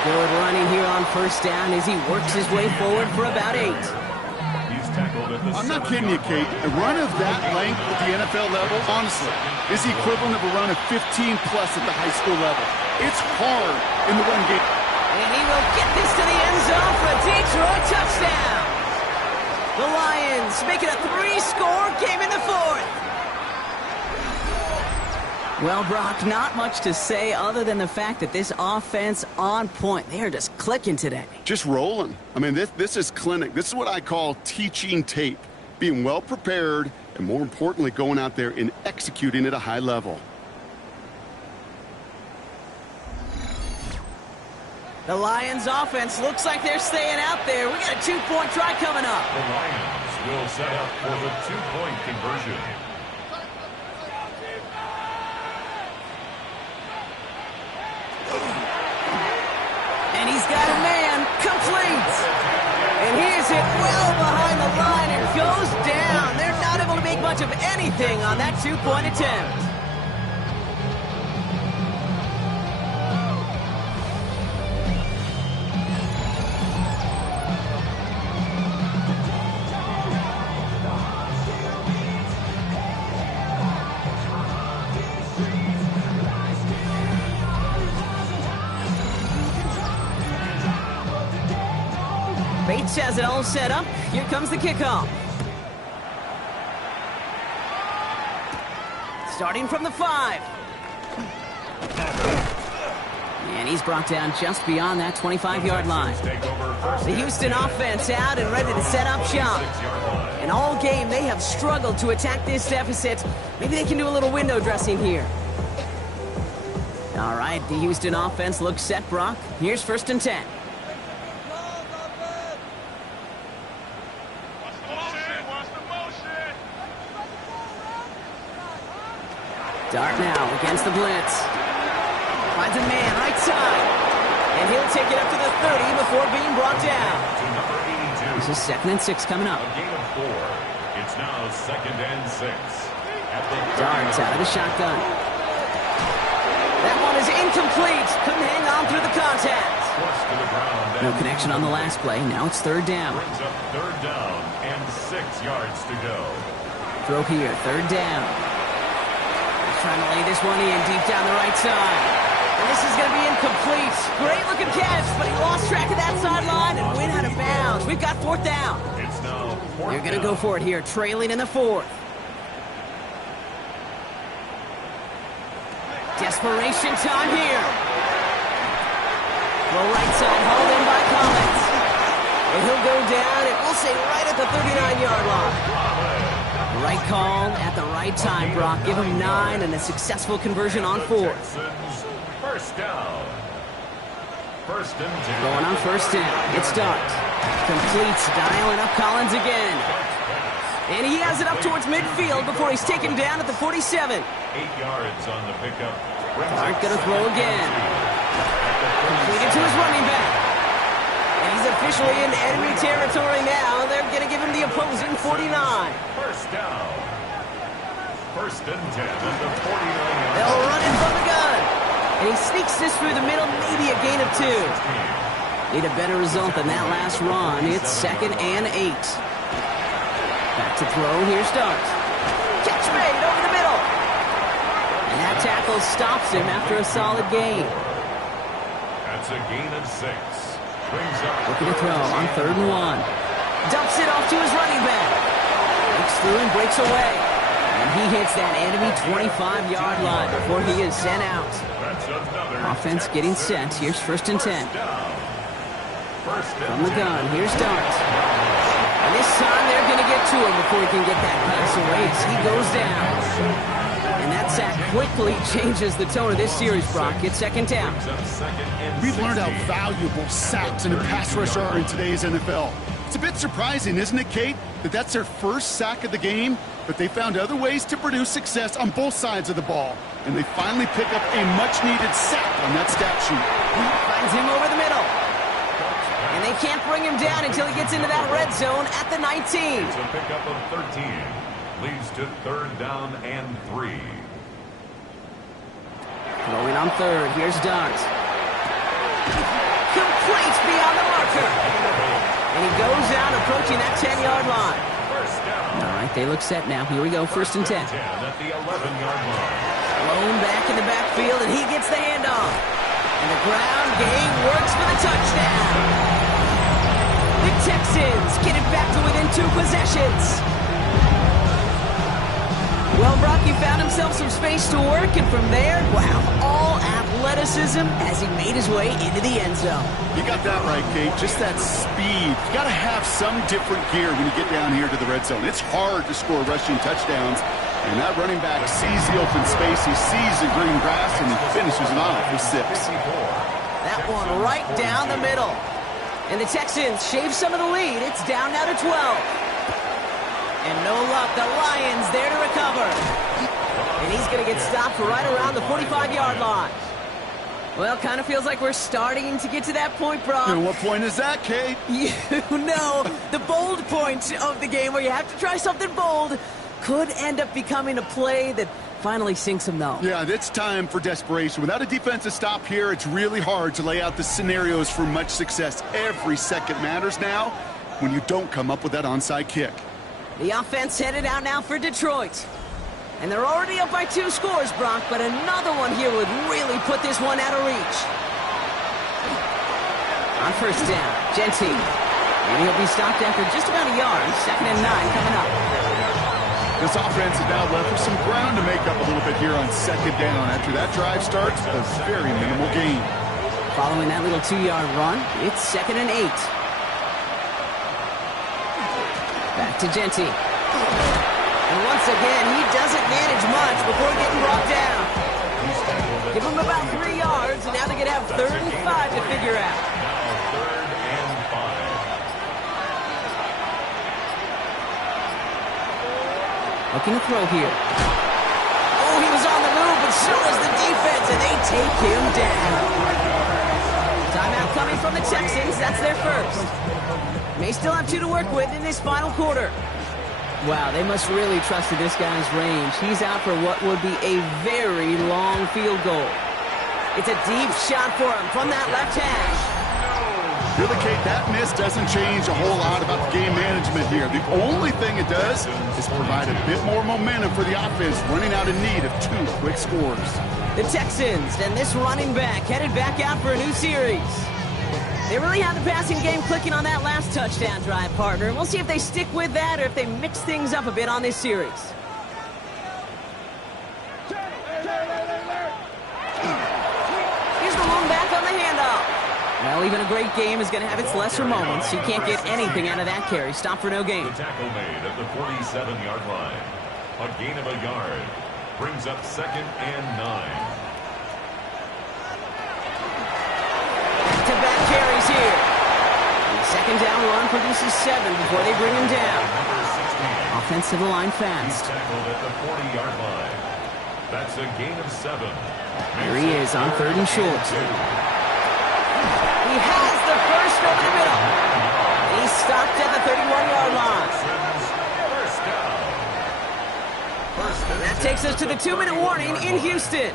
Good running here on 1st down as he works his way forward for about 8. He's tackled at the I'm not kidding you, Kate. A run of that length at the NFL level, honestly, is the equivalent of a run of 15-plus at the high school level. It's hard in the run game. And he will get this to the end zone for a Detroit touchdown. The Lions make it a 3-score game in the 4th. Well, Brock, not much to say other than the fact that this offense on point. They are just clicking today. Just rolling. I mean, this is clinic. This is what I call teaching tape. Being well prepared and, more importantly, going out there and executing at a high level. The Lions offense looks like they're staying out there. We got a 2-point try coming up. The Lions will set up for the 2-point conversion. And he's got a man, complete. And he is hit well behind the line and goes down. They're not able to make much of anything on that 2-point attempt. Bates has it all set up. Here comes the kickoff. Starting from the 5. And he's brought down just beyond that 25-yard line. The Houston offense out and ready to set up shop. And all game, they have struggled to attack this deficit. Maybe they can do a little window dressing here. All right, the Houston offense looks set, Brock. Here's 1st and 10. Dart now against the blitz. Finds a man right side. And he'll take it up to the 30 before being brought down. This is 2nd and 6 coming up. A gain of 4. It's now 2nd and 6. Dart's out of the shotgun. That one is incomplete. Couldn't hang on through the contact. No connection on the last play. Now it's 3rd down. Brings up 3rd down and 6 yards to go. Throw here, 3rd down. Trying to lay this one in deep down the right side. And this is going to be incomplete. Great looking catch, but he lost track of that sideline and went out of bounds. We've got 4th down. It's now 4th They're going to go for it here, trailing in the 4th. Desperation time here. Low right side, hauled in by Collins. And he'll go down, and we'll say right at the 39-yard line. Right call at the right time, Brock. Give him 9 and a successful conversion on 4th. 1st down. 1st and 10. Going on 1st down. It's Dart. Completes, dialing up Collins again. And he has it up towards midfield before he's taken down at the 47. 8 yards on the pickup. Dart gonna throw again. Completed to his running back. And he's officially in enemy territory now. They're gonna give him the opposing 49. 1st down. 1st and 10 at the 49. They'll run it from the gun. And he sneaks this through the middle, maybe a gain of 2. Need a better result than that last run. It's 2nd and 8. Back to throw. Here's Dart. Catch made over the middle. And that tackle stops him after a solid gain. That's a gain of 6. Brings up Looking to throw on 3rd and 1. Dumps it off to his running back. Breaks through and breaks away. And he hits that enemy 25-yard line before he is sent out. Offense getting set. Here's 1st and 10. From the gun, here's Dart. And this time they're going to get to him before he can get that pass away as he goes down. And that sack quickly changes the tone of this series, Brock. It's 2nd down. We've learned how valuable sacks and a pass rush are in today's NFL. It's a bit surprising, isn't it, Kate, that that's their first sack of the game, but they found other ways to produce success on both sides of the ball. And they finally pick up a much-needed sack on that stat sheet. Finds him over the middle. And they can't bring him down until he gets into that red zone at the 19. It's a pickup of 13. Leads to 3rd down and 3. Throwing on 3rd. Here's Dart. Complete beyond the marker. And he goes down approaching that 10-yard line. 1st down. All right, they look set now. Here we go, 1st and 10. 10 at the 11-yard line. Blown back in the backfield, and he gets the handoff. And the ground game works for the touchdown. The Texans get it back to within 2 possessions. Well, Brock, he found himself some space to work, and from there, wow, all athleticism as he made his way into the end zone. You got that right, Kate. Just that speed. You got to have some different gear when you get down here to the red zone. It's hard to score rushing touchdowns, and that running back sees the open space, he sees the green grass, and he finishes it off with 6. That that one right down the middle. And the Texans shave some of the lead. It's down now to 12. And no luck. The Lions there to recover. And he's going to get stopped right around the 45-yard line. Well, kind of feels like we're starting to get to that point, Brock. And what point is that, Kate? You know, the bold point of the game where you have to try something bold could end up becoming a play that finally sinks him, though. Yeah, it's time for desperation. Without a defensive stop here, it's really hard to lay out the scenarios for much success. Every second matters now when you don't come up with that onside kick. The offense headed out now for Detroit. And they're already up by 2 scores, Brock, but another one here would really put this one out of reach. On first down, Genty. And he'll be stopped after just about a yard. 2nd and 9 coming up. This offense is now left with some ground to make up a little bit here on 2nd down. After that drive starts, a very minimal gain. Following that little 2-yard run, it's 2nd and 8. Back to Genty. And once again, he doesn't manage much before getting brought down. Give him about 3 yards, and now they're going to have 3rd and 5 to figure out. Now 3rd and 5. Looking to throw here. Oh, he was on the move, but so was the defense, and they take him down. Timeout coming from the Texans. That's their first. May still have 2 to work with in this final quarter. Wow, they must really trust in this guy's range. He's out for what would be a very long field goal. It's a deep shot for him from that left hash. Really, Kate, that miss doesn't change a whole lot about the game management here. The only thing it does is provide a bit more momentum for the offense, running out in need of 2 quick scores. The Texans and this running back headed back out for a new series. They really have the passing game clicking on that last touchdown drive, partner. And we'll see if they stick with that or if they mix things up a bit on this series. Here's the lone back on the handoff. Well, even a great game is going to have its lesser moments. You can't get anything out of that carry. Stop for no gain. The tackle made at the 47-yard line. A gain of a yard. Brings up 2nd and 9. Back carries here. And the 2nd down run produces 7 before they bring him down. Offensive line fast. He's tackled at the 40-yard line. That's a gain of 7. Here he is on 3rd and short. He has the first over the middle. He's stopped at the 31-yard line. That takes us to the 2-minute warning in Houston.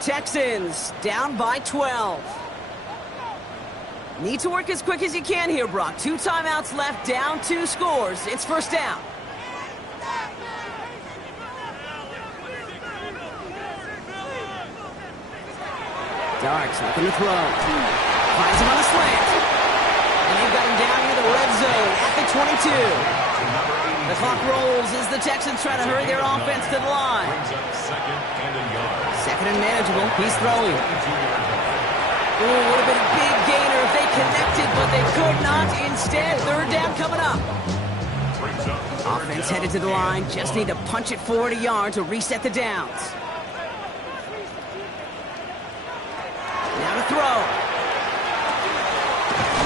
Texans down by 12. Need to work as quick as you can here, Brock. 2 timeouts left, down 2 scores. It's first down. Darks looking to throw. Finds him on a slant. And they've got him down near the red zone at the 22. The clock rolls as the Texans try to hurry their offense to the line. 2nd and manageable. He's throwing. Ooh, would have been a big gainer if they connected, but they could not. Instead, 3rd down coming up. Offense headed to the line. Just need to punch it forward a yard to reset the downs. Now to throw.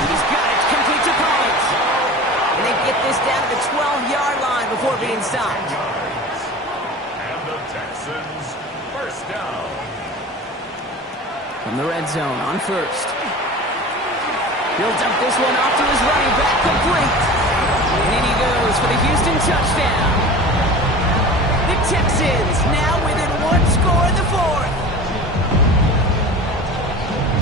He's got it. Complete to Collins. And they get this down to the 12-yard line before being stopped. And the Texans first down. From the red zone on first. He'll dump this one off to his running back, complete. And in he goes for the Houston touchdown. The Texans now within 1 score in the 4th.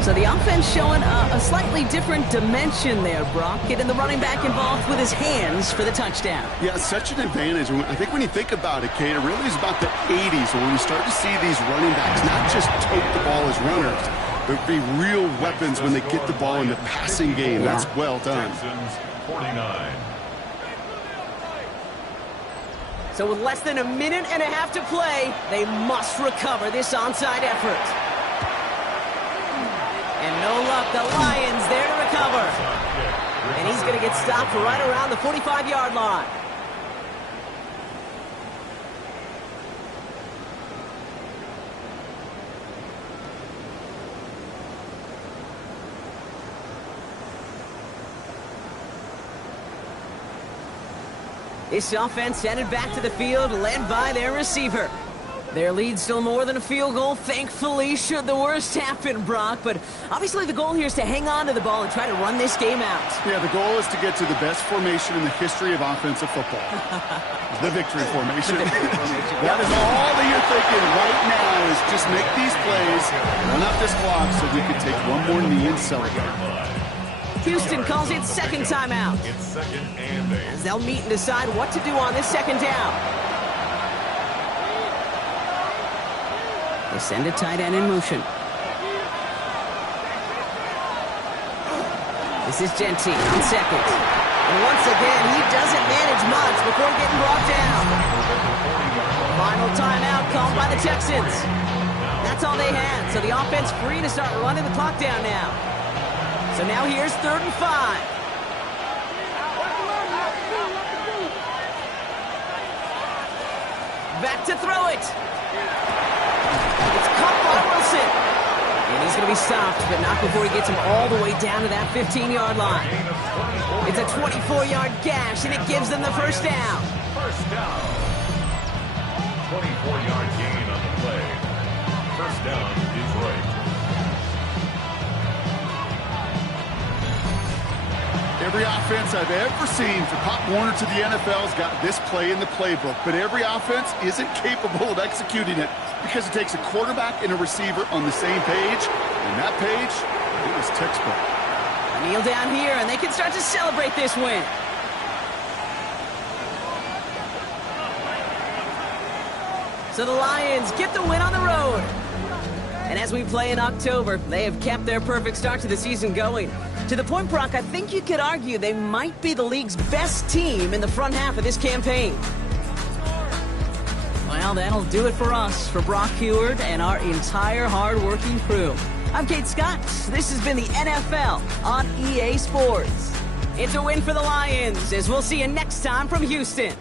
So the offense showing a slightly different dimension there, Brock. Getting the running back involved with his hands for the touchdown. Yeah, such an advantage. I think when you think about it, Kate, it really is about the 80s when we start to see these running backs not just tote the ball as runners, but be real weapons when they get the ball in the passing game. Yeah. That's well done. Texans 49. So with less than a minute and a half to play, they must recover this onside effort. And no luck, the Lions there to recover. And he's going to get stopped right around the 45-yard line. This offense headed back to the field, led by their receiver. Their lead's still more than a field goal, thankfully, should the worst happen, Brock. But obviously the goal here is to hang on to the ball and try to run this game out. Yeah, the goal is to get to the best formation in the history of offensive football. The victory formation. That is all that you're thinking right now is just make these plays, run up this clock so we can take one more knee and celebrate. Houston calls it second timeout. It's second and 8. As they'll meet and decide what to do on this second down. They send a tight end in motion. This is Genty on second. And once again, he doesn't manage much before getting brought down. Final timeout called by the Texans. That's all they had, so the offense free to start running the clock down now. So now here's 3rd and 5. Back to throw it. It's caught by Wilson. And he's going to be stopped, but not before he gets him all the way down to that 15-yard line. It's a 24-yard gash, and it gives them the first down. First down. 24-yard gain on the play. First down, Detroit. Every offense I've ever seen from Pop Warner to the NFL's got this play in the playbook, but every offense isn't capable of executing it because it takes a quarterback and a receiver on the same page, and that page, it was textbook. Kneel down here, and they can start to celebrate this win. So the Lions get the win on the road. And as we play in October, they have kept their perfect start to the season going. To the point, Brock, I think you could argue they might be the league's best team in the front half of this campaign. Well, that'll do it for us, for Brock Heward and our entire hard-working crew. I'm Kate Scott. This has been the NFL on EA Sports. It's a win for the Lions, as we'll see you next time from Houston.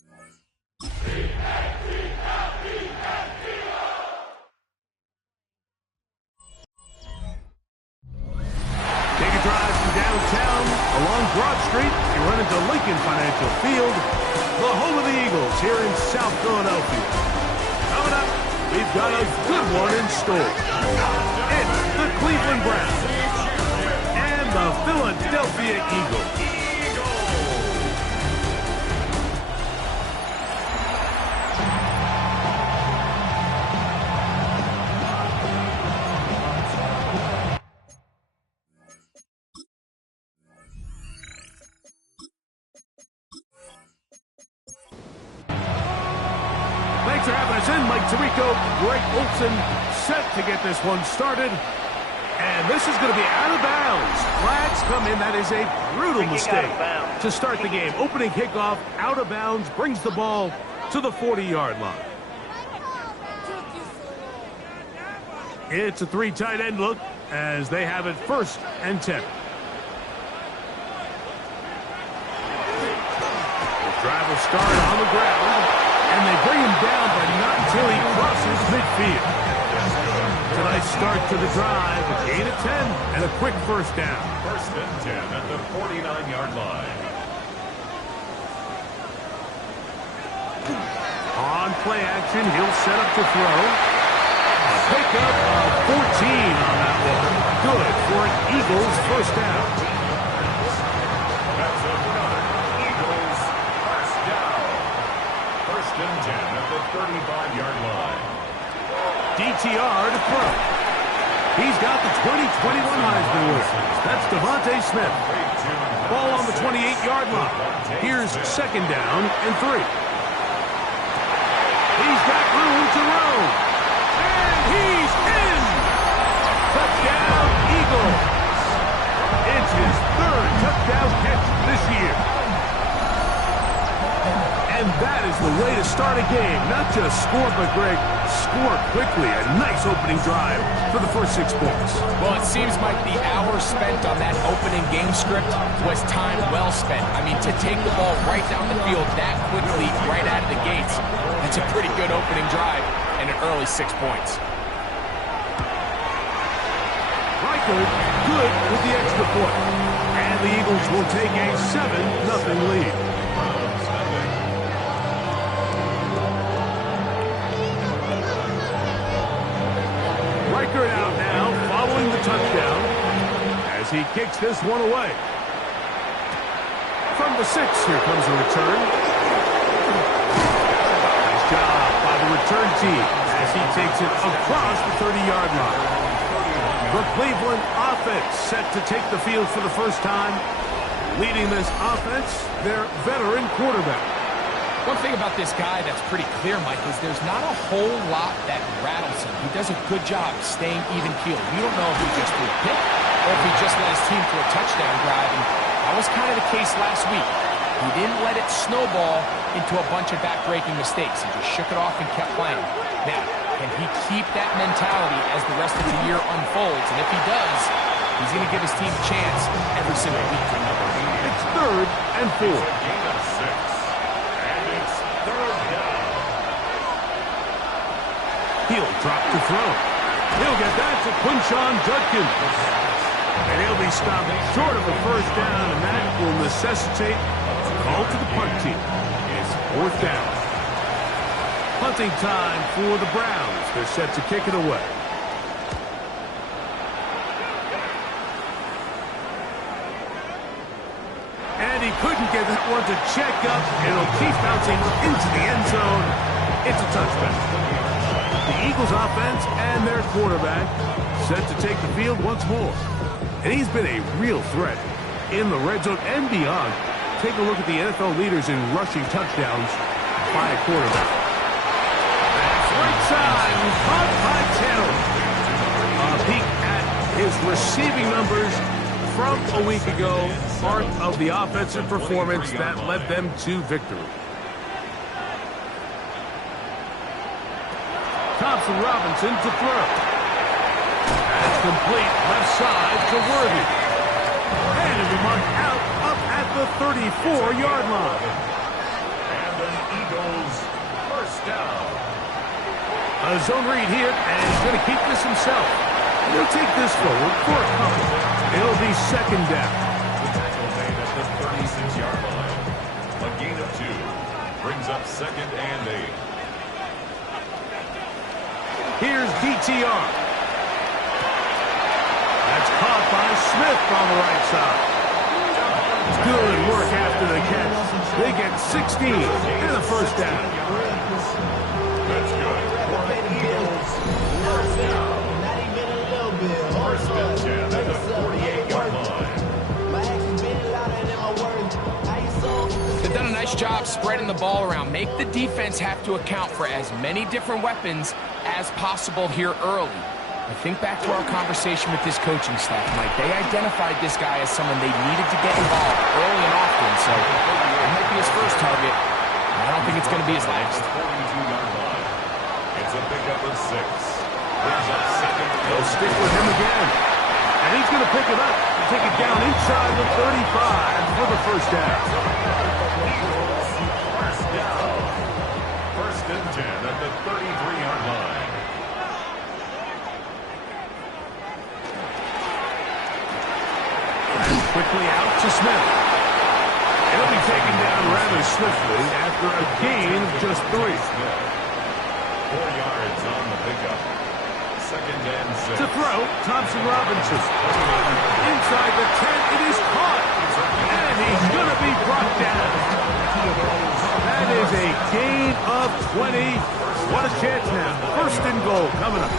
Take a drive from downtown along Broad Street. You run into Lincoln Financial Field, the home of the Eagles here in South Philadelphia. Coming up, we've got a good one in store. It's the Cleveland Browns and the Philadelphia Eagles. Thanks for having us in. Mike Tirico, Greg Olson set to get this one started. And this is going to be out of bounds. Flags come in. That is a brutal mistake to start the game. Opening kickoff, out of bounds, brings the ball to the 40-yard line. It's a three tight end look as they have it 1st and 10. The drive will start on the ground. And they bring him down, but not until he crosses midfield. It's a nice start to the drive. A gain of 10 and a quick 1st down. 1st and 10 at the 49-yard line. On play action, he'll set up to throw. A pickup of 14 on that one. Good for an Eagles 1st down. That's another Eagles 1st down. 1st and 10 at the 35-yard line. DTR to throw. He's got the 2021 Heisman winner. That's Devontae Smith. Ball on the 28-yard line. Here's 2nd down and 3. He's got room to roam. And he's in! Touchdown, Eagles. It's his 3rd touchdown catch this year. And that is the way to start a game. Not just score, but, Greg, score quickly. A nice opening drive for the first 6 points. Well, it seems like the hour spent on that opening game script was time well spent. I mean, to take the ball right down the field that quickly, right out of the gates, that's a pretty good opening drive and an early 6 points. Reichard, good with the extra point. And the Eagles will take a 7-0 lead. Reichard out now, following the touchdown, as he kicks this one away. From the 6, here comes a return. Nice job by the return team as he takes it across the 30-yard line. The Cleveland offense set to take the field for the first time. Leading this offense, their veteran quarterback. One thing about this guy that's pretty clear, Mike, is there's not a whole lot that rattles him. He does a good job staying even-keeled. You don't know if he just threw a pick or if he just led his team to a touchdown drive, and that was kind of the case last week. He didn't let it snowball into a bunch of back-breaking mistakes. He just shook it off and kept playing. Now, can he keep that mentality as the rest of the year unfolds? And if he does, he's going to give his team a chance every single week. It's 3rd and 4. Gain of 6. And it's 3rd down. He'll drop to throw. He'll get that to Quinshon Judkins. And he'll be stopped short of the 1st down, and that will necessitate a call to the punt team. It's 4th down. Punting time for the Browns. They're set to kick it away. And he couldn't get that one to check up. It'll keep bouncing into the end zone. It's a touchback. The Eagles offense and their quarterback set to take the field once more. And he's been a real threat in the red zone and beyond. Take a look at the NFL leaders in rushing touchdowns by a quarterback. That's right side, caught by Taylor. A peek at his receiving numbers from a week ago, part of the offensive performance that led them to victory. Thompson Robinson to throw. That's complete left side to Worthy. And it'll be marked out up at the 34-yard line. And an Eagles, first down. A zone read here, and he's going to keep this himself. He'll take this forward for a couple. It'll be second down. The tackle made at the 36-yard line. A gain of 2 brings up second and 8. Here's DTR. That's caught by Smith on the right side. Good work after the catch. They get 16 and a first down. That's good. For the Eagles, first down. First and 10 at the 48-yard line. They've done a nice job spreading the ball around. Make the defense have to account for as many different weapons as possible here early. I think back to our conversation with this coaching staff, Mike. They identified this guy as someone they needed to get involved early and often, so it might be his first target. I don't think it's going to be his last. 42-yard line. It's a pickup of 6. Brings up second. They'll stick with him again. And he's going to pick it up and take it down inside the 35 for the first down. Eagles, first down. First and 10 at the 33-yard line. And quickly out to Smith. It'll be taken down rather swiftly after a gain of just 3. 4 yards on the pickup. Second and 6. To throw, Thompson Robinson. Inside the 10, it is caught. And he's going to be brought down. That is a gain of 20. What a chance now. First and goal coming up.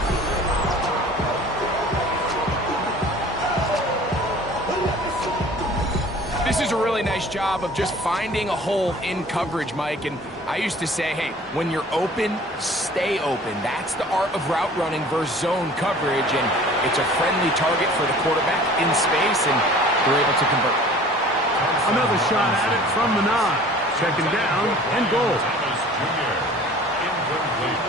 This is a really nice job of just finding a hole in coverage, Mike. And I used to say, hey, when you're open, stay open. That's the art of route running versus zone coverage. And it's a friendly target for the quarterback in space, and they're able to convert. Another shot at it from the 9. Second down and goal. Thomas Jr. Incomplete.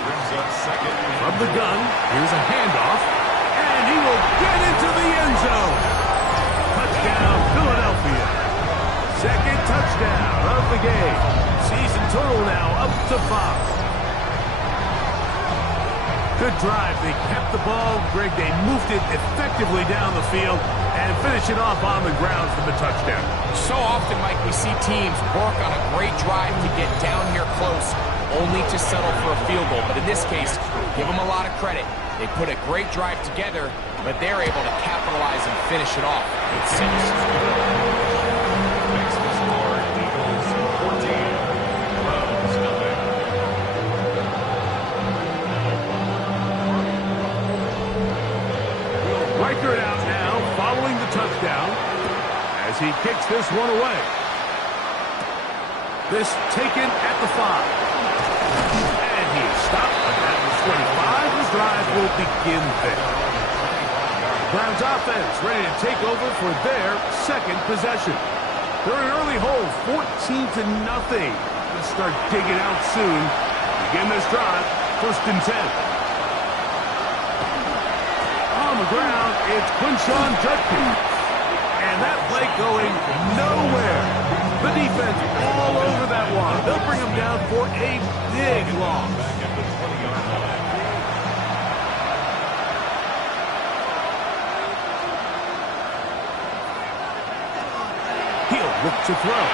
Brings up second. From the gun, here's a handoff. And he will get into the end zone. Touchdown, Philadelphia. Second touchdown of the game. Season total now up to 5. Good drive. They kept the ball. Greg, they moved it effectively down the field and finish it off on the ground for the touchdown. So often, Mike, we see teams work on a great drive to get down here close, only to settle for a field goal. But in this case, give them a lot of credit. They put a great drive together, but they're able to capitalize and finish it off with 6. Makes the score Eagles 14. Browns nothing. Riker out now, following the touchdown, as he kicks this one away. This taken at the 5. And he is stopped at the 25. The drive will begin there. Browns offense ready to take over for their second possession. They're an early hold, 14-0. Let's start digging out soon. Begin this drive, first and 10. On the ground, it's Quinshon Judkins. And that play going nowhere. The defense all over that one. They'll bring him down for a big loss. Back at the 20-yard line. He'll look to throw.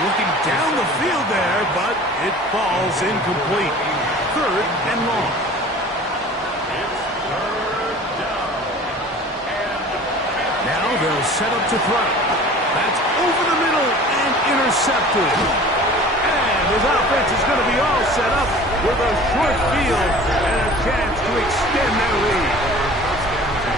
Looking down the field there, but it falls incomplete. Third and long. Now they'll set up to throw. That's over the middle and intercepted. And his offense is going to be all set up with a short field and a chance to extend their lead.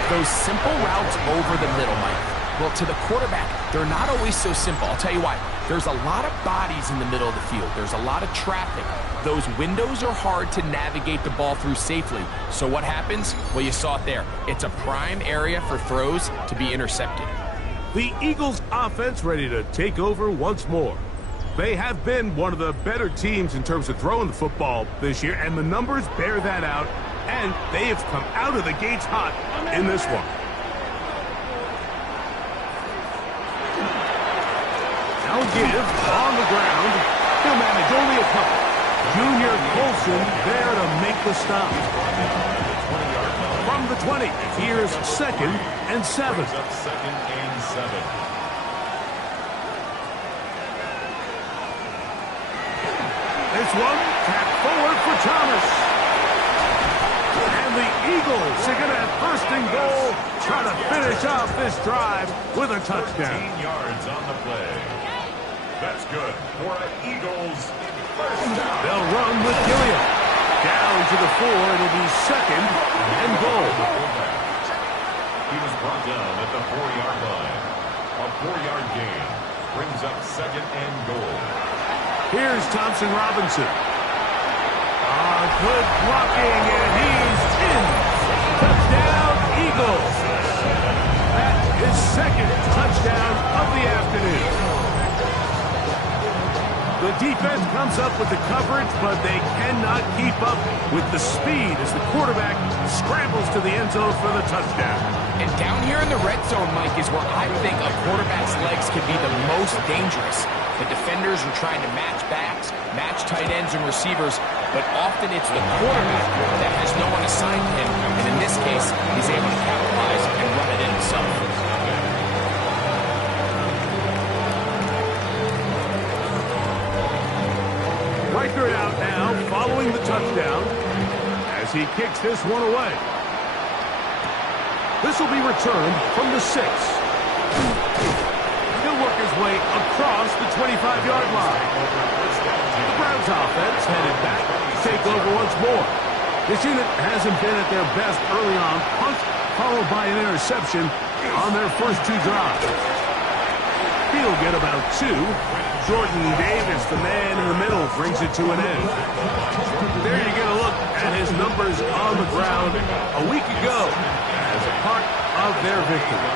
Those simple routes over the middle, Mike. Well, to the quarterback, they're not always so simple. I'll tell you why. There's a lot of bodies in the middle of the field. There's a lot of traffic. Those windows are hard to navigate the ball through safely. So what happens? Well, you saw it there. It's a prime area for throws to be intercepted. The Eagles offense ready to take over once more. They have been one of the better teams in terms of throwing the football this year, and the numbers bear that out, and they have come out of the gates hot in this one. Now give on the ground. motion there to make the stop. From the 20, here's 2nd and 7. Brings up 2nd and 7. This one, tap forward for Thomas. And the Eagles are going to have 1st and goal, try to finish off this drive with a touchdown. 13 yards on the play. That's good for an Eagles 1st down. They'll run with Gilliam. Down to the 4, it'll be 2nd and goal. He was brought down at the 4-yard line. A 4-yard gain brings up 2nd and goal. Here's Thompson Robinson. Good blocking, and he's in. Touchdown, Eagles. That is 2nd touchdown of the afternoon. The defense comes up with the coverage, but they cannot keep up with the speed as the quarterback scrambles to the end zone for the touchdown. And down here in the red zone, Mike, is where I think a quarterback's legs can be the most dangerous. The defenders are trying to match backs, match tight ends and receivers, but often it's the quarterback that has no one assigned to him. And in this case, he's able to capitalize and run it in himself. Riker out now, following the touchdown, as he kicks this one away. This will be returned from the 6. He'll work his way across the 25-yard line. The Browns offense headed back to take over once more. This unit hasn't been at their best early on. Punt followed by an interception on their first 2 drives. He'll get about 2. Jordan Davis, the man in the middle, brings it to an end. There you get a look at his numbers on the ground a week ago as a part of their victory.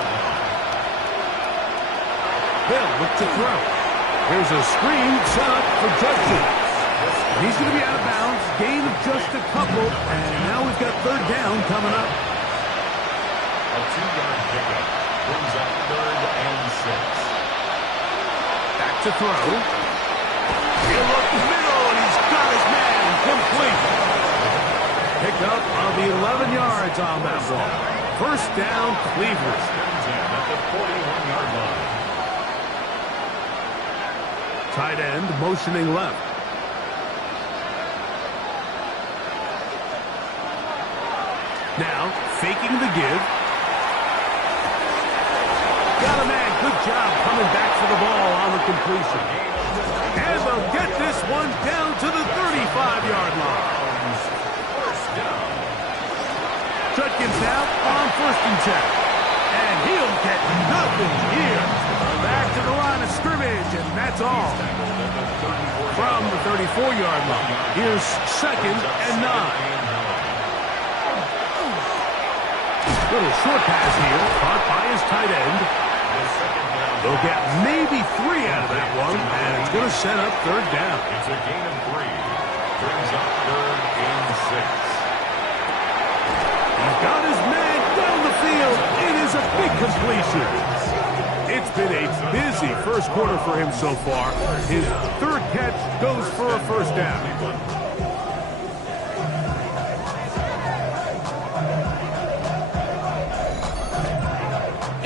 They'll look to throw. Here's a screen set up for Judson. He's going to be out of bounds, gain of just a couple, and now we've got 3rd down coming up. A 2-yard pickup brings up 3rd and 6. Back to throw. He'll look middle, and he's got his man complete. Pick up of the 11 yards on that ball. 1st down, Cleveland. At the 41-yard line. Tight end motioning left. Now, faking the give. Got a man. Good job coming back for the ball on the completion. And they'll get this one down to the 35-yard line. 1st down. Judkins now on 1st and 10. And he'll get nothing here. Back to the line of scrimmage, and that's all. From the 34-yard line, here's 2nd and 9. Little short pass here, caught by his tight end. They'll get maybe 3 out of that one, and it's going to set up 3rd down. It's a gain of 3. Brings up 3rd and 6. He's got his man down the field. It is a big completion. It's been a busy first quarter for him so far. His 3rd catch goes for a 1st down.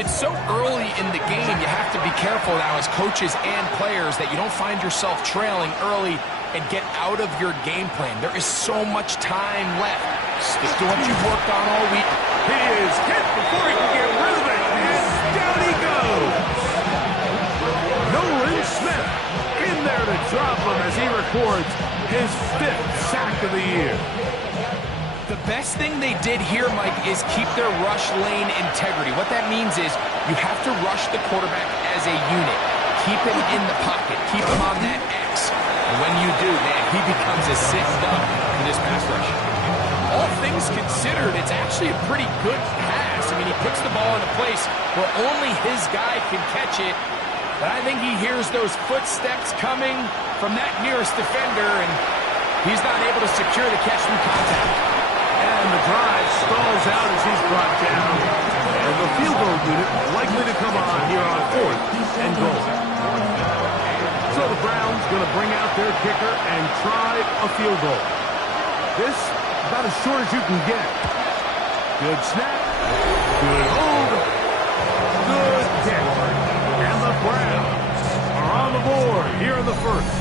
It's so early in the game, you have to be careful now as coaches and players that you don't find yourself trailing early and get out of your game plan. There is so much time left. Stick to what you've worked on all week. He is hit before he can get rid of it, and down he goes. Nolan Smith in there to drop him as he records his 5th sack of the year. The best thing they did here, Mike, is keep their rush lane integrity. What that means is you have to rush the quarterback as a unit. Keep him in the pocket. Keep him on that X. And when you do, man, he becomes a sitting duck in this pass rush. All things considered, it's actually a pretty good pass. I mean, he puts the ball in a place where only his guy can catch it. But I think he hears those footsteps coming from that nearest defender, and he's not able to secure the catch through contact. And the drive stalls out as he's brought down. And the field goal unit likely to come on here on 4th and goal. So the Browns going to bring out their kicker and try a field goal. This about as short as you can get. Good snap. Good hold. Good kick. And the Browns are on the board here in the first.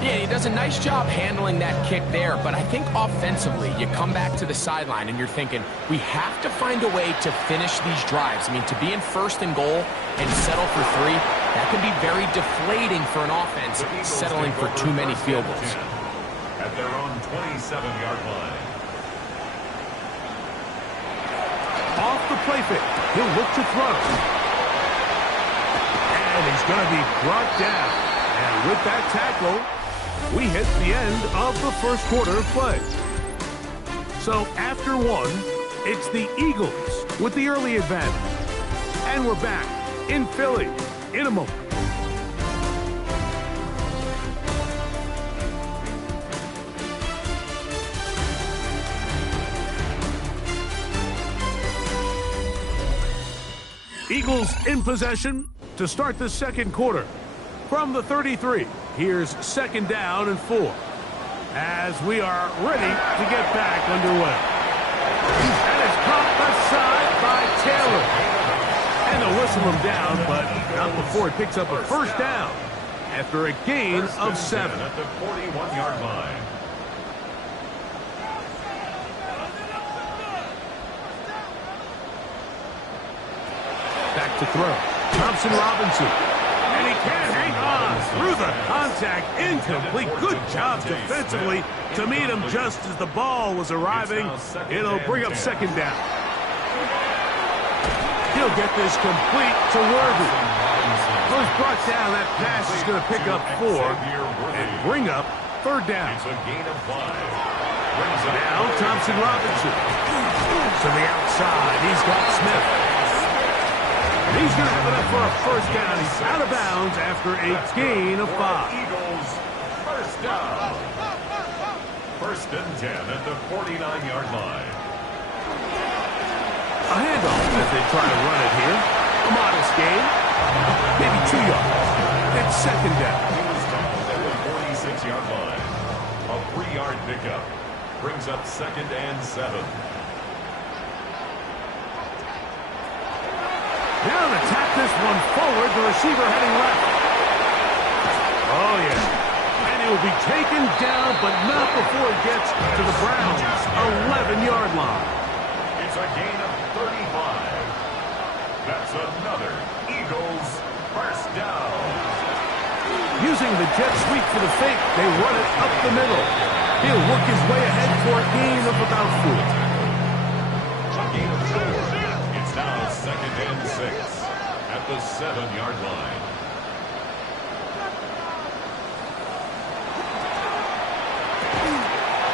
Yeah, he does a nice job handling that kick there, but I think offensively, you come back to the sideline and you're thinking, we have to find a way to finish these drives. I mean, to be in first and goal and settle for 3, that can be very deflating for an offense, settling for too many field goals. At their own 27-yard line. Off the play fake. He'll look to throw. And he's going to be brought down. And with that tackle, we hit the end of the first quarter of play. So after 1, it's the Eagles with the early advantage. And we're back in Philly in a moment. Eagles in possession to start the second quarter. From the 33, here's second down and 4. As we are ready to get back underway. And it's caught aside by Taylor. And they'll whistle him down, but not before he picks up a first down after a gain of 7. At the 41-yard line. Back to throw. Thompson Robinson. And he can't hang on through the contact. Incomplete. Good job defensively to meet him just as the ball was arriving. It'll bring up second down. He'll get this complete to Worthy. Well, he's brought down. That pass is going to pick up 4 and bring up third down. It's a gain of 5. Now Thompson Robinson. To the outside. He's got Smith. He's going to have it up for a first down. He's out of bounds after a gain of 5. Eagles, first down. First and 10 at the 49-yard line. A handoff as they try to run it here. A modest gain. Maybe 2 yards. It's second down. He was tackled at the 46-yard line. A 3-yard pickup brings up second and 7. Now to tap this one forward, the receiver heading left. Oh, yeah. And it will be taken down, but not before it gets to the Browns' 11-yard line. It's a gain of 35. That's another Eagles first down. Using the jet sweep for the fake, they run it up the middle. He'll work his way ahead for a gain of about 4. A gain of 4. It's now second and 6 at the 7-yard line.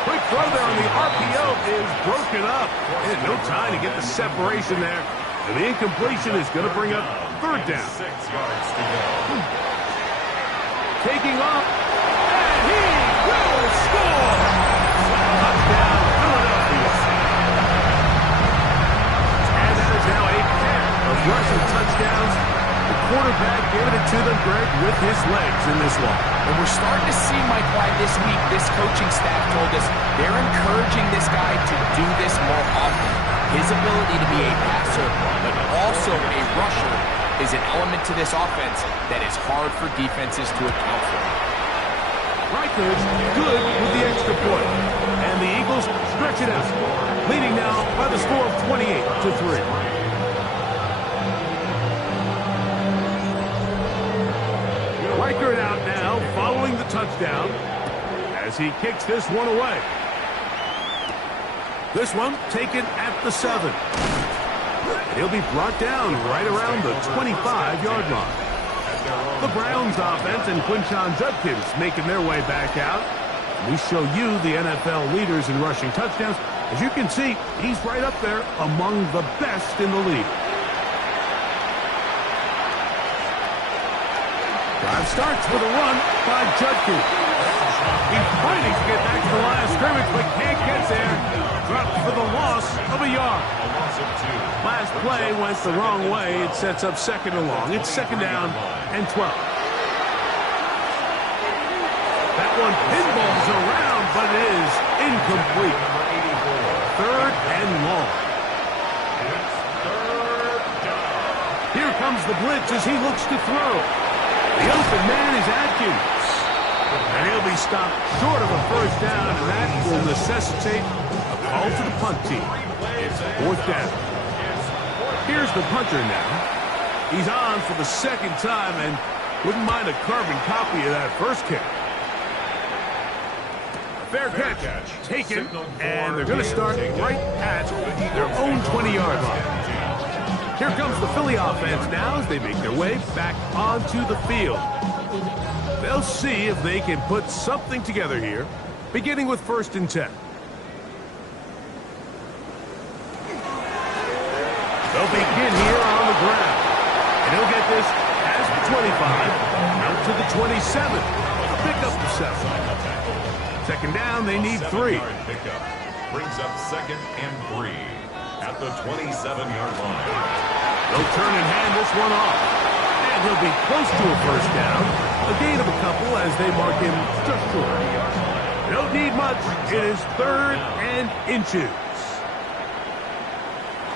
Quick throw there on the RPO is broken up. And no time to get the separation there. And the incompletion is going to bring up third down. 6 yards to go. Taking off. And he will score. Touchdown, Philadelphia. And that is now a pair of rushing touchdowns. The quarterback giving it to them, Greg, with his legs in this one. And we're starting to see, Mike, why this week this coaching staff told us they're encouraging this guy to do this more often. His ability to be a passer, but also a rusher, is an element to this offense that is hard for defenses to account for. Reichard's good with the extra point. And the Eagles stretch it out, leading now by the score of 28-3. Reichard out now, following the touchdown, as he kicks this one away. This one taken at the 7. He'll be brought down right around the 25-yard line. The Browns offense and Quinshon Judkins making their way back out. We show you the NFL leaders in rushing touchdowns. As you can see, he's right up there among the best in the league. Drive starts with a run by Judkins. He's fighting to get back to the line of scrimmage, but can't get there. Dropped for the loss of a yard. A loss of 2. Last play went the wrong way. It sets up second and long. It's second down and 12. That one pinballs around, but it is Incomplete. Third and long. Here comes the blitz as he looks to throw. The open man is Atkins. And he'll be stopped short of a first down, and that will necessitate a call to the punt team. Fourth down. Here's the punter now. He's on for the second time and wouldn't mind a carbon copy of that first kick. Fair catch taken, and they're going to start right at their own 20-yard line. Here comes the Philly offense now as they make their way back onto the field. They'll see if they can put something together here, beginning with 1st and 10. They'll begin here on the ground. And he'll get this as the 25, out to the 27. A pickup of 7. Second down, they need 3. Brings up 2nd and 3 at the 27-yard line. They'll turn and hand this one off. And he'll be close to a first down. A gain of a couple as they mark him just short. Don't need much. It is 3rd and inches.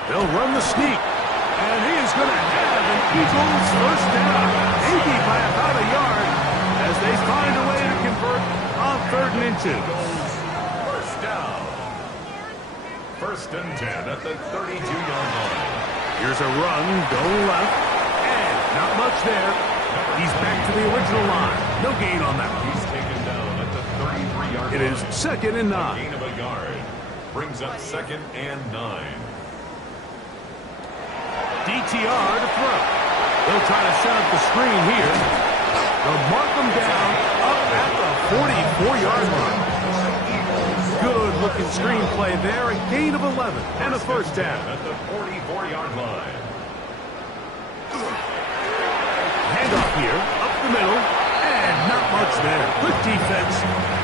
They'll run the sneak. And he is going to have an Eagles first down. Maybe by about a yard as they find a way to convert on 3rd and inches. First down. 1st and 10 at the 32-yard line. Here's a run, going left, and not much there. He's back to the original line. No gain on that. He's taken down at the 33-yard line. It is 2nd and 9. Gain of a yard. Brings up 2nd and 9. DTR to throw. They'll try to set up the screen here. They'll mark them down up at the 44-yard line. Good-looking screen play there. A gain of 11 and a first down. At the 44-yard line. Handoff here, up the middle, and not much there. Good defense,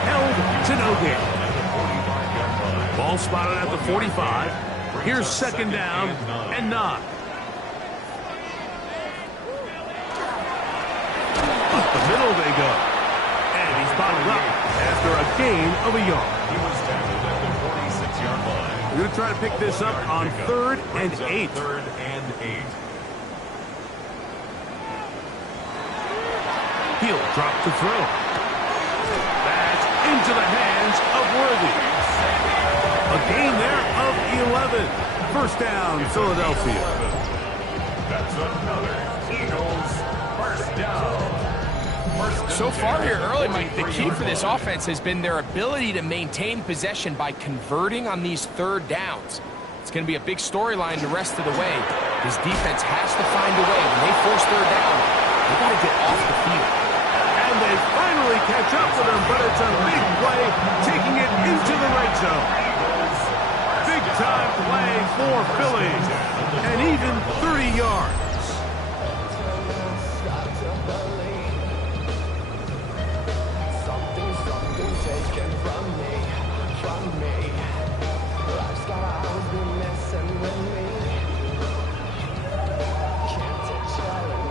held to no gain. Ball spotted at the 45. Here's 2nd down and 9. Up the middle they go. And he's bottled up after a gain of a yard. He was tackled at the 46-yard line. We're going to try to pick this up on 3rd and 8. 3rd and 8. He'll drop to throw. That's into the hands of Worthy. A gain there of 11. First down, Philadelphia. That's another Eagles first down. So far here early, Mike, the key for this offense has been their ability to maintain possession by converting on these 3rd downs. It's going to be a big storyline the rest of the way. This defense has to find a way. When they force 3rd down, they got to get off the field. And they finally catch up with him, but it's a big play, taking it into the red zone. Big time play for Philly, and even 30 yards.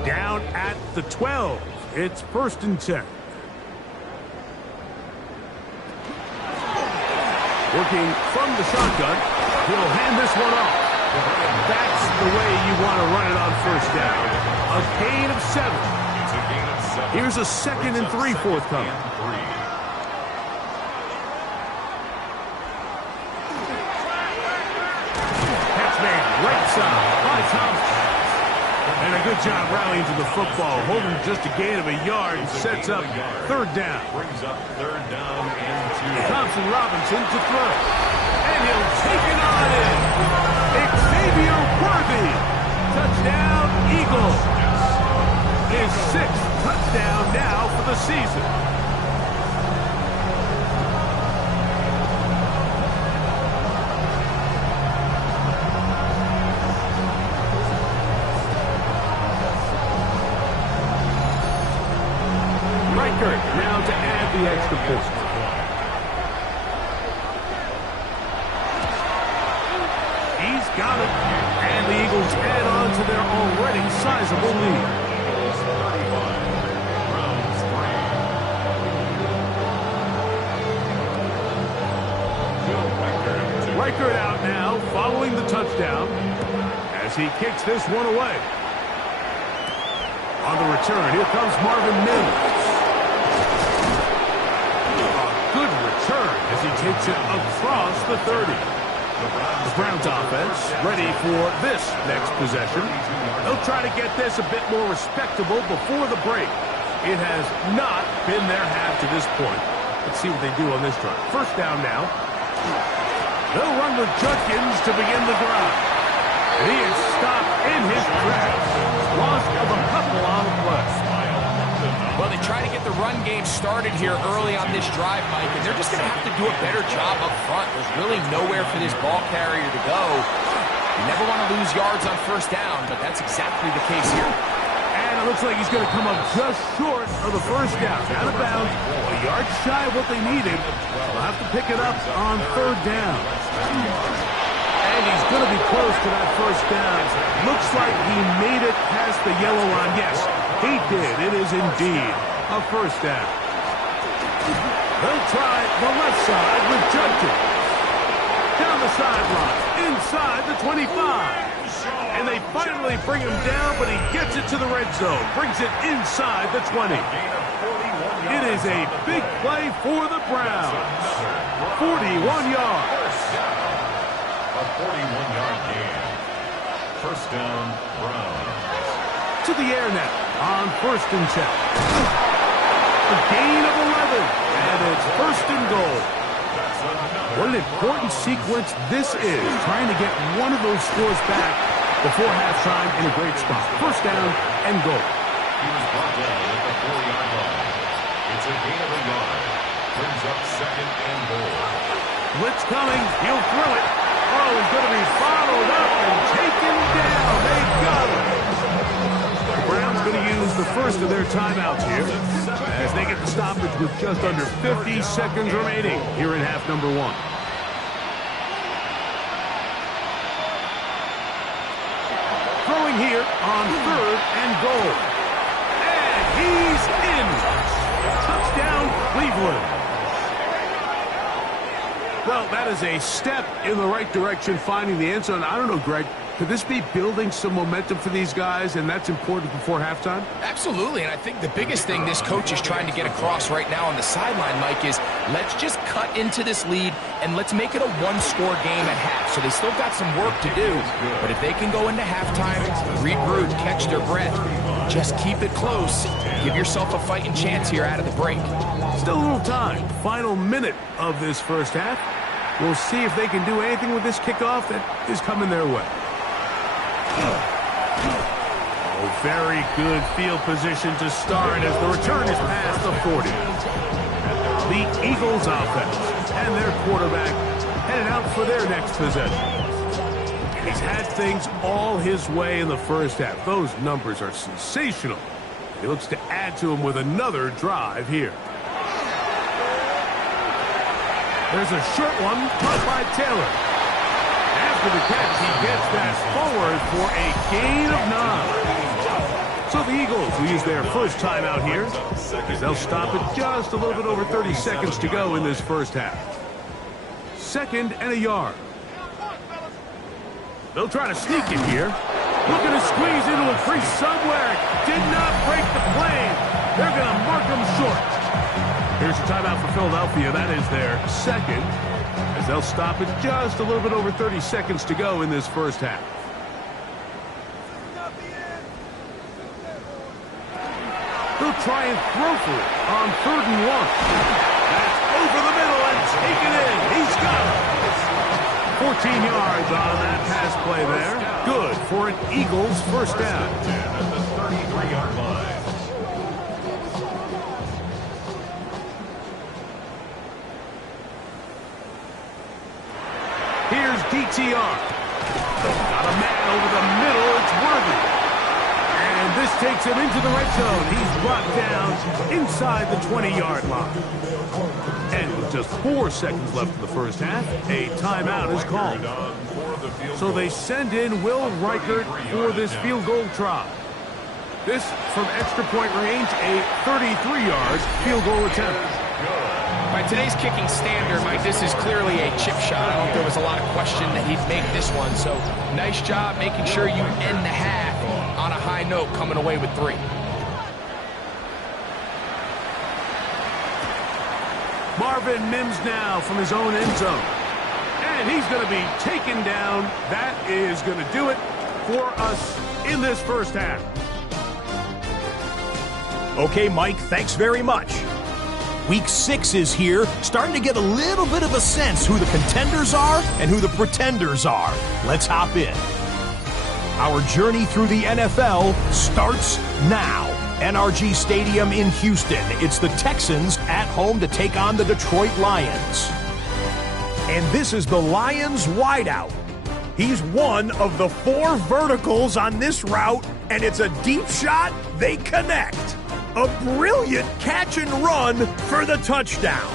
Down at the 12. It's 1st and 10. Working from the shotgun. He'll hand this one off. That's the way you want to run it on first down. A gain of 7. It's a gain of 7. Here's a 2nd and 3 forthcoming. Catch man, right side by Thompson. And a good job rallying to the football, holding just a gain of a yard, and sets up 3rd down. Brings up 3rd down and 2. Thompson Robinson to throw. And he'll take it on in. Xavier Worthy. Touchdown, Eagles. His 6th touchdown now for the season. Now to add the extra pistol. He's got it. And the Eagles add on to their already sizable lead. Reichert out now, following the touchdown, as he kicks this one away. On the return, here comes Marvin Mims. A good return as he takes it across the 30. The Browns offense ready for this next possession. They'll try to get this a bit more respectable before the break. It has not been their half to this point. Let's see what they do on this drive. First down now. They'll run with Judkins to begin the drive. And he is stopped in his tracks. Loss of a couple on the play. Well, they try to get the run game started here early on this drive, Mike, and they're just going to have to do a better job up front. There's really nowhere for this ball carrier to go. You never want to lose yards on first down, but that's exactly the case here. And it looks like he's going to come up just short of the first down. Out of bounds, a yard shy of what they needed. They'll have to pick it up on third down. And he's going to be close to that first down. Looks like he made it past the yellow line. Yes, he did. It is indeed a first down. They'll try the left side with Judkins. Down the sideline, inside the 25. And they finally bring him down, but he gets it to the red zone. Brings it inside the 20. It is a big play for the Browns. 41 yards. A 41-yard gain. First down, Browns. To the air now on 1st and 10. A gain of 11, and it's 1st and goal. What an important sequence this is, trying to get one of those scores back before halftime in a great spot. First down and goal. He was brought down at the 4-yard line. It's a gain of a yard. Brings up 2nd and goal. Blitz coming. He'll throw it. Oh, he's going to be followed up and taken down. They got him. The Browns going to use the first of their timeouts here as they get the stoppage with just under 50 seconds remaining here in half number 1. Throwing here on 3rd and goal. And he's in. Touchdown, Cleveland. Well, that is a step in the right direction, finding the end zone. I don't know, Greg, could this be building some momentum for these guys, and that's important before halftime? Absolutely, and I think the biggest thing this coach is trying to get across right now on the sideline, Mike, is let's just cut into this lead and let's make it a one-score game at half. So they still got some work to do, but if they can go into halftime, regroup, catch their breath, just keep it close, give yourself a fighting chance here out of the break. Still a little time. Final minute of this first half. We'll see if they can do anything with this kickoff that is coming their way. Oh, very good field position to start as the return is past the 40. The Eagles offense and their quarterback headed out for their next possession. He's had things all his way in the first half. Those numbers are sensational. He looks to add to them with another drive here. There's a short one caught by Taylor. After the catch, he gets that forward for a gain of 9. So the Eagles will use their first timeout here. They'll stop it just a little bit over 30 seconds to go in this first half. 2nd and a yard. They'll try to sneak it here. Looking to squeeze into a crease somewhere. Did not break the plane. They're going to mark him short. Here's a timeout for Philadelphia. That is their 2nd, as they'll stop it just a little bit over 30 seconds to go in this first half. They'll try and throw for it on 3rd and 1. That's over the middle and taken in. He's got it. 14 yards on that pass play there. Good for an Eagles first down. At the 33-yard line. Here's DTR. Got a man over the middle. It's Worthy. And this takes him into the red zone. He's brought down inside the 20-yard line. And with just 4 seconds left in the first half, a timeout is called. So they send in Will Reichert for this field goal try. This from extra point range, a 33-yard field goal attempt. All right, today's kicking standard, Mike, this is clearly a chip shot. I don't think there was a lot of question that he'd make this one. So nice job making sure you end the half on a high note, coming away with 3. Marvin Mims now from his own end zone. And he's going to be taken down. That is going to do it for us in this first half. Okay, Mike, thanks very much. Week 6 is here, starting to get a little bit of a sense who the contenders are and who the pretenders are. Let's hop in. Our journey through the NFL starts now. NRG Stadium in Houston. It's the Texans at home to take on the Detroit Lions. And this is the Lions wideout. He's one of the 4 verticals on this route, and it's a deep shot. They connect. A brilliant catch and run for the touchdown.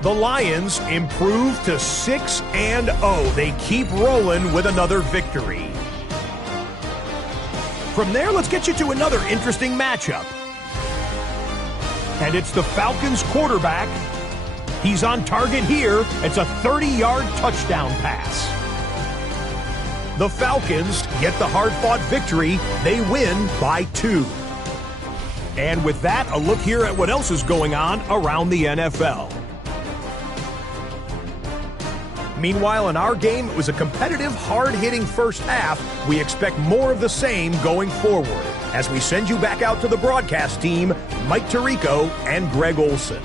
The Lions improve to 6-0. They keep rolling with another victory. From there, let's get you to another interesting matchup. And it's the Falcons quarterback. He's on target here. It's a 30-yard touchdown pass. The Falcons get the hard-fought victory. They win by 2. And with that, a look here at what else is going on around the NFL. Meanwhile, in our game, it was a competitive, hard-hitting first half. We expect more of the same going forward. As we send you back out to the broadcast team, Mike Tirico and Greg Olson.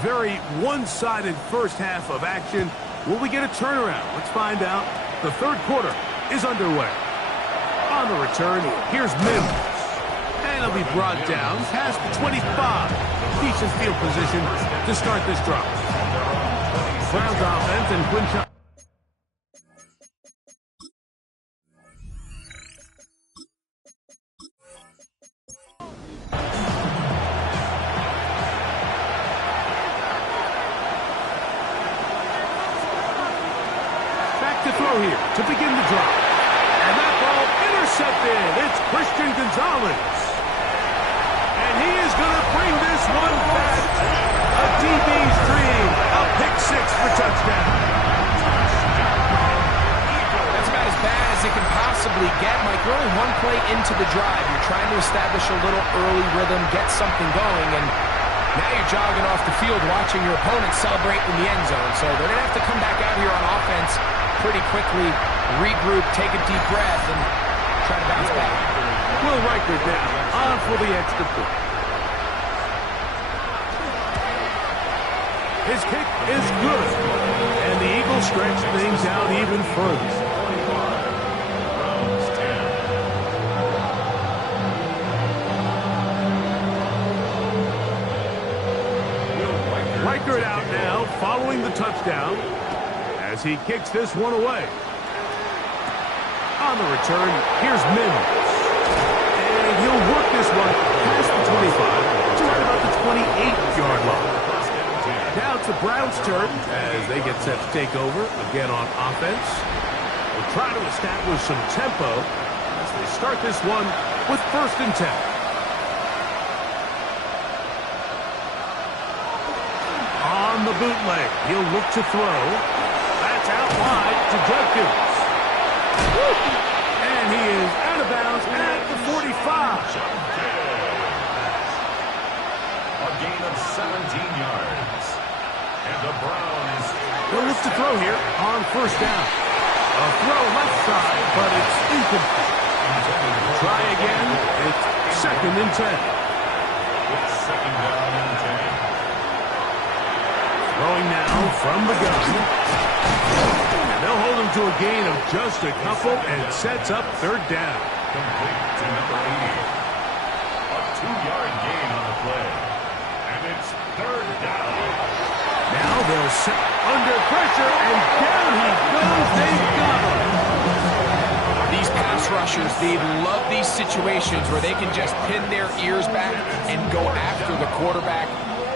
Very one-sided first half of action. Will we get a turnaround? Let's find out. The third quarter is underway. On the return, here's Mims. And he'll be brought down past the 25. Decent field position to start this drive. Browns offense and Quinton. Throw here to begin the drive. And that ball intercepted. It's Christian Gonzalez. And he is going to bring this one back. A DB's dream. A pick 6 for touchdown. That's about as bad as it can possibly get, Mike. You're only one play into the drive. You're trying to establish a little early rhythm, get something going, and now you're jogging off the field watching your opponent celebrate in the end zone. So they're going to have to come back out here on offense pretty quickly, regroup, take a deep breath, and try to bounce back. Will Riker down on for the extra point. His kick is good, and the Eagles stretch things out even further. Riker out now, following the touchdown, as he kicks this one away. On the return, here's Mims. And he'll work this one past the 25 to right about the 28-yard line. Now it's the Browns' turn as they get set to take over again on offense. They'll try to establish some tempo as they start this one with 1st and 10. On the bootleg, he'll look to throw. That's out wide to Judkins. And he is out of bounds at the 45. A gain of 17 yards. And the Browns. They'll look to throw here on first down. A throw left side, but it's incomplete. Try again. It's 2nd and 10. It's 2nd down and 10. Throwing now from the gun. And they'll hold him to a gain of just a couple and sets up 3rd down. Complete to number 80. A 2-yard gain on the play. And it's 3rd down. Now they'll set under pressure, and down he goes. They've got him. These pass rushers, they love these situations where they can just pin their ears back and go after the quarterback.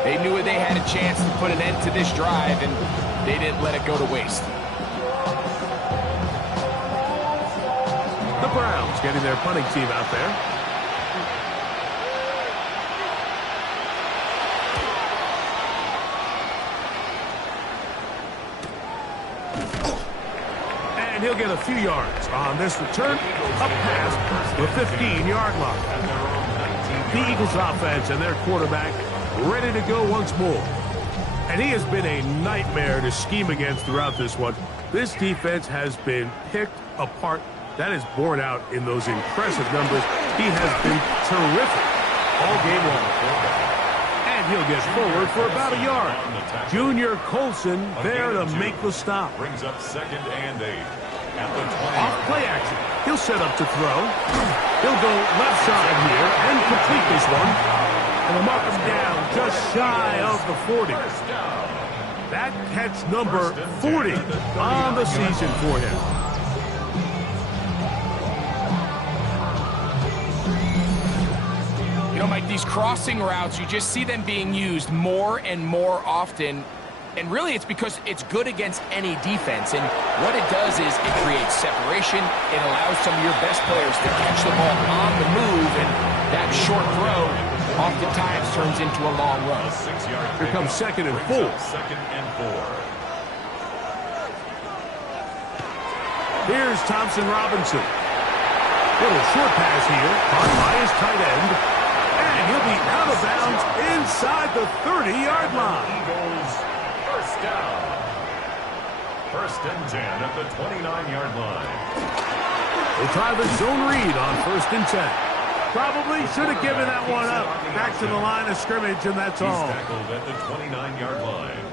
They knew they had a chance to put an end to this drive, and they didn't let it go to waste. The Browns getting their punting team out there. And he'll get a few yards on this return, up past the 15-yard line. The Eagles offense and their quarterback ready to go once more. And he has been a nightmare to scheme against throughout this one. This defense has been picked apart. That is borne out in those impressive numbers. He has been terrific all game long. And he'll get forward for about a yard. Junior Colson there to make the stop. Brings up 2nd and 8. At the 20. Off play action. He'll set up to throw. He'll go left side here and complete this one. And they'll mark him down just shy of the 40. That catch number 40 on the season for him. You know, Mike, these crossing routes, you just see them being used more and more often. And really, it's because it's good against any defense. And what it does is it creates separation. It allows some of your best players to catch the ball on the move. And that short throw oftentimes turns into a long run. Here comes 2nd and 4. 2nd and 4. Here's Thompson Robinson. Little short pass here, caught by his tight end. And he'll be out of bounds inside the 30-yard line. Eagles, 1st down. 1st and 10 at the 29-yard line. We'll try the zone read on 1st and 10. Probably should have given that one up. Back to the line of scrimmage, and that's all. He's tackled at the 29-yard line.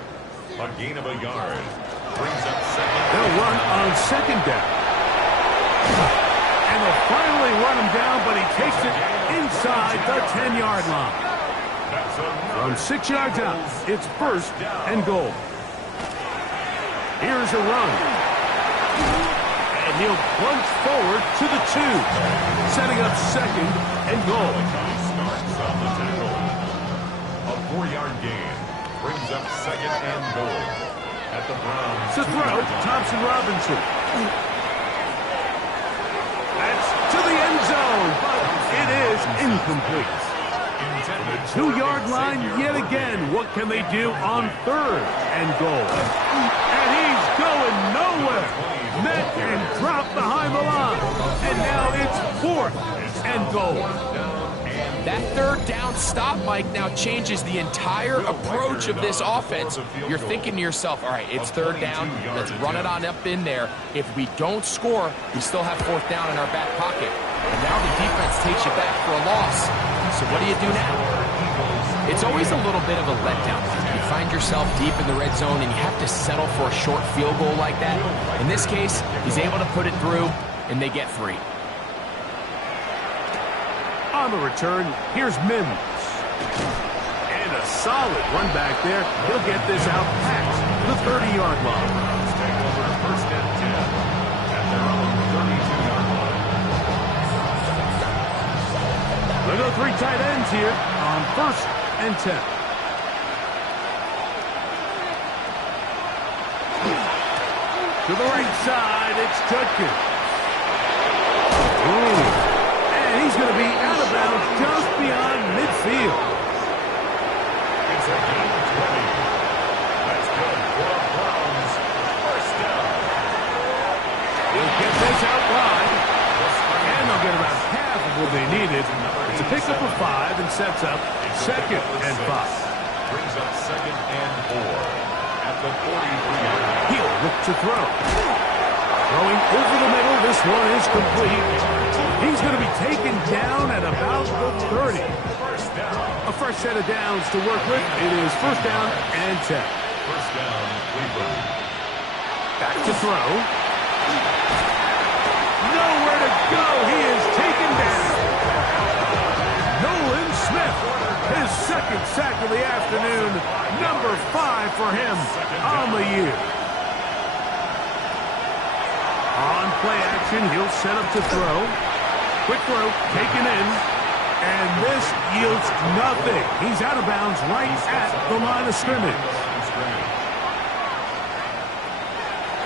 A gain of a yard. Brings up 2nd. They'll run on 2nd down. And they'll finally run him down, but he takes it inside the 10-yard line. From 6 yards out, it's 1st and goal. Here's a run. And he'll plunge forward to the 2, setting up 2nd and goal. Starts on the tackle. A 4-yard gain brings up 2nd and goal. At the Browns. To throw, Thompson Robinson. That's to the end zone, but it is incomplete. 2-yard line yet again. What can they do on 3rd and goal? And he's going nowhere. Met and dropped behind the line. And now it's 4th and goal. That 3rd down stop, Mike, now changes the entire approach of this offense. You're thinking to yourself, all right, it's 3rd down. Let's run it on up in there. If we don't score, we still have 4th down in our back pocket. And now the defense takes you back for a loss. So what do you do now? It's always a little bit of a letdown. You find yourself deep in the red zone and you have to settle for a short field goal like that. In this case, he's able to put it through, and they get 3. On the return, here's Mims. And a solid run back there. He'll get this out past the 30-yard line. Take over 1st and 10 at their own 32-yard line. They'll go 3 tight ends here on 1st and 10. To the right side, it's Judkins. Ooh. And he's going to be out of bounds just beyond midfield. It's a gain of 20. That's good for the Browns. 1st down. He'll get this out wide. And they'll get about half of what they needed. It's a pickup of 5 and sets up 2nd and 5. Brings up 2nd and 4 at the 43-yard line. He'll look to throw. Throwing over the middle. This one is complete. He's going to be taken down at about the 30. A fresh set of downs to work with. It is 1st down and 10. 1st down, Cleveland. Back to throw. Nowhere to go. He is taken down. Nolan Smith, his 2nd sack of the afternoon. Number 5 for him on the year. On play action, he'll set up to throw. Quick throw, taken in. And this yields nothing. He's out of bounds right at the line of scrimmage.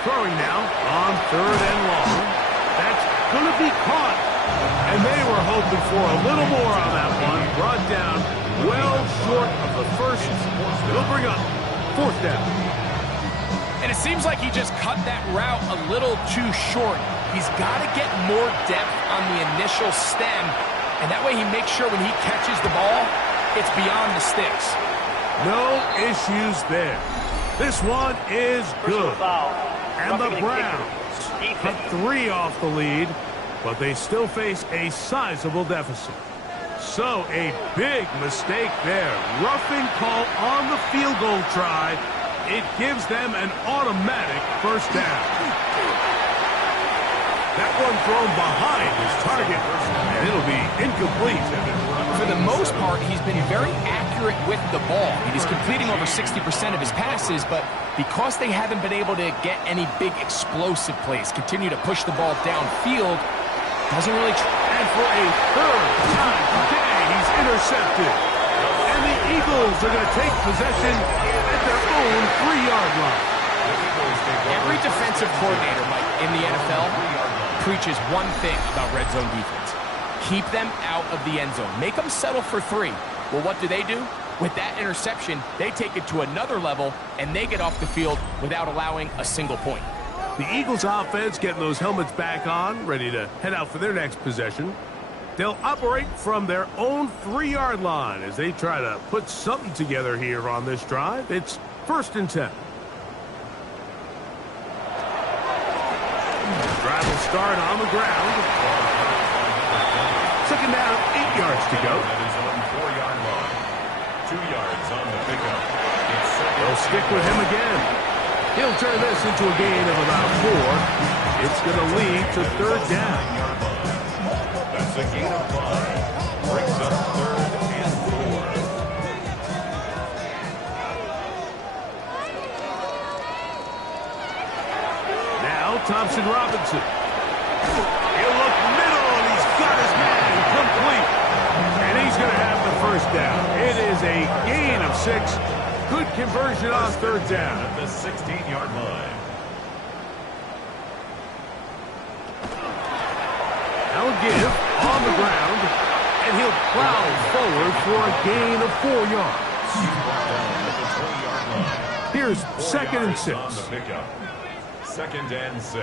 Throwing now on 3rd and long. That's going to be caught. And they were hoping for a little more on that one. Brought down well short of the first. They'll bring up 4th down. And it seems like he just cut that route a little too short. He's got to get more depth on the initial stem. And that way he makes sure when he catches the ball, it's beyond the sticks. No issues there. This one is good. And the Browns cut 3 off the lead, but they still face a sizable deficit. So a big mistake there. Roughing call on the field goal try. It gives them an automatic 1st down. That one thrown behind his target, and it'll be incomplete. For the most part, he's been very accurate with the ball. He's completing over 60% of his passes, but because they haven't been able to get any big explosive plays, continue to push the ball downfield, doesn't really try. And for a 3rd time today, he's intercepted. And the Eagles are going to take possession at their own 3-yard line. Every defensive coordinator, Mike, in the NFL preaches one thing about red zone defense. Keep them out of the end zone. Make them settle for 3. Well, what do? With that interception, they take it to another level, and they get off the field without allowing a single point. The Eagles offense getting those helmets back on, ready to head out for their next possession. They'll operate from their own 3-yard line as they try to put something together here on this drive. It's 1st and 10. Drive will start on the ground. 2nd down, 8 yards to go. That is on 4-yard line. 2 yards on the pickup. They'll stick with him again. He'll turn this into a gain of about 4. It's going to lead to 3rd down. That's a gain of 5. Brings up 3rd and 4. Now Thompson Robinson. He'll look middle, and he's got his man complete. And he's going to have the 1st down. It is a gain of 6. Good conversion on 3rd down. At the 16-yard line. Now a give on the ground, and he'll plow forward for a gain of 4 yards. Here's 2nd and 6. On the pickup. 2nd and 6.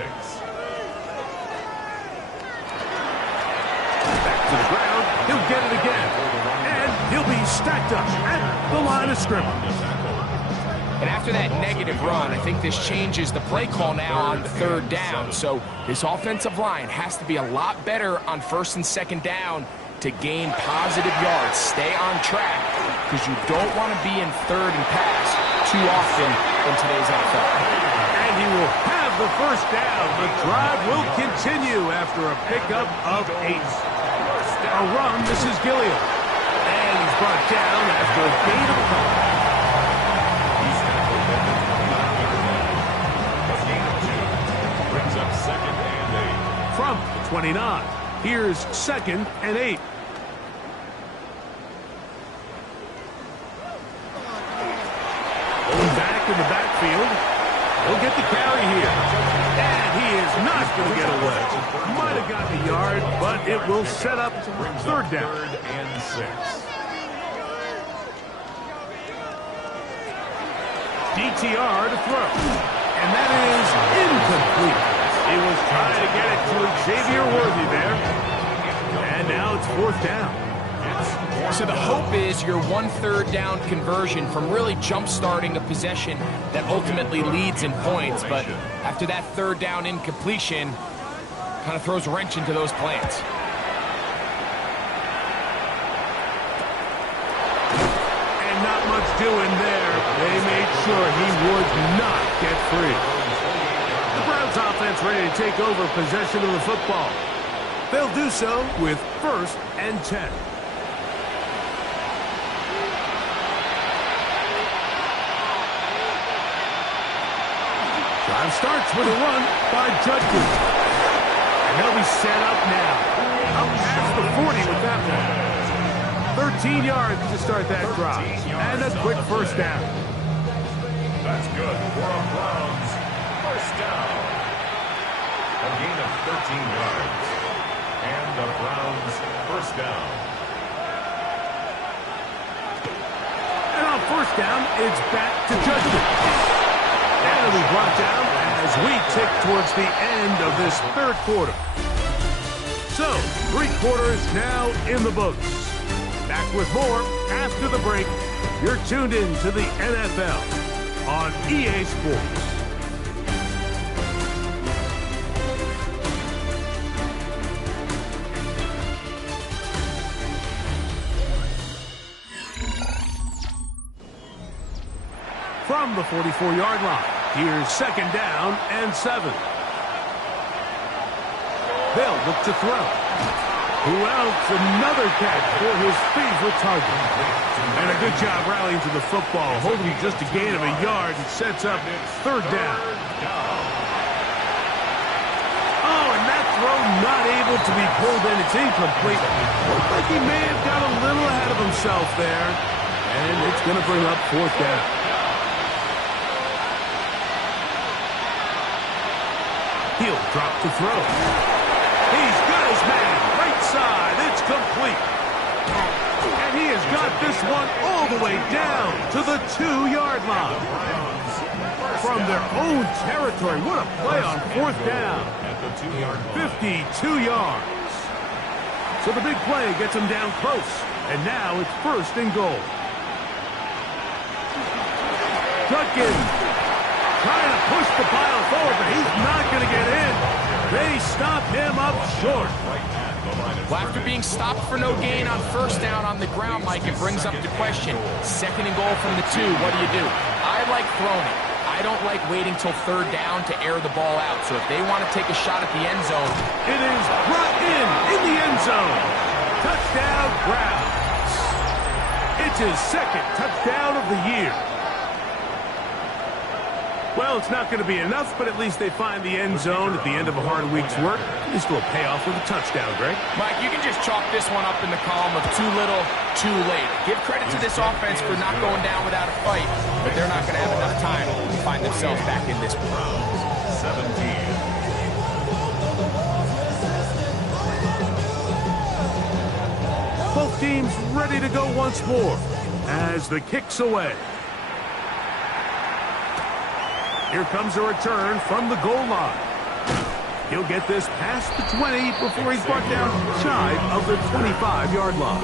Back to the ground. He'll get it again. And he'll be stacked up at the line of scrimmage. And after that negative run, I think this changes the play call now on 3rd down. So this offensive line has to be a lot better on 1st and 2nd down to gain positive yards. Stay on track, because you don't want to be in 3rd and pass too often in today's NFL. And he will have the 1st down. The drive will continue after a pickup of 8. A run, this is Gilliam. And he's brought down after a gain of 5. Brings up 2nd and 8. From the 29. Here's 2nd and 8. Going back in the backfield. He'll get the carry here. And he is not going to get away. Might have gotten a yard, but it will set up 3rd down. 3rd and 6. DTR to throw. And that is incomplete. He was trying to get it to Xavier Worthy there. And now it's 4th down. So the hope is your 1/3 down conversion from really jump-starting a possession that ultimately leads in points. But after that 3rd down incompletion, kind of throws a wrench into those plans. And not much doing there. They made sure he would not get free. The Browns offense ready to take over possession of the football. They'll do so with 1st and 10. Drive starts with a run by Judkins. And they'll be set up now. Up past the 40 with that one. 13 yards to start that drive. And a quick 1st down. That's good for a Browns 1st down. A gain of 13 yards. And the Browns 1st down. And on 1st down, it's back to Judkins. And it'll be brought down as we tick towards the end of this 3rd quarter. So, 3 quarters now in the books. Back with more after the break. You're tuned in to the NFL on EA Sports. From the 44-yard line, here's 2nd down and 7. They'll look to throw. Who else? Another catch for his favorite target. And a good job rallying to the football, holding just a gain of a yard and sets up 3rd down. Oh, and that throw not able to be pulled in. It's incomplete. Looked like he may have got a little ahead of himself there. And it's going to bring up 4th down. He'll drop to throw. He's got his man. Right side. It's complete. And he has got this one all the way down to the 2-yard line. From their own territory. What a play on 4th down. 52 yards. So the big play gets him down close. And now it's 1st and goal. Judkins trying to push the pile forward, but he's not going to get in. They stop him up short. Well, after being stopped for no gain on 1st down on the ground, Mike, it brings up the question. 2nd and goal from the 2, what do? I like throwing it. I don't like waiting till 3rd down to air the ball out. So if they want to take a shot at the end zone. It is brought in the end zone. Touchdown, Browns. It's his 2nd touchdown of the year. Well, it's not going to be enough, but at least they find the end zone at the end of a hard week's work. At least it'll pay off with a touchdown, Greg. Mike, you can just chalk this one up in the column of too little, too late. Give credit to this offense for not going down without a fight, but they're not going to have enough time to find themselves back in this one. 17. Both teams ready to go once more as the kick's away. Here comes a return from the goal line. He'll get this past the 20 before he's brought down shy of the 25-yard line.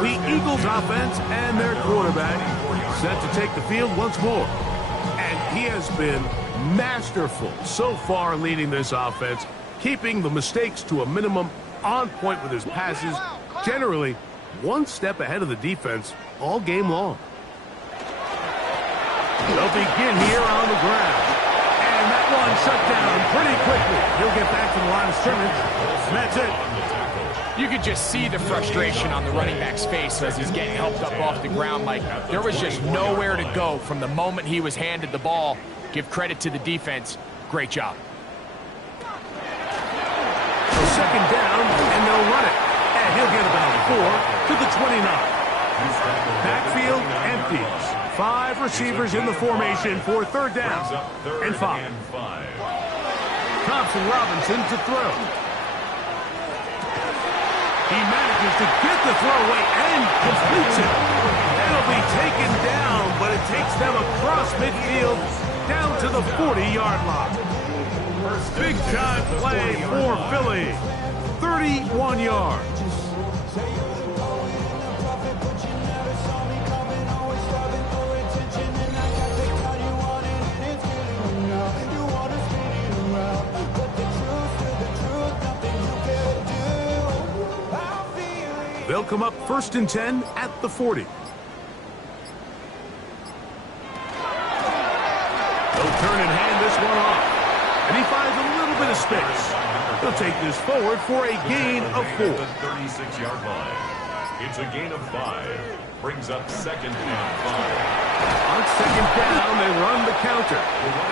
The Eagles offense and their quarterback set to take the field once more. And he has been masterful so far leading this offense, keeping the mistakes to a minimum, on point with his passes, generally one step ahead of the defense all game long. They'll begin here on the ground. And that one shut down pretty quickly. He'll get back to the line of scrimmage. And that's it. You could just see the frustration on the running back's face as he's getting helped up off the ground. Like, there was just nowhere to go from the moment he was handed the ball. Give credit to the defense. Great job. So 2nd down, and they'll run it. And he'll get about 4 to the 29. Backfield empties. 5 receivers in the formation for 3rd down and 5. Thompson Robinson to throw. He manages to get the throw away and completes it. It'll be taken down, but it takes them across midfield down to the 40-yard line. Big time play for Philly. 31 yards. They'll come up 1st and 10 at the 40. They'll turn and hand this one off. And he finds a little bit of space. He'll take this forward for a gain of 4. The 36-yard line. It's a gain of 5. Brings up 2nd and 5. On 2nd down, they run the counter.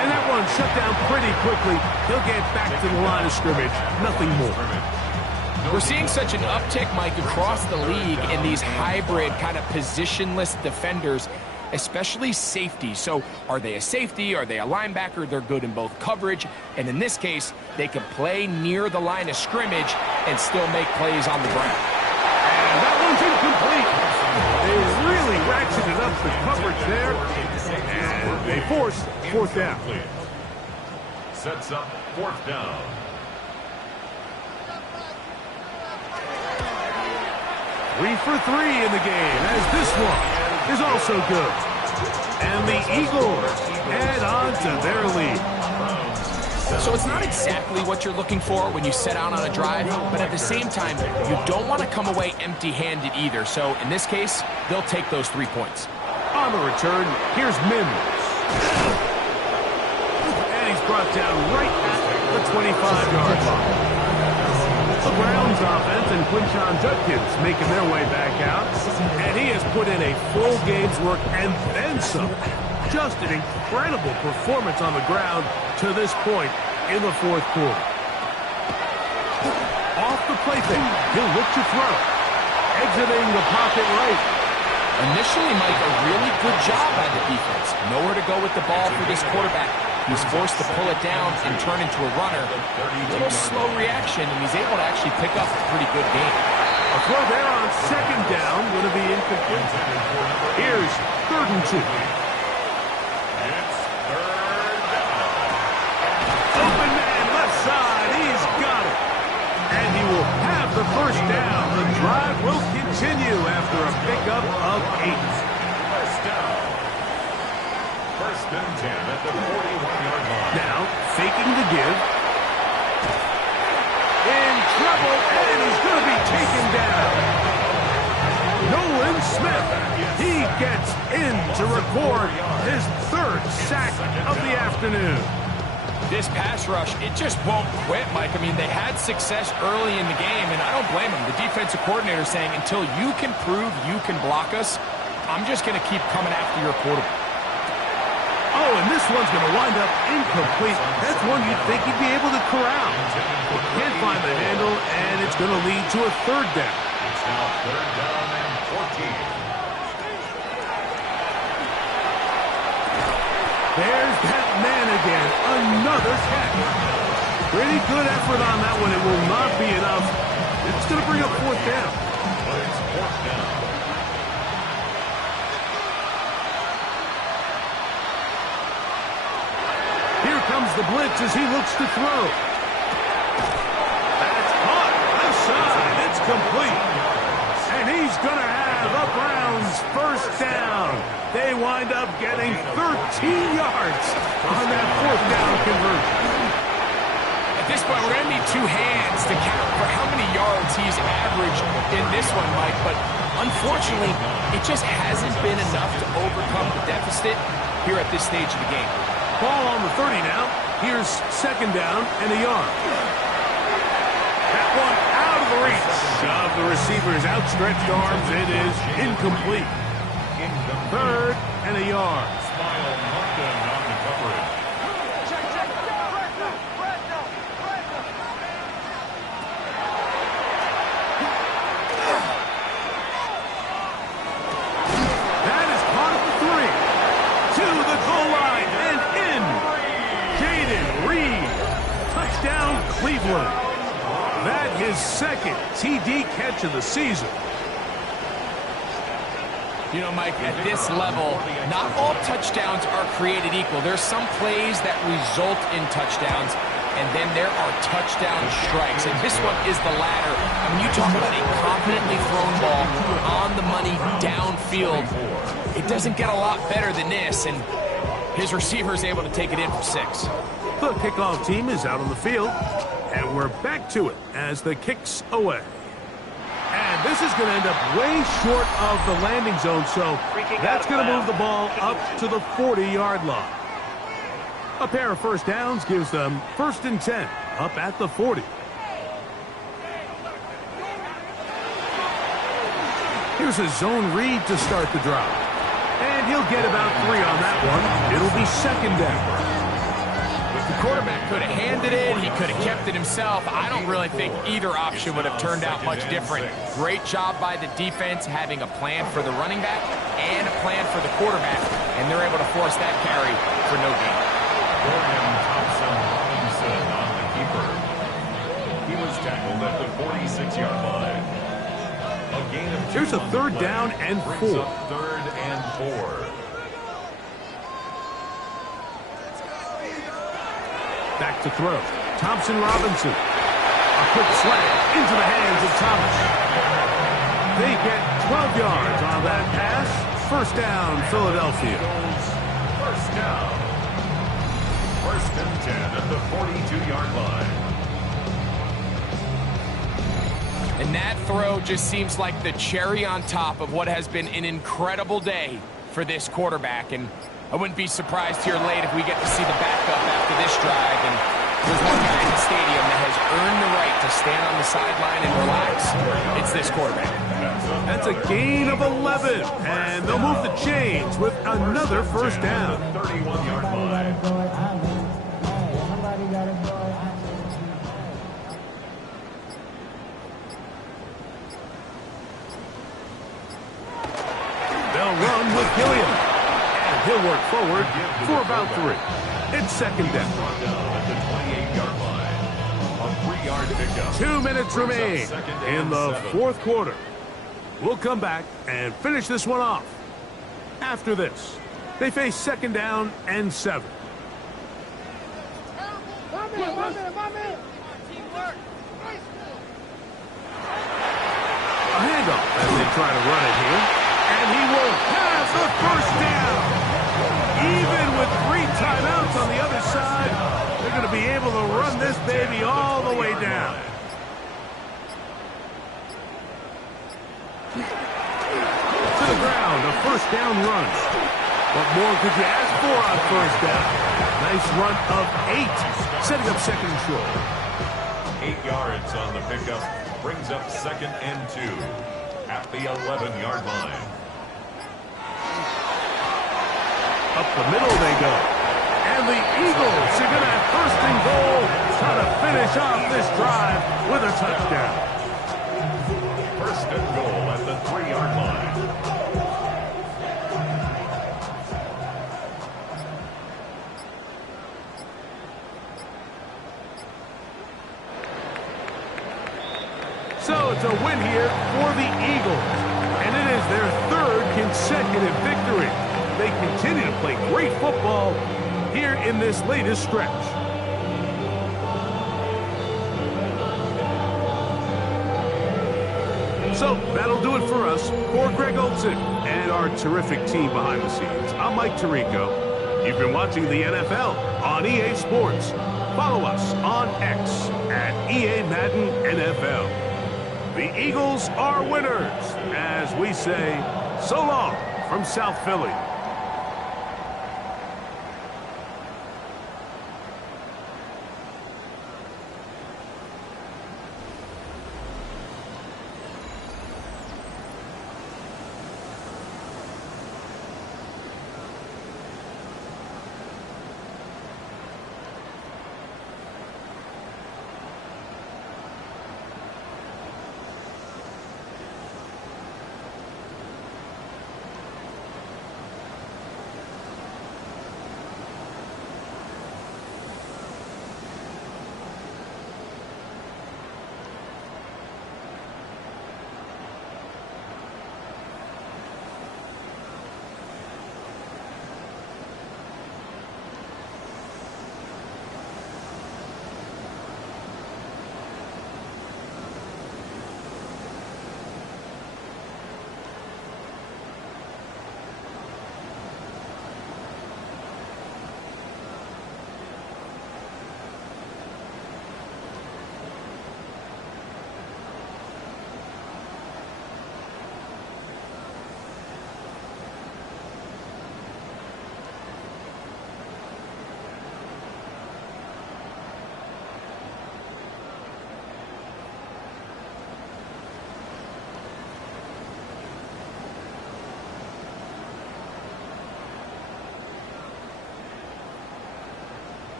And that one shut down pretty quickly. He'll get back to the line of scrimmage. Nothing more. We're seeing such an uptick, Mike, across the league in these hybrid kind of positionless defenders, especially safety. So are they a safety? Are they a linebacker? They're good in both coverage. And in this case, they can play near the line of scrimmage and still make plays on the ground. And that one's incomplete. They really ratcheted up the coverage there. And they force 4th down. Sets up 4th down. 3 for 3 in the game, as this one is also good. And the Eagles add on to their lead. So it's not exactly what you're looking for when you set out on a drive, but at the same time, you don't want to come away empty-handed either. So in this case, they'll take those 3 points. On the return, here's Mims. And he's brought down right at the 25-yard line. The Browns offense and Quinshon Judkins making their way back out. And he has put in a full game's work and then some. Just an incredible performance on the ground to this point in the 4th quarter. Off the play fake, he'll look to throw. Exiting the pocket right. Initially, Mike, a really good job by the defense. Nowhere to go with the ball for this quarterback. He's forced to pull it down and turn into a runner. A little slow reaction, and he's able to actually pick up a pretty good game. A throw there on 2nd down, going to be incomplete. Here's 3rd and 2. It's 3rd down. Open man, left side, he's got it. And he will have the 1st down. The drive will continue after a pickup of 8. 1st down. 1st and 10 at the 41-yard line. Now, faking the give. In trouble, and he's going to be taken down. Nolan Smith, he gets in to record his 3rd sack of the afternoon. This pass rush, it just won't quit, Mike. I mean, they had success early in the game, and I don't blame them. The defensive coordinator saying, until you can prove you can block us, I'm just going to keep coming after your quarterback. Oh, and this one's going to wind up incomplete. That's one you'd think he'd be able to corral. Can't find the handle, and it's going to lead to a 3rd down. It's now 3rd down and 14. There's that man again. Another catch. Pretty good effort on that one. It will not be enough. It's going to bring up 4th down. But it's 4th down. Here comes the blitz as he looks to throw. That's caught. Left side. It's complete. And he's going to have the Browns' 1st down. They wind up getting 13 yards on that 4th down conversion. At this point, we're going to need 2 hands to count for how many yards he's averaged in this one, Mike. But unfortunately, it just hasn't been enough to overcome the deficit here at this stage of the game. Ball on the 30 now. Here's 2nd down and a yard. That one out of the reach of the receiver's outstretched arms. It is incomplete. 3rd and a yard. Smile London on the coverage. That is caught at the 3. To the goal line and in. Jaden Reed. Touchdown Cleveland. That his 2nd TD catch of the season. You know, Mike, at this level, not all touchdowns are created equal. There's some plays that result in touchdowns. and then there are touchdown strikes. And this one is the latter. And when you talk about a confidently thrown ball on the money downfield, it doesn't get a lot better than this, and his receiver is able to take it in for 6. The kickoff team is out on the field, and we're back to it as the kick's away. And this is going to end up way short of the landing zone, so that's going to move the ball up to the 40-yard line. A pair of first downs gives them 1st and 10 up at the 40. Here's a zone read to start the drive. And he'll get about 3 on that one. It'll be 2nd down. The quarterback could have handed it. He could have kept it himself. I don't really think either option would have turned out much different. Great job by the defense having a plan for the running back and a plan for the quarterback, and they're able to force that carry for no gain. Dorian Thompson-Robinson on the keeper. He was tackled at the 46-yard line. A gain of 2. Here's a 3rd down and 4. 3rd and 4. Back to throw. Thompson-Robinson. A quick slant into the hands of Thomas. They get 12 yards on that pass. 1st down, Philadelphia. 1st down. 1st and 10 at the 42-yard line. And that throw just seems like the cherry on top of what has been an incredible day for this quarterback. And I wouldn't be surprised here late if we get to see the backup after this drive. And there's one guy in the stadium that has earned the right to stand on the sideline and relax. It's this quarterback. That's a gain of 11. And they'll move the chains with another 1st down. 31-yard line. They'll run with Gilliam. And he'll work forward for about 3. It's 2nd down. At the 28-yard line. A 3-yard pickup. 2 minutes remain in the 4th quarter. We'll come back and finish this one off. After this, they face 2nd down and 7. A handoff as they try to run it here. And he will have the 1st down. Even with 3 timeouts on the other side, they're going to be able to run this baby all the way down. To the ground, a 1st down run. What more could you ask for on 1st down? Nice run of 8, setting up 2nd and short. 8 yards on the pickup, brings up 2nd and 2 at the 11-yard line. Up the middle they go. And the Eagles are going to have 1st and goal, trying to finish off this drive with a touchdown. 1st and goal at the 3-yard line. So it's a win here for the Eagles. And it is their 3rd consecutive victory. They continue to play great football here in this latest stretch. So that'll do it for us. For Greg Olson and our terrific team behind the scenes, I'm Mike Tirico. You've been watching the NFL on EA Sports. Follow us on X at EA Madden NFL. The Eagles are winners, as we say, so long from South Philly.